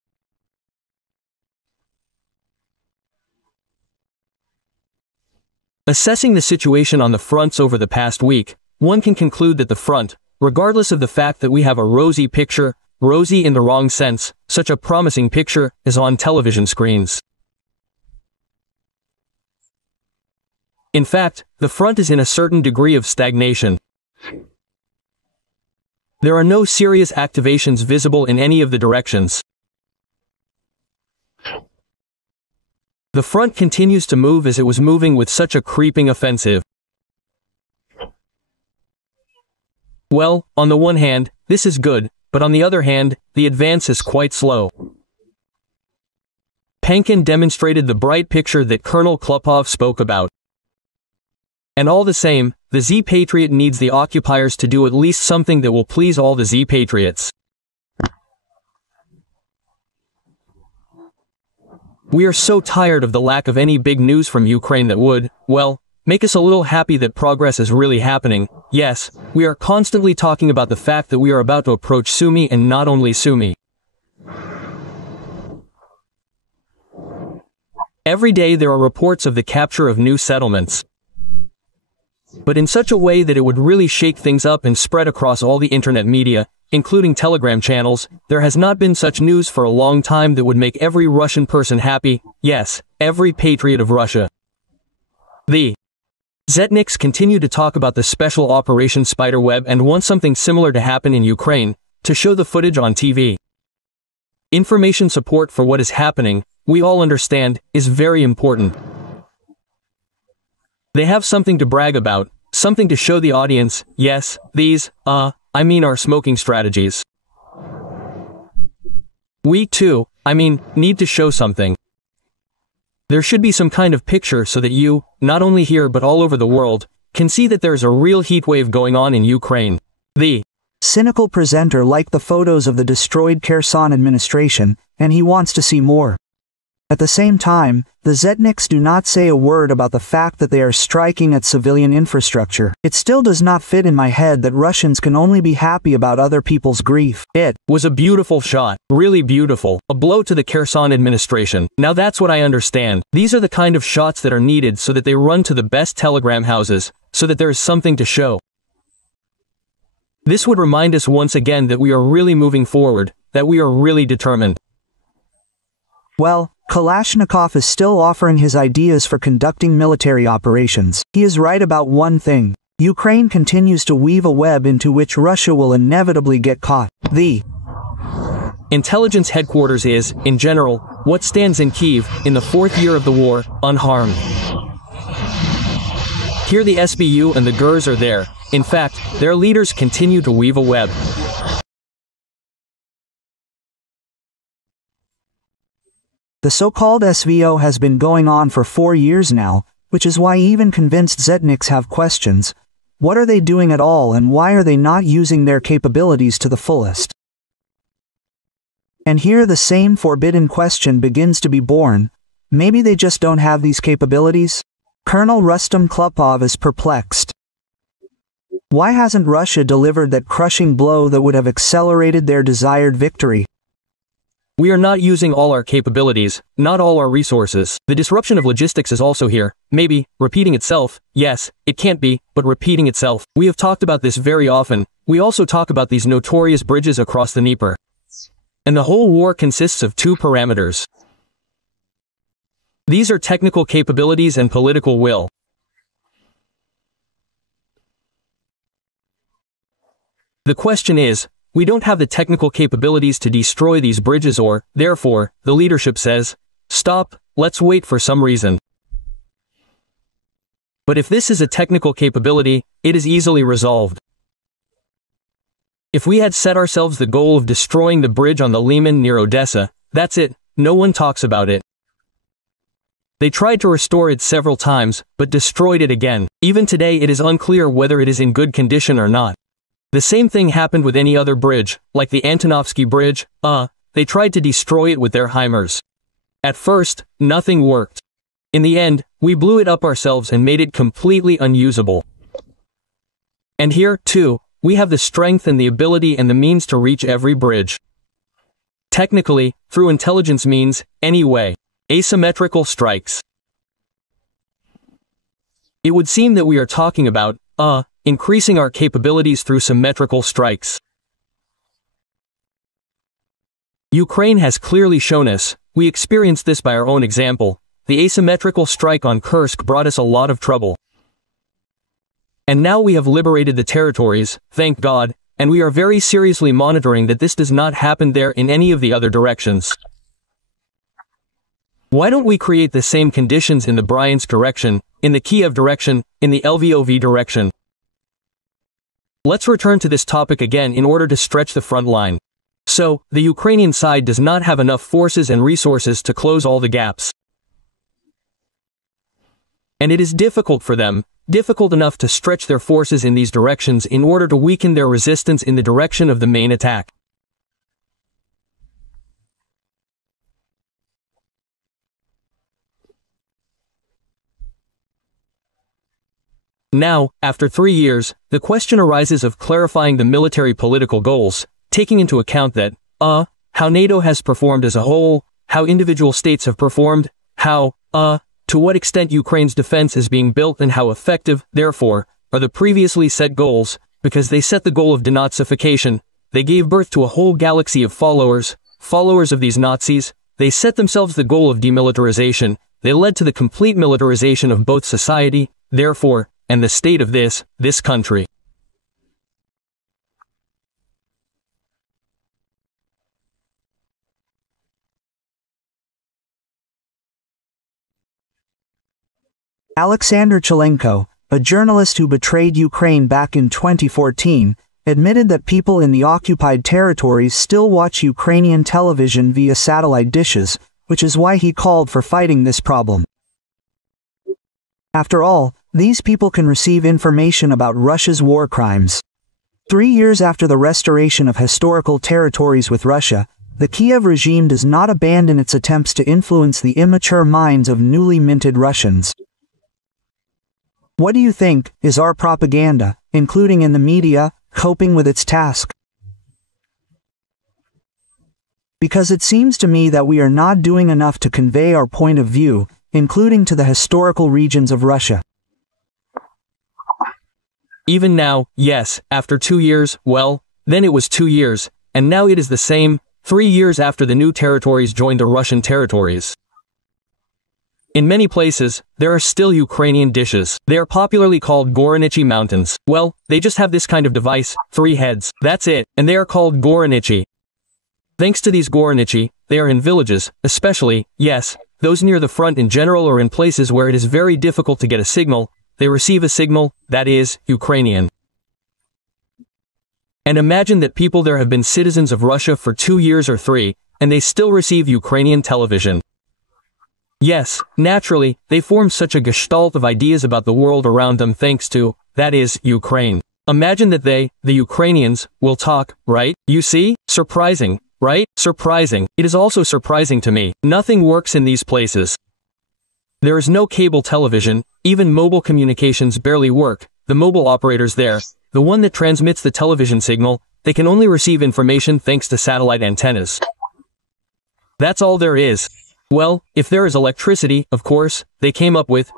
Assessing the situation on the fronts over the past week, one can conclude that the front, regardless of the fact that we have a rosy picture, rosy in the wrong sense, such a promising picture, is on television screens. In fact, the front is in a certain degree of stagnation. There are no serious activations visible in any of the directions. The front continues to move as it was moving with such a creeping offensive. Well, on the one hand, this is good, but on the other hand, the advance is quite slow. Pankin demonstrated the bright picture that Colonel Klopov spoke about. And all the same, the Z-Patriot needs the occupiers to do at least something that will please all the Z-Patriots. We are so tired of the lack of any big news from Ukraine that would, well, make us a little happy that progress is really happening. Yes, we are constantly talking about the fact that we are about to approach Sumy and not only Sumy. Every day there are reports of the capture of new settlements. But in such a way that it would really shake things up and spread across all the internet media, including Telegram channels, there has not been such news for a long time that would make every Russian person happy, yes, every patriot of Russia. The Zetniks continue to talk about the special Operation Spiderweb and want something similar to happen in Ukraine, to show the footage on TV. Information support for what is happening, we all understand, is very important. They have something to brag about, something to show the audience, yes, these, are smoking strategies. We too, need to show something. There should be some kind of picture so that you, not only here but all over the world, can see that there's a real heatwave going on in Ukraine. The cynical presenter liked the photos of the destroyed Kherson administration, and he wants to see more. At the same time, the Zetniks do not say a word about the fact that they are striking at civilian infrastructure. It still does not fit in my head that Russians can only be happy about other people's grief. It was a beautiful shot, really beautiful, a blow to the Kherson administration. Now that's what I understand. These are the kind of shots that are needed so that they run to the best telegram houses, so that there is something to show. This would remind us once again that we are really moving forward, that we are really determined. Well, Kalashnikov is still offering his ideas for conducting military operations. He is right about one thing. Ukraine continues to weave a web into which Russia will inevitably get caught. The intelligence headquarters is, in general, what stands in Kyiv, in the 4th year of the war, unharmed. Here the SBU and the GERs are there. In fact, their leaders continue to weave a web. The so-called SVO has been going on for 4 years now, which is why even convinced Zetniks have questions. What are they doing at all and why are they not using their capabilities to the fullest? And here the same forbidden question begins to be born. Maybe they just don't have these capabilities? Colonel Rustam Klopov is perplexed. Why hasn't Russia delivered that crushing blow that would have accelerated their desired victory? We are not using all our capabilities, not all our resources. The disruption of logistics is also here, maybe, repeating itself. Yes, it can't be, but repeating itself. We have talked about this very often. We also talk about these notorious bridges across the Dnieper. And the whole war consists of 2 parameters. These are technical capabilities and political will. The question is, we don't have the technical capabilities to destroy these bridges or, therefore, the leadership says, stop, let's wait for some reason. But if this is a technical capability, it is easily resolved. If we had set ourselves the goal of destroying the bridge on the Liman near Odessa, that's it, no one talks about it. They tried to restore it several times, but destroyed it again. Even today it is unclear whether it is in good condition or not. The same thing happened with any other bridge, like the Antonovsky Bridge. They tried to destroy it with their HIMARS. At first, nothing worked. In the end, we blew it up ourselves and made it completely unusable. And here, too, we have the strength and the ability and the means to reach every bridge. Technically, through intelligence means, anyway, asymmetrical strikes. It would seem that we are talking about, increasing our capabilities through symmetrical strikes. Ukraine has clearly shown us, we experienced this by our own example, the asymmetrical strike on Kursk brought us a lot of trouble. And now we have liberated the territories, thank God, and we are very seriously monitoring that this does not happen there in any of the other directions. Why don't we create the same conditions in the Bryansk direction, in the Kiev direction, in the Lvov direction? Let's return to this topic again in order to stretch the front line. So, the Ukrainian side does not have enough forces and resources to close all the gaps. And it is difficult for them, difficult enough to stretch their forces in these directions in order to weaken their resistance in the direction of the main attack. Now, after 3 years, the question arises of clarifying the military political goals, taking into account that, how NATO has performed as a whole, how individual states have performed, how, to what extent Ukraine's defense is being built and how effective, therefore, are the previously set goals, because they set the goal of denazification, they gave birth to a whole galaxy of followers of these Nazis, they set themselves the goal of demilitarization, they led to the complete militarization of both society, therefore, and the state of this country. Alexander Chelenko, a journalist who betrayed Ukraine back in 2014, admitted that people in the occupied territories still watch Ukrainian television via satellite dishes, which is why he called for fighting this problem. After all, these people can receive information about Russia's war crimes. 3 years after the restoration of historical territories with Russia, the Kiev regime does not abandon its attempts to influence the immature minds of newly minted Russians. What do you think is our propaganda, including in the media, coping with its task? Because it seems to me that we are not doing enough to convey our point of view, including to the historical regions of Russia. Even now, yes, after 2 years, well, then it was 2 years, and now it is the same, 3 years after the new territories joined the Russian territories. In many places, there are still Ukrainian dishes. They are popularly called Goronichi mountains. Well, they just have this kind of device, 3 heads, that's it, and they are called Goronichi. Thanks to these Goronichi, they are in villages, especially, yes, those near the front in general or in places where it is very difficult to get a signal, they receive a signal, that is, Ukrainian. And imagine that people there have been citizens of Russia for 2 years or 3, and they still receive Ukrainian television. Yes, naturally, they form such a gestalt of ideas about the world around them thanks to, that is, Ukraine. Imagine that they, the Ukrainians, will talk, right? You see? Surprising, right? Surprising. It is also surprising to me. Nothing works in these places. There is no cable television, even mobile communications barely work. The mobile operators there, the one that transmits the television signal, they can only receive information thanks to satellite antennas. That's all there is. Well, if there is electricity, of course, they came up with,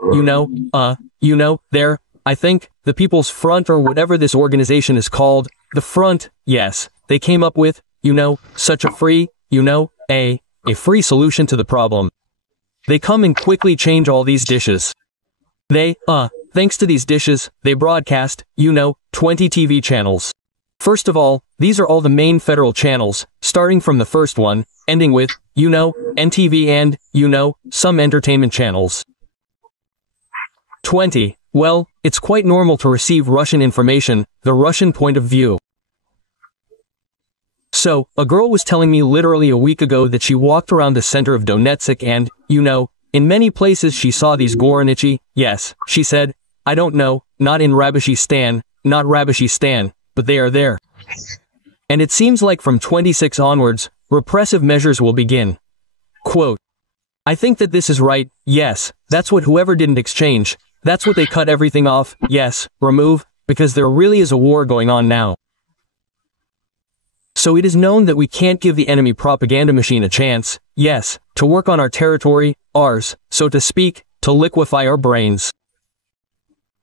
there, I think, the People's Front or whatever this organization is called, the Front, yes, they came up with, such a free, a free solution to the problem. They come and quickly change all these dishes. They, thanks to these dishes, they broadcast, 20 TV channels. First of all, these are all the main federal channels, starting from the first one, ending with, NTV and, some entertainment channels. 20. Well, it's quite normal to receive Russian information, the Russian point of view. So, a girl was telling me literally a week ago that she walked around the center of Donetsk and, in many places she saw these Goronichi, yes, she said, I don't know, not in Rabishistan, but they are there. And it seems like from 26 onwards, repressive measures will begin. Quote, I think that this is right, yes, that's what whoever didn't exchange, that's what they cut everything off, yes, remove, because there really is a war going on now. So it is known that we can't give the enemy propaganda machine a chance, yes, to work on our territory, ours, so to speak, to liquefy our brains.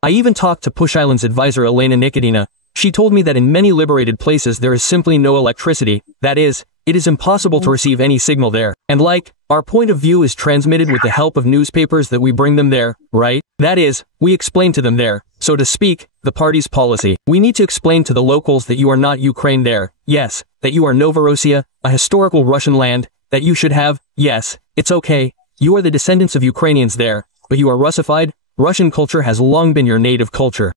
I even talked to Push Island's advisor Elena Nikodina. She told me that in many liberated places there is simply no electricity, that is, It is impossible to receive any signal there. And our point of view is transmitted with the help of newspapers that we bring them there, right? That is, we explain to them there, so to speak, the party's policy. We need to explain to the locals that you are not Ukraine there, yes, that you are Novorossiya, a historical Russian land, that you should have, yes, it's okay, you are the descendants of Ukrainians there, but you are Russified. Russian culture has long been your native culture.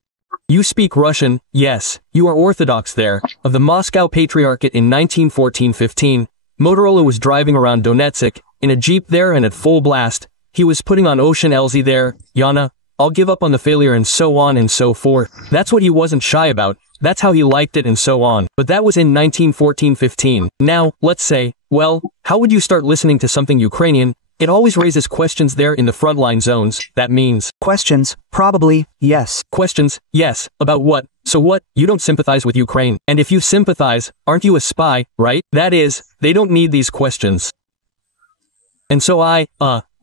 You speak Russian, yes, you are Orthodox there, of the Moscow Patriarchate in 1914-15. Motorola was driving around Donetsk, in a jeep there and at full blast. He was putting on Ocean Elzy there, Yana, I'll give up on the failure and so on and so forth. That's what he wasn't shy about, that's how he liked it and so on. But that was in 1914-15. Now, let's say, well, how would you start listening to something Ukrainian? It always raises questions there in the frontline zones. That means questions, probably, yes. Questions, yes, about what? So what? You don't sympathize with Ukraine. And if you sympathize, aren't you a spy, right? That is, they don't need these questions. And so I,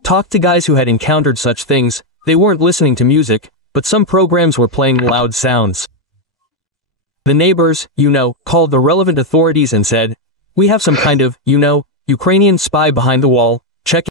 talked to guys who had encountered such things. They weren't listening to music, but some programs were playing loud sounds. The neighbors, called the relevant authorities and said, we have some kind of, Ukrainian spy behind the wall. Check